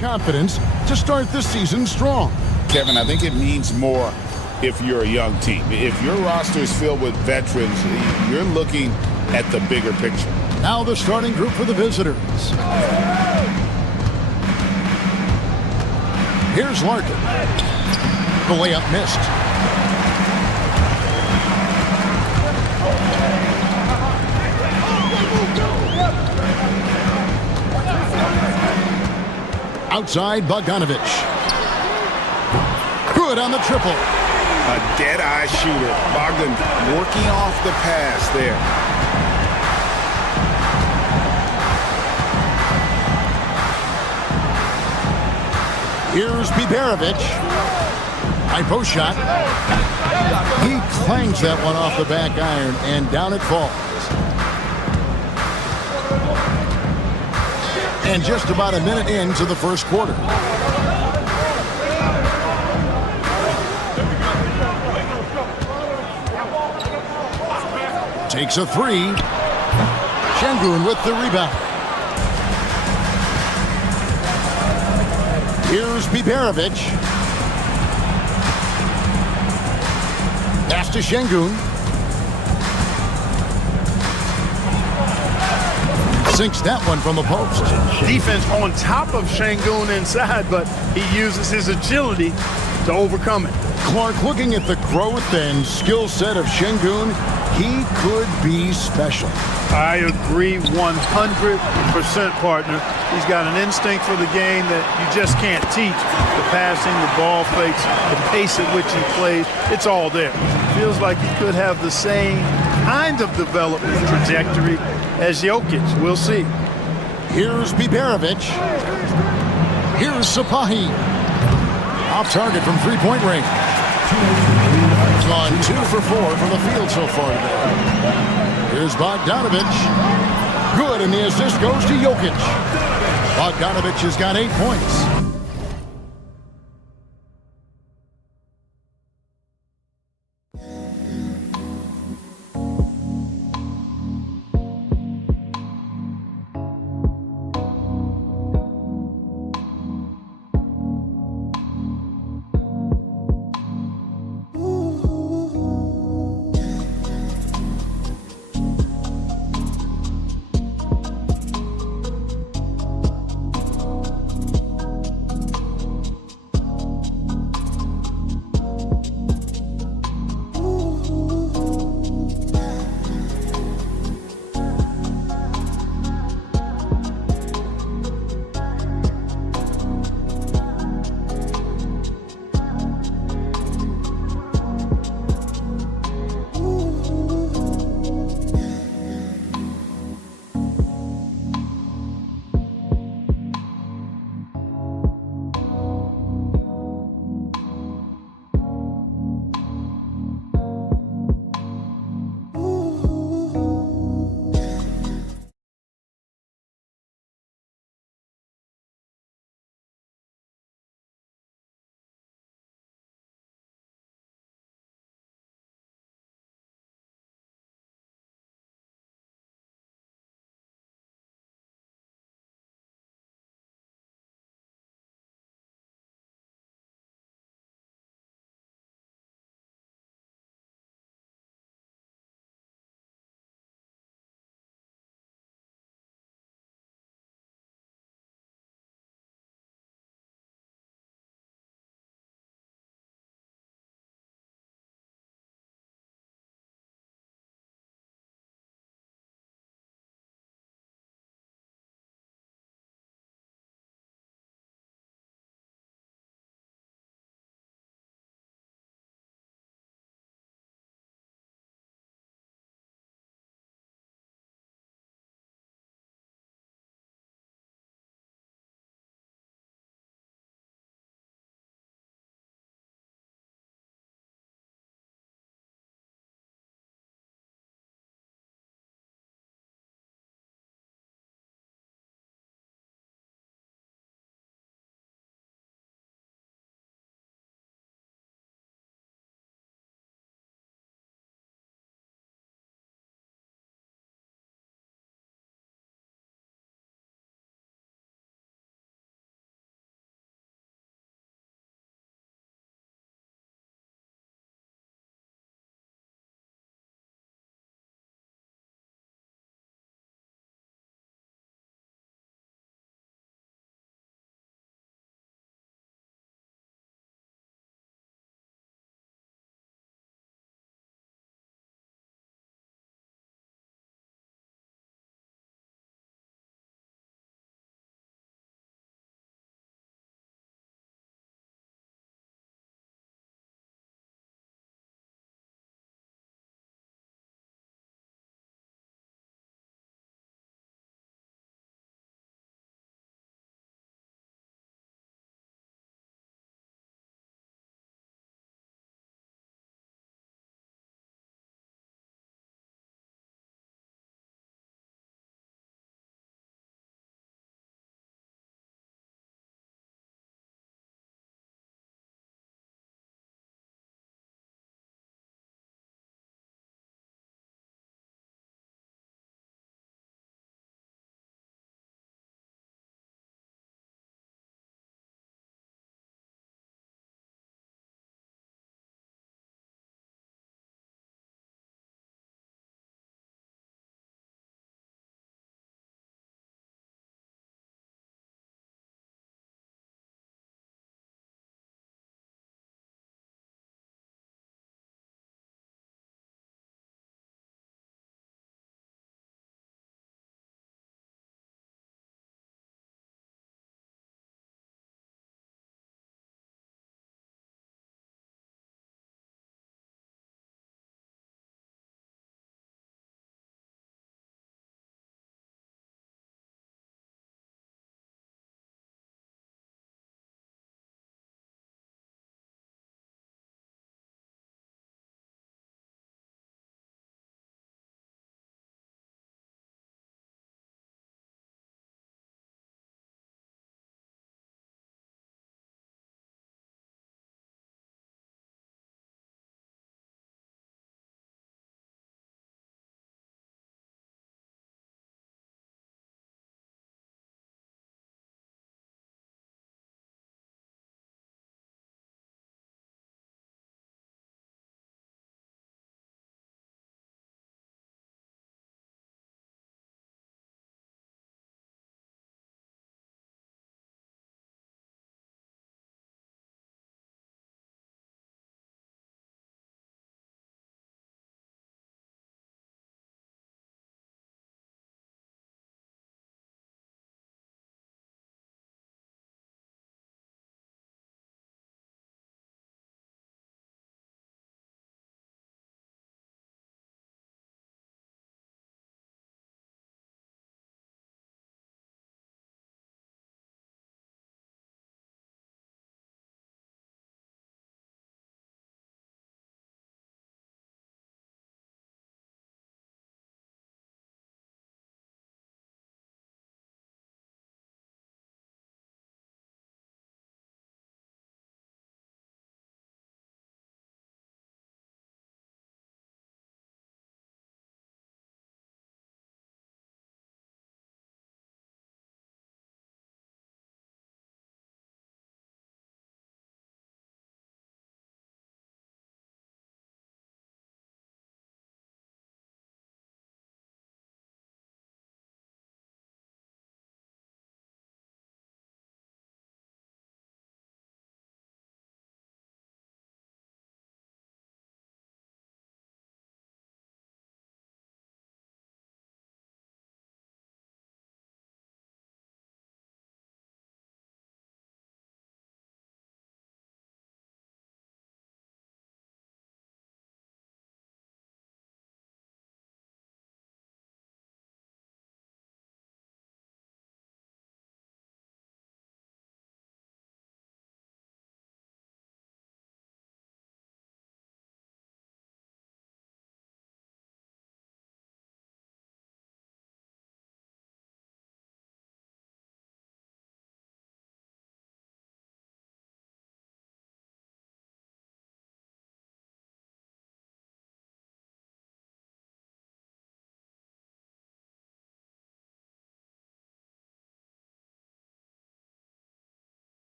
Confidence to start the season strong. Kevin, I think it means more if you're a young team. If your roster is filled with veterans, you're looking at the bigger picture. Now the starting group for the visitors. Here's Larkin. The layup missed. Outside, Bogdanovich. Good on the triple. A dead-eye shooter. Bogdan working off the pass there. Here's Biberovic. High post shot. He clangs that one off the back iron, and down it falls. And just about a minute into the first quarter. Takes a three. Şengün with the rebound. Here's Biberovic. Pass to Şengün. Sinks that one from the post. Defense on top of Şengün inside, but he uses his agility to overcome it. Clark, looking at the growth and skill set of Şengün, he could be special. I agree 100%, partner. He's got an instinct for the game that you just can't teach. The passing, the ball fakes, the pace at which he plays, it's all there. Feels like he could have the same kind of development trajectory as Jokic. We'll see. Here's Biberovic. Here's Sapahi. Off target from three-point range. Gone 2 for 4 from the field so far today. Here's Bogdanovich. Good, and the assist goes to Jokic. Bogdanovich has got 8 points.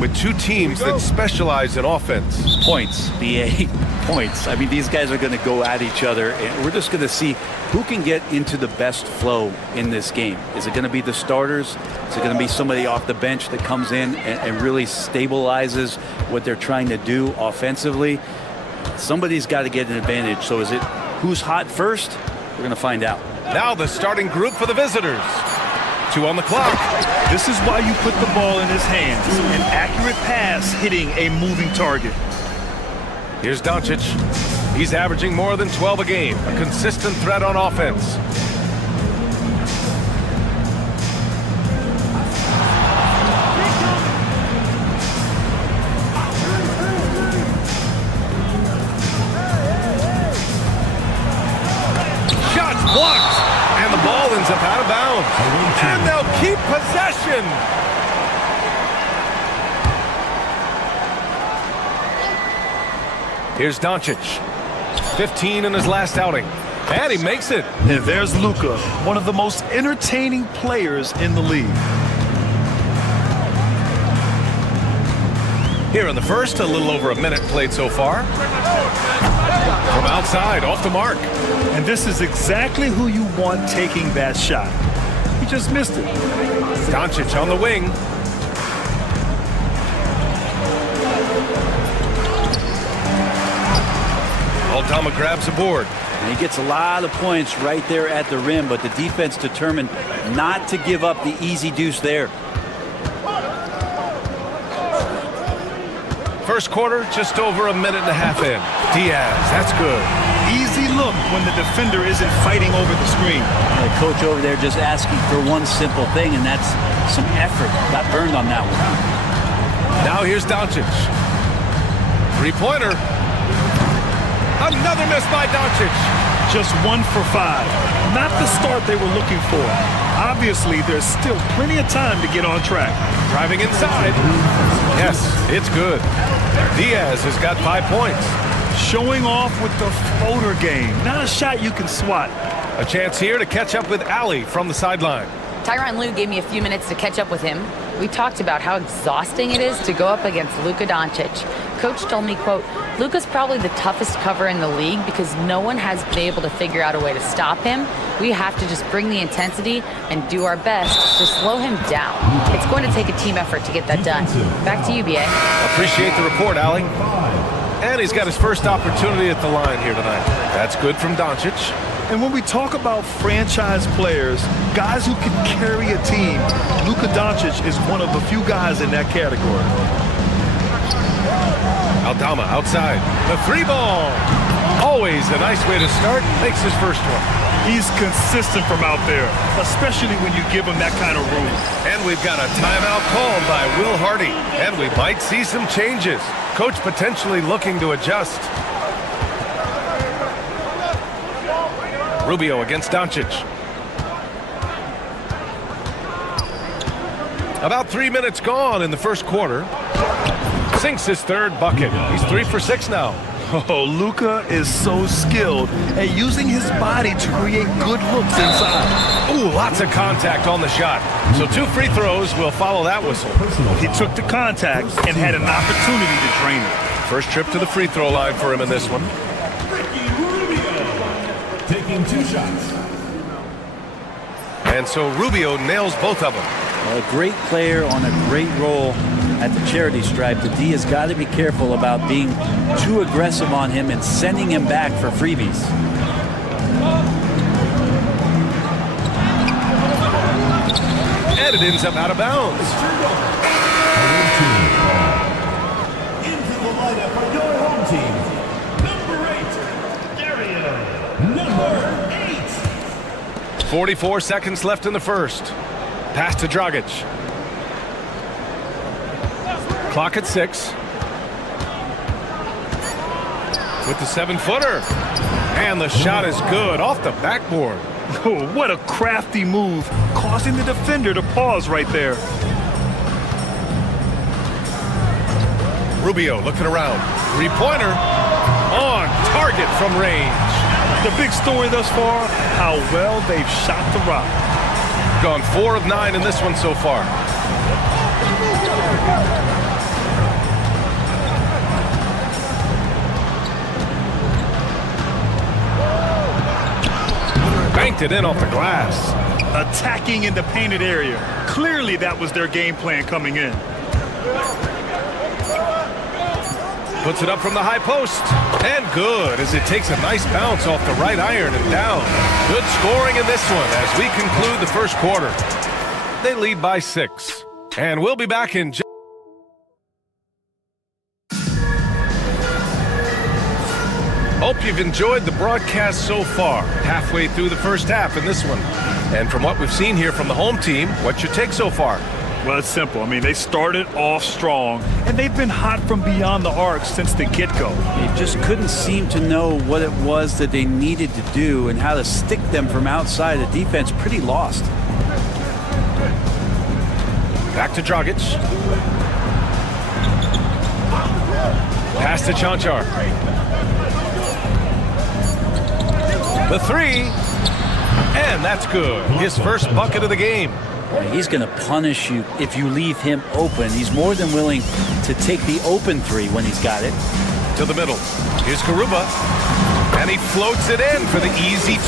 With two teams that specialize in offense. Points, BA, points. I mean, these guys are going to go at each other, and we're just going to see who can get into the best flow in this game. Is it going to be the starters? Is it going to be somebody off the bench that comes in and really stabilizes what they're trying to do offensively? Somebody's got to get an advantage. So is it who's hot first? We're going to find out. Now the starting group for the visitors. 2 on the clock. This is why you put the ball in his hands. An accurate pass hitting a moving target. Here's Doncic. He's averaging more than 12 a game. A consistent threat on offense. Shots blocked. And the ball ends up out of bounds. And they'll keep possession. Here's Doncic. 15 in his last outing. And he makes it. And there's Luka, one of the most entertaining players in the league. Here in the first, a little over a minute played so far. From outside, off the mark. And this is exactly who you want taking that shot. He just missed it. Doncic on the wing. Aldama grabs the board. And he gets a lot of points right there at the rim, but the defense determined not to give up the easy deuce there. First quarter, just over a minute and a half in. Diaz, that's good. Easy look when the defender isn't fighting over the screen. The coach over there just asking for one simple thing, and that's some effort. Got burned on that one. Now here's Doncic. Three-pointer. Another miss by Doncic. Just 1 for 5. Not the start they were looking for. Obviously, there's still plenty of time to get on track. Driving inside. Yes, it's good. Diaz has got 5 points. Showing off with the floater game. Not a shot you can swat. A chance here to catch up with Ali from the sideline. Tyronn Lue gave me a few minutes to catch up with him. We talked about how exhausting it is to go up against Luka Doncic. Coach told me, quote, Luka's probably the toughest cover in the league because no one has been able to figure out a way to stop him. We have to just bring the intensity and do our best to slow him down. It's going to take a team effort to get that done. Back to you, BA. Appreciate the report, Allie. And he's got his first opportunity at the line here tonight. That's good from Doncic. And when we talk about franchise players, guys who can carry a team, Luka Doncic is one of the few guys in that category. Aldama outside. The 3-ball. Always a nice way to start. Makes his first one. He's consistent from out there, especially when you give him that kind of room. And we've got a timeout called by Will Hardy. And we might see some changes. Coach potentially looking to adjust. Rubio against Doncic. About 3 minutes gone in the first quarter. Sinks his third bucket. He's 3 for 6 now. Oh, Luka is so skilled at using his body to create good looks inside. Ooh, lots of contact on the shot. So 2 free throws will follow that whistle. He took the contact and had an opportunity to drain it. First trip to the free throw line for him in this one. Taking 2 shots. And so Rubio nails both of them. A great player on a great role at the charity stripe. The D has got to be careful about being too aggressive on him and sending him back for freebies. And it ends up out of bounds. Into the lineup for your home team, number 8, Dario. Number 8. 44 seconds left in the first. Pass to Dragic. Clock at 6. With the 7-footer. And the shot is good off the backboard. Oh, what a crafty move, causing the defender to pause right there. Rubio looking around. 3-pointer on target from range. The big story thus far, how well they've shot the rock. Gone 4 of 9 in this one so far. Banked it in off the glass. Attacking in the painted area. Clearly that was their game plan coming in. Puts it up from the high post. And good as it takes a nice bounce off the right iron and down. Good scoring in this one as we conclude the first quarter. They lead by 6. And we'll be back in just... Hope you've enjoyed the broadcast so far. Halfway through the first half in this one. And from what we've seen here from the home team, what's your take so far? Well, it's simple. I mean, they started off strong, and they've been hot from beyond the arc since the get-go. They just couldn't seem to know what it was that they needed to do and how to stick them from outside. The defense pretty lost. Back to Dragic. Pass to Chanchar. The 3. And that's good. His first bucket of the game. He's going to punish you if you leave him open. He's more than willing to take the open 3 when he's got it. To the middle. Here's Karuba. And he floats it in for the easy 2.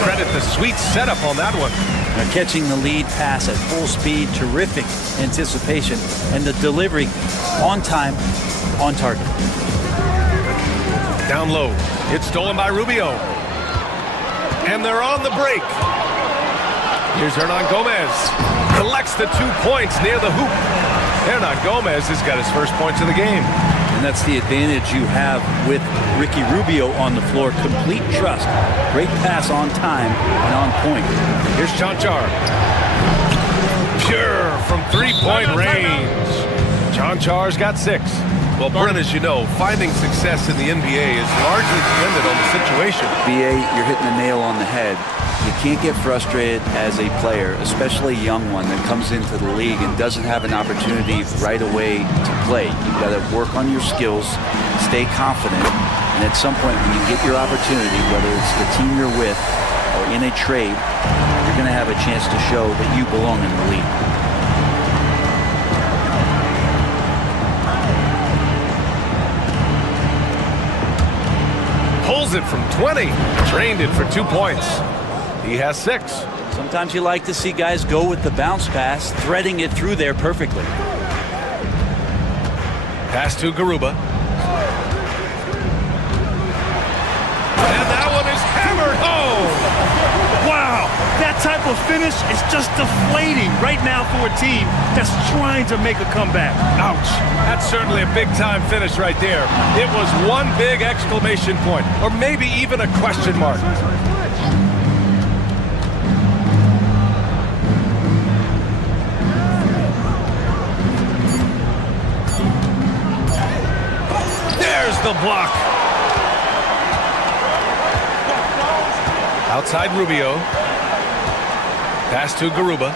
Credit the sweet setup on that one. Now catching the lead pass at full speed. Terrific anticipation. And the delivery on time, on target. Down low. It's stolen by Rubio. And they're on the break. Here's Hernan Gomez. Collects the 2 points near the hoop. Hernan Gomez has got his first points of the game. And that's the advantage you have with Ricky Rubio on the floor. Complete trust. Great pass on time and on point. Here's Chanchar. Pure from 3-point range. Chanchar's got 6. Well, Brent, as you know, finding success in the NBA is largely dependent on the situation. BA, you're hitting the nail on the head. You can't get frustrated as a player, especially a young one that comes into the league and doesn't have an opportunity right away to play. You've got to work on your skills, stay confident, and at some point when you get your opportunity, whether it's the team you're with or in a trade, you're going to have a chance to show that you belong in the league. 20. Drained it for 2 points. He has 6. Sometimes you like to see guys go with the bounce pass, threading it through there perfectly. Pass to Garuba. And that one is hammered home. Wow, that type of finish is just deflating right now for a team that's trying to make a comeback. Ouch. That's certainly a big-time finish right there. It was one big exclamation point, or maybe even a question mark. There's the block. Outside Rubio. Pass to Garuba.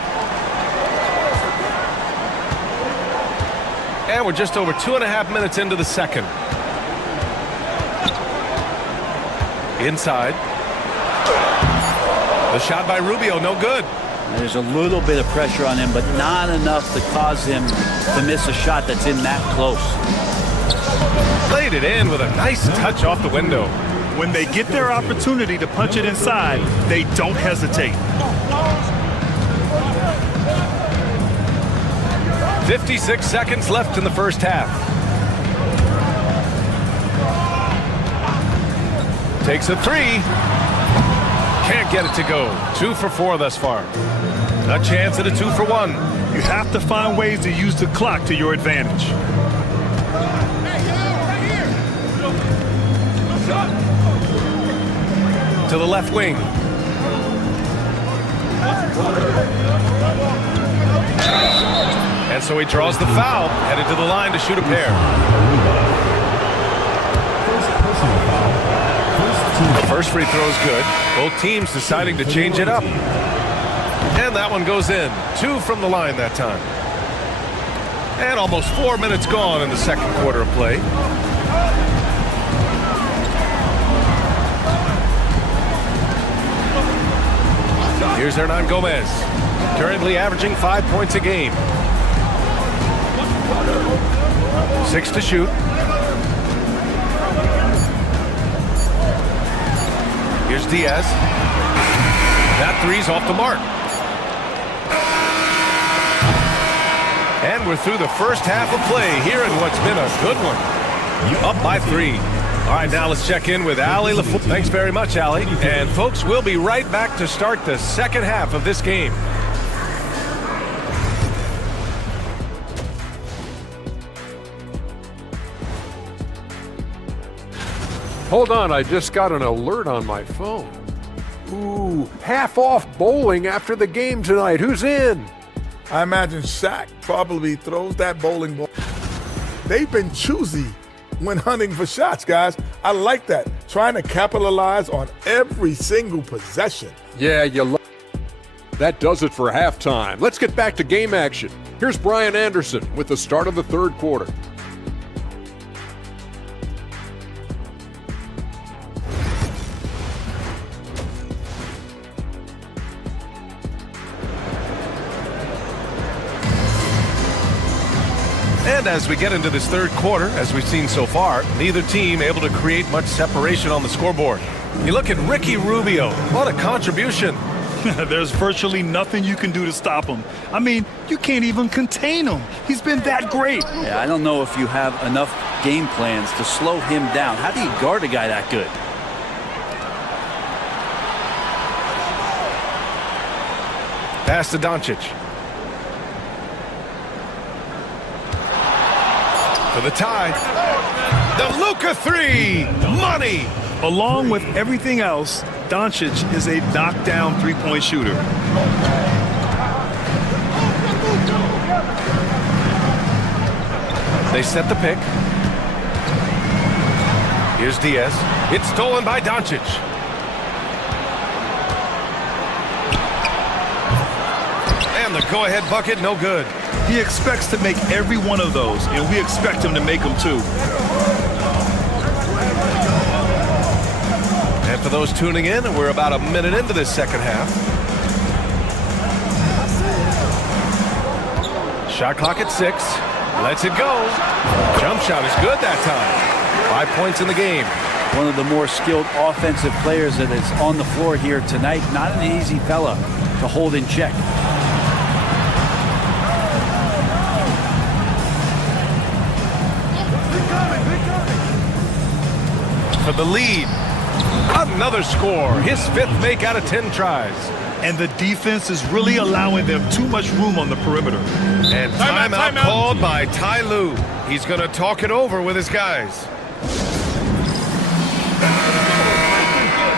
And we're just over 2.5 minutes into the second. Inside. The shot by Rubio, no good. There's a little bit of pressure on him, but not enough to cause him to miss a shot that's in that close. Played it in with a nice touch off the window. When they get their opportunity to punch it inside, they don't hesitate. 56 seconds left in the first half. Takes a 3. Can't get it to go. 2 for 4 thus far. A chance at a 2 for 1. You have to find ways to use the clock to your advantage. To the left wing. And so he draws the foul, headed to the line to shoot a pair. The first free throw is good. Both teams deciding to change it up. And that one goes in. 2 from the line that time. And almost 4 minutes gone in the second quarter of play. Here's Hernan Gomez, currently averaging 5 points a game. 6 to shoot. Here's Diaz. That 3's off the mark. And we're through the first half of play here in what's been a good one. Up by 3. All right, now let's check in with Allie LaFleur. Thanks very much, Allie. And folks, we'll be right back to start the second half of this game. Hold on, I just got an alert on my phone. Ooh, half off bowling after the game tonight. Who's in? I imagine Shaq probably throws that bowling ball. They've been choosy when hunting for shots, guys. I like that. Trying to capitalize on every single possession. Yeah, that does it for halftime. Let's get back to game action. Here's Brian Anderson with the start of the third quarter. And as we get into this third quarter, as we've seen so far, neither team able to create much separation on the scoreboard. You look at Ricky Rubio. What a contribution. There's virtually nothing you can do to stop him. I mean, you can't even contain him. He's been that great. Yeah, I don't know if you have enough game plans to slow him down. How do you guard a guy that good? Pass to Doncic. For the tie. The Luka 3. Money. Along with everything else, Doncic is a knockdown three-point shooter. They set the pick. Here's Diaz. It's stolen by Doncic. And the go-ahead bucket, no good. He expects to make every one of those, and we expect him to make them too. And for those tuning in, we're about a minute into this second half. Shot clock at 6. Lets it go. Jump shot is good that time. 5 points in the game. one of the more skilled offensive players that is on the floor here tonight. Not an easy fella to hold in check. For the lead. Another score. His 5th make out of 10 tries. And the defense is really allowing them too much room on the perimeter. And timeout called by Ty Lue. He's going to talk it over with his guys.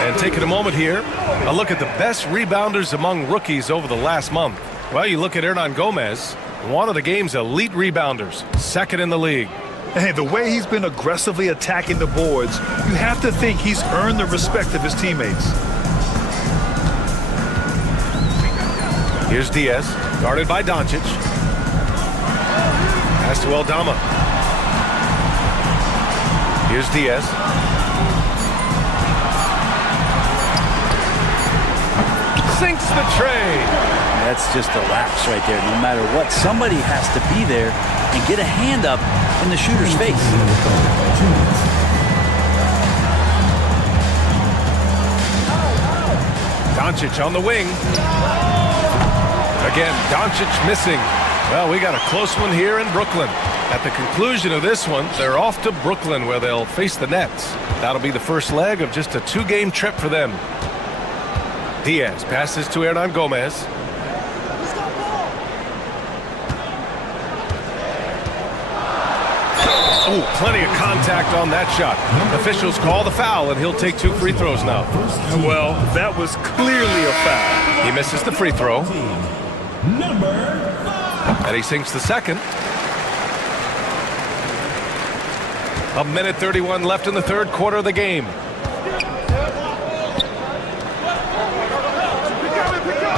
And taking a moment here, a look at the best rebounders among rookies over the last month. Well, you look at Hernan Gomez, one of the game's elite rebounders, 2nd in the league. Hey, the way he's been aggressively attacking the boards, you have to think he's earned the respect of his teammates. Here's Diaz, guarded by Doncic. Pass to Aldama. Here's Diaz. Sinks the tray. That's just a lapse right there. No matter what, somebody has to be there and get a hand up in the shooter's face. Doncic on the wing. Again, Doncic missing. Well, we got a close one here in Brooklyn. At the conclusion of this one, they're off to Brooklyn where they'll face the Nets. That'll be the first leg of just a 2-game trip for them. Diaz passes to Hernan Gomez. Oh, plenty of contact on that shot. Officials call the foul, and he'll take 2 free throws now. Well, that was clearly a foul. He misses the free throw. And he sinks the second. 1:31 left in the 3rd quarter of the game.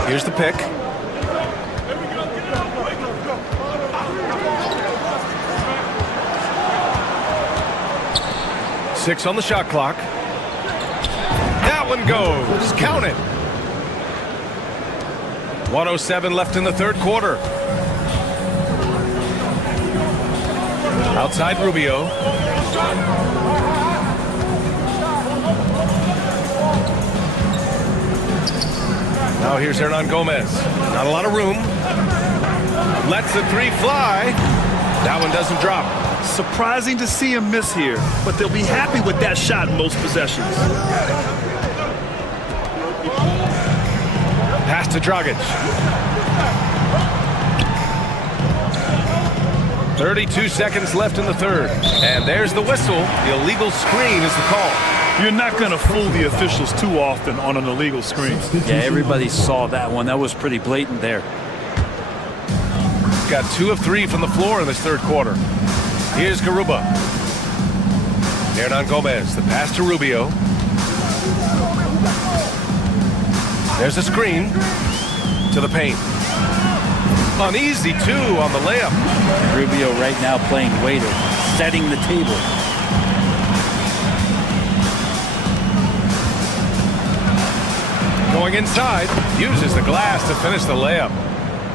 Here's the pick. Six on the shot clock. That one goes. Count it. 1:07 left in the 3rd quarter. Outside Rubio. Now here's Hernan Gomez. Not a lot of room. Lets the 3 fly. That one doesn't drop. Surprising to see him miss here, but they'll be happy with that shot in most possessions. Pass to Dragic. 32 seconds left in the 3rd. And there's the whistle. The illegal screen is the call. You're not going to fool the officials too often on an illegal screen. Yeah, everybody saw that one. That was pretty blatant there. Got 2 of 3 from the floor in this 3rd quarter. Here's Garuba. Hernan Gomez, the pass to Rubio. There's a screen to the paint. An easy 2 on the layup. Rubio right now playing waiter, setting the table. Going inside, uses the glass to finish the layup.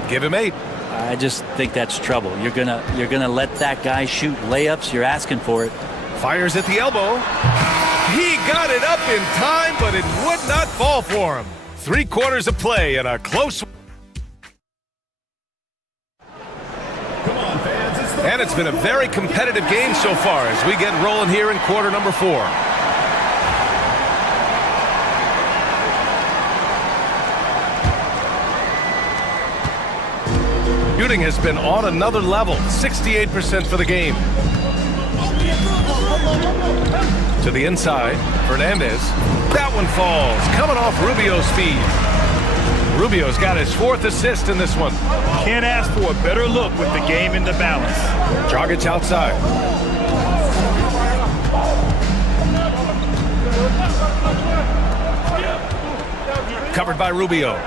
Give him 8. I just think that's trouble. You're gonna let that guy shoot layups. You're asking for it. Fires at the elbow. He got it up in time, but it would not fall for him. 3 quarters of play and a close. And it's been a very competitive game so far as we get rolling here in quarter number 4. Shooting has been on another level, 68% for the game. To the inside, Fernandez. That one falls, coming off Rubio's feed. Rubio's got his 4th assist in this one. Can't ask for a better look with the game in the balance. Dragic outside. Covered by Rubio.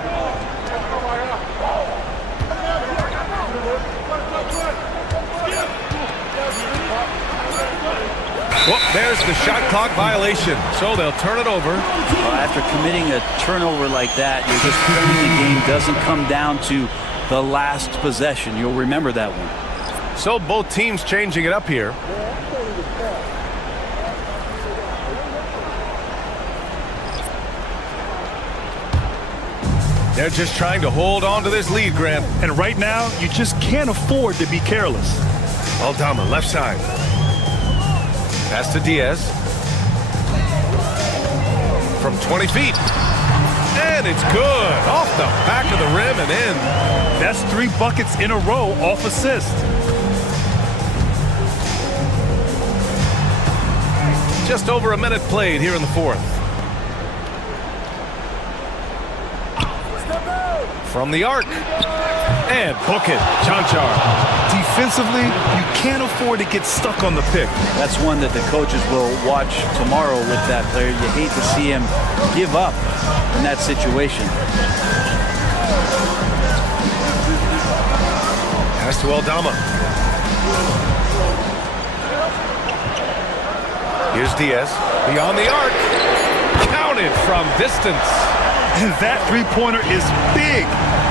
Well, there's the shot clock violation, so they'll turn it over. Well, after committing a turnover like that, you're just praying the game doesn't come down to the last possession. You'll remember that one. So both teams changing it up here. They're just trying to hold on to this lead, Grant. And right now, you just can't afford to be careless. Aldama, left side. Pass to Diaz. From 20 feet. And it's good. Off the back of the rim and in. That's 3 buckets in a row off assist. Just over a minute played here in the fourth. From the arc. And book it, Chanchar. Defensively, you can't afford to get stuck on the pick. That's one that the coaches will watch tomorrow with that player. You hate to see him give up in that situation. Pass to Aldama. Here's Diaz. Beyond the arc. Counted from distance. And that three-pointer is big.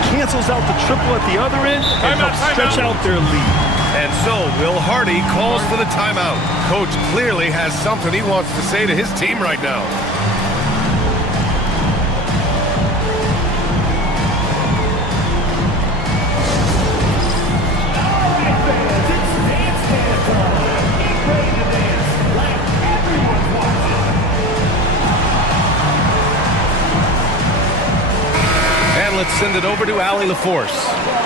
Cancels out the triple at the other end and helps stretch out their lead. And so Will Hardy calls for the timeout. Coach clearly has something he wants to say to his team right now. Let's send it over to Allie LaForce.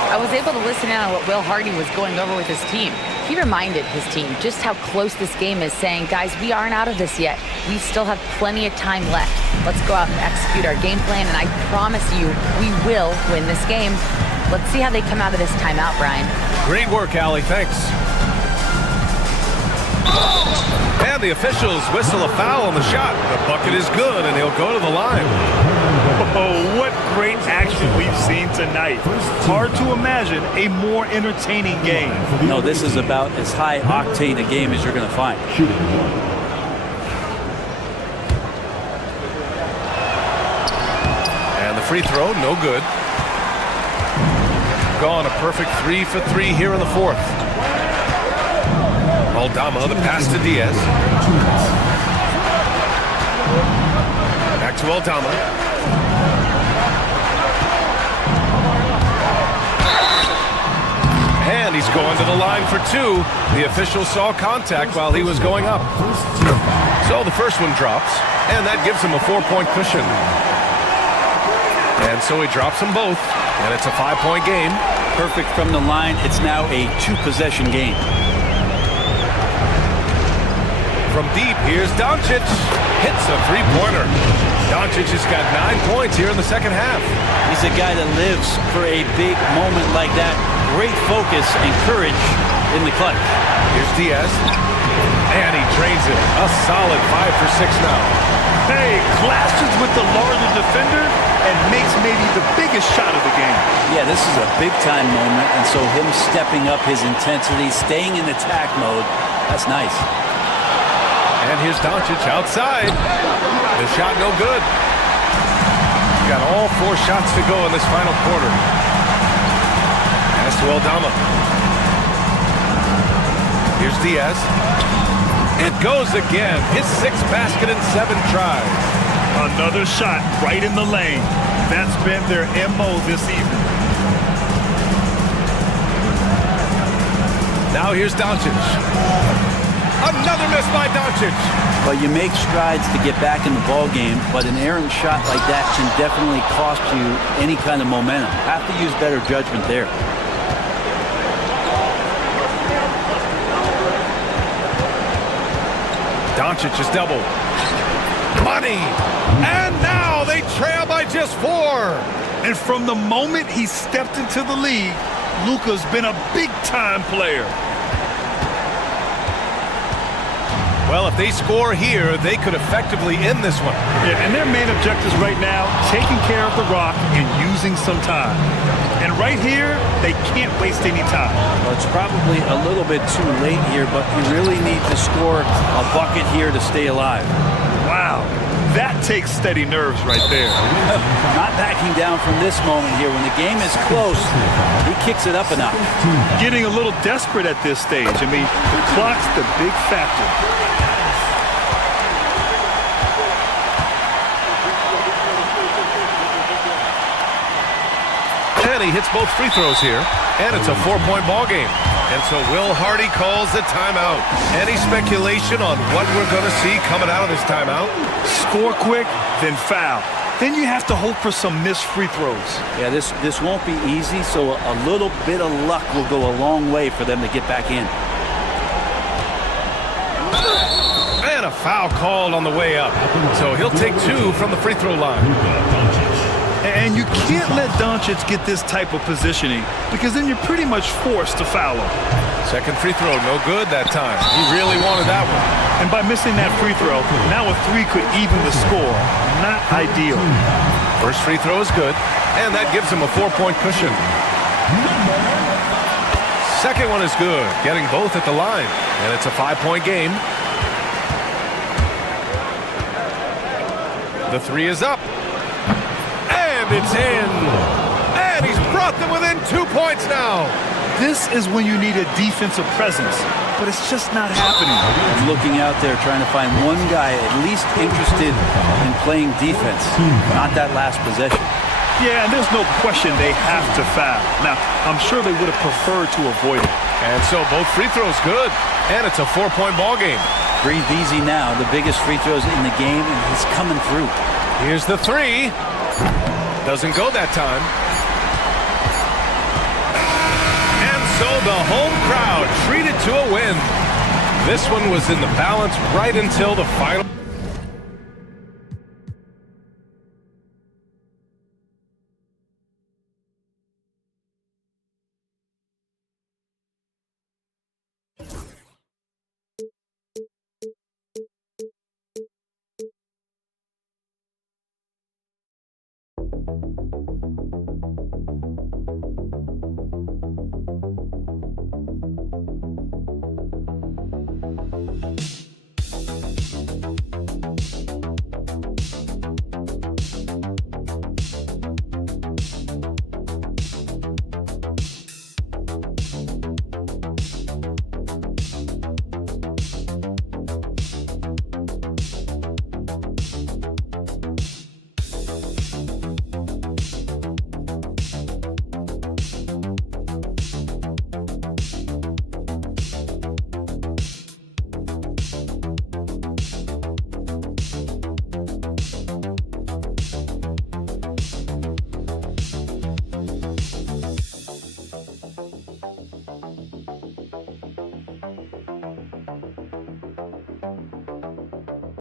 I was able to listen in on what Will Hardy was going over with his team. He reminded his team just how close this game is, saying, guys, we aren't out of this yet. We still have plenty of time left. Let's go out and execute our game plan, and I promise you, we will win this game. Let's see how they come out of this timeout, Brian. Great work, Allie. Thanks. And the officials whistle a foul on the shot. The bucket is good, and he'll go to the line. Oh, what great action we've seen tonight. Hard to imagine a more entertaining game. No, this is about as high octane a game as you're going to find. And the free throw, no good. Gone, a perfect 3 for 3 here in the fourth. Aldama, the pass to Diaz. Back to Aldama. And he's going to the line for 2. The official saw contact while he was going up. So the first one drops, and that gives him a 4-point cushion. And so he drops them both, and it's a 5-point game. Perfect from the line. It's now a 2-possession game. From deep, here's Doncic. Hits a 3-pointer. Doncic has got 9 points here in the second half. He's a guy that lives for a big moment like that. Great focus and courage in the clutch. Here's Diaz. And he drains it. A solid 5 for 6 now. Hey, clashes with the larger defender and makes maybe the biggest shot of the game. Yeah, this is a big-time moment, and so him stepping up his intensity, staying in attack mode, that's nice. And here's Doncic outside. The shot no good. He's got all 4 shots to go in this final quarter. Pass to Aldama. Here's Diaz. It goes again. His 6th basket in 7 tries. Another shot right in the lane. That's been their MO this evening. Now here's Doncic. Another miss by Doncic. Well, you make strides to get back in the ball game, but an errant shot like that can definitely cost you any kind of momentum. Have to use better judgment there. Doncic is doubled. Money! And now they trail by just 4. And from the moment he stepped into the league, Luka's been a big-time player. Well, if they score here, they could effectively end this one. Yeah, and their main objectives right now, taking care of the rock and using some time. And right here, they can't waste any time. Well, it's probably a little bit too late here, but you really need to score a bucket here to stay alive. Wow, that takes steady nerves right there. Not backing down from this moment here. When the game is close, he kicks it up a notch. Getting a little desperate at this stage. I mean, the clock's the big factor. And he hits both free throws here. And it's a 4-point ball game. And so Will Hardy calls the timeout. Any speculation on what we're going to see coming out of this timeout? Score quick, then foul. Then you have to hope for some missed free throws. Yeah, this won't be easy, so a little bit of luck will go a long way for them to get back in. And a foul called on the way up. So he'll take 2 from the free throw line. And you can't let Doncic get this type of positioning because then you're pretty much forced to foul him. Second free throw, no good that time. He really wanted that one. And by missing that free throw, now a 3 could even the score. Not ideal. First free throw is good, and that gives him a 4-point cushion. Second one is good, getting both at the line, and it's a 5-point game. The 3 is up. It's in. And he's brought them within 2 points now. This is when you need a defensive presence, but it's just not happening. I'm looking out there trying to find one guy at least interested in playing defense, not that last possession. Yeah, and there's no question they have to foul. Now, I'm sure they would have preferred to avoid it. And so both free throws good, and it's a 4-point ball game. Breathe easy now. The biggest free throws in the game, and he's coming through. Here's the 3. Doesn't go that time. And so the home crowd treated to a win. This one was in the balance right until the final.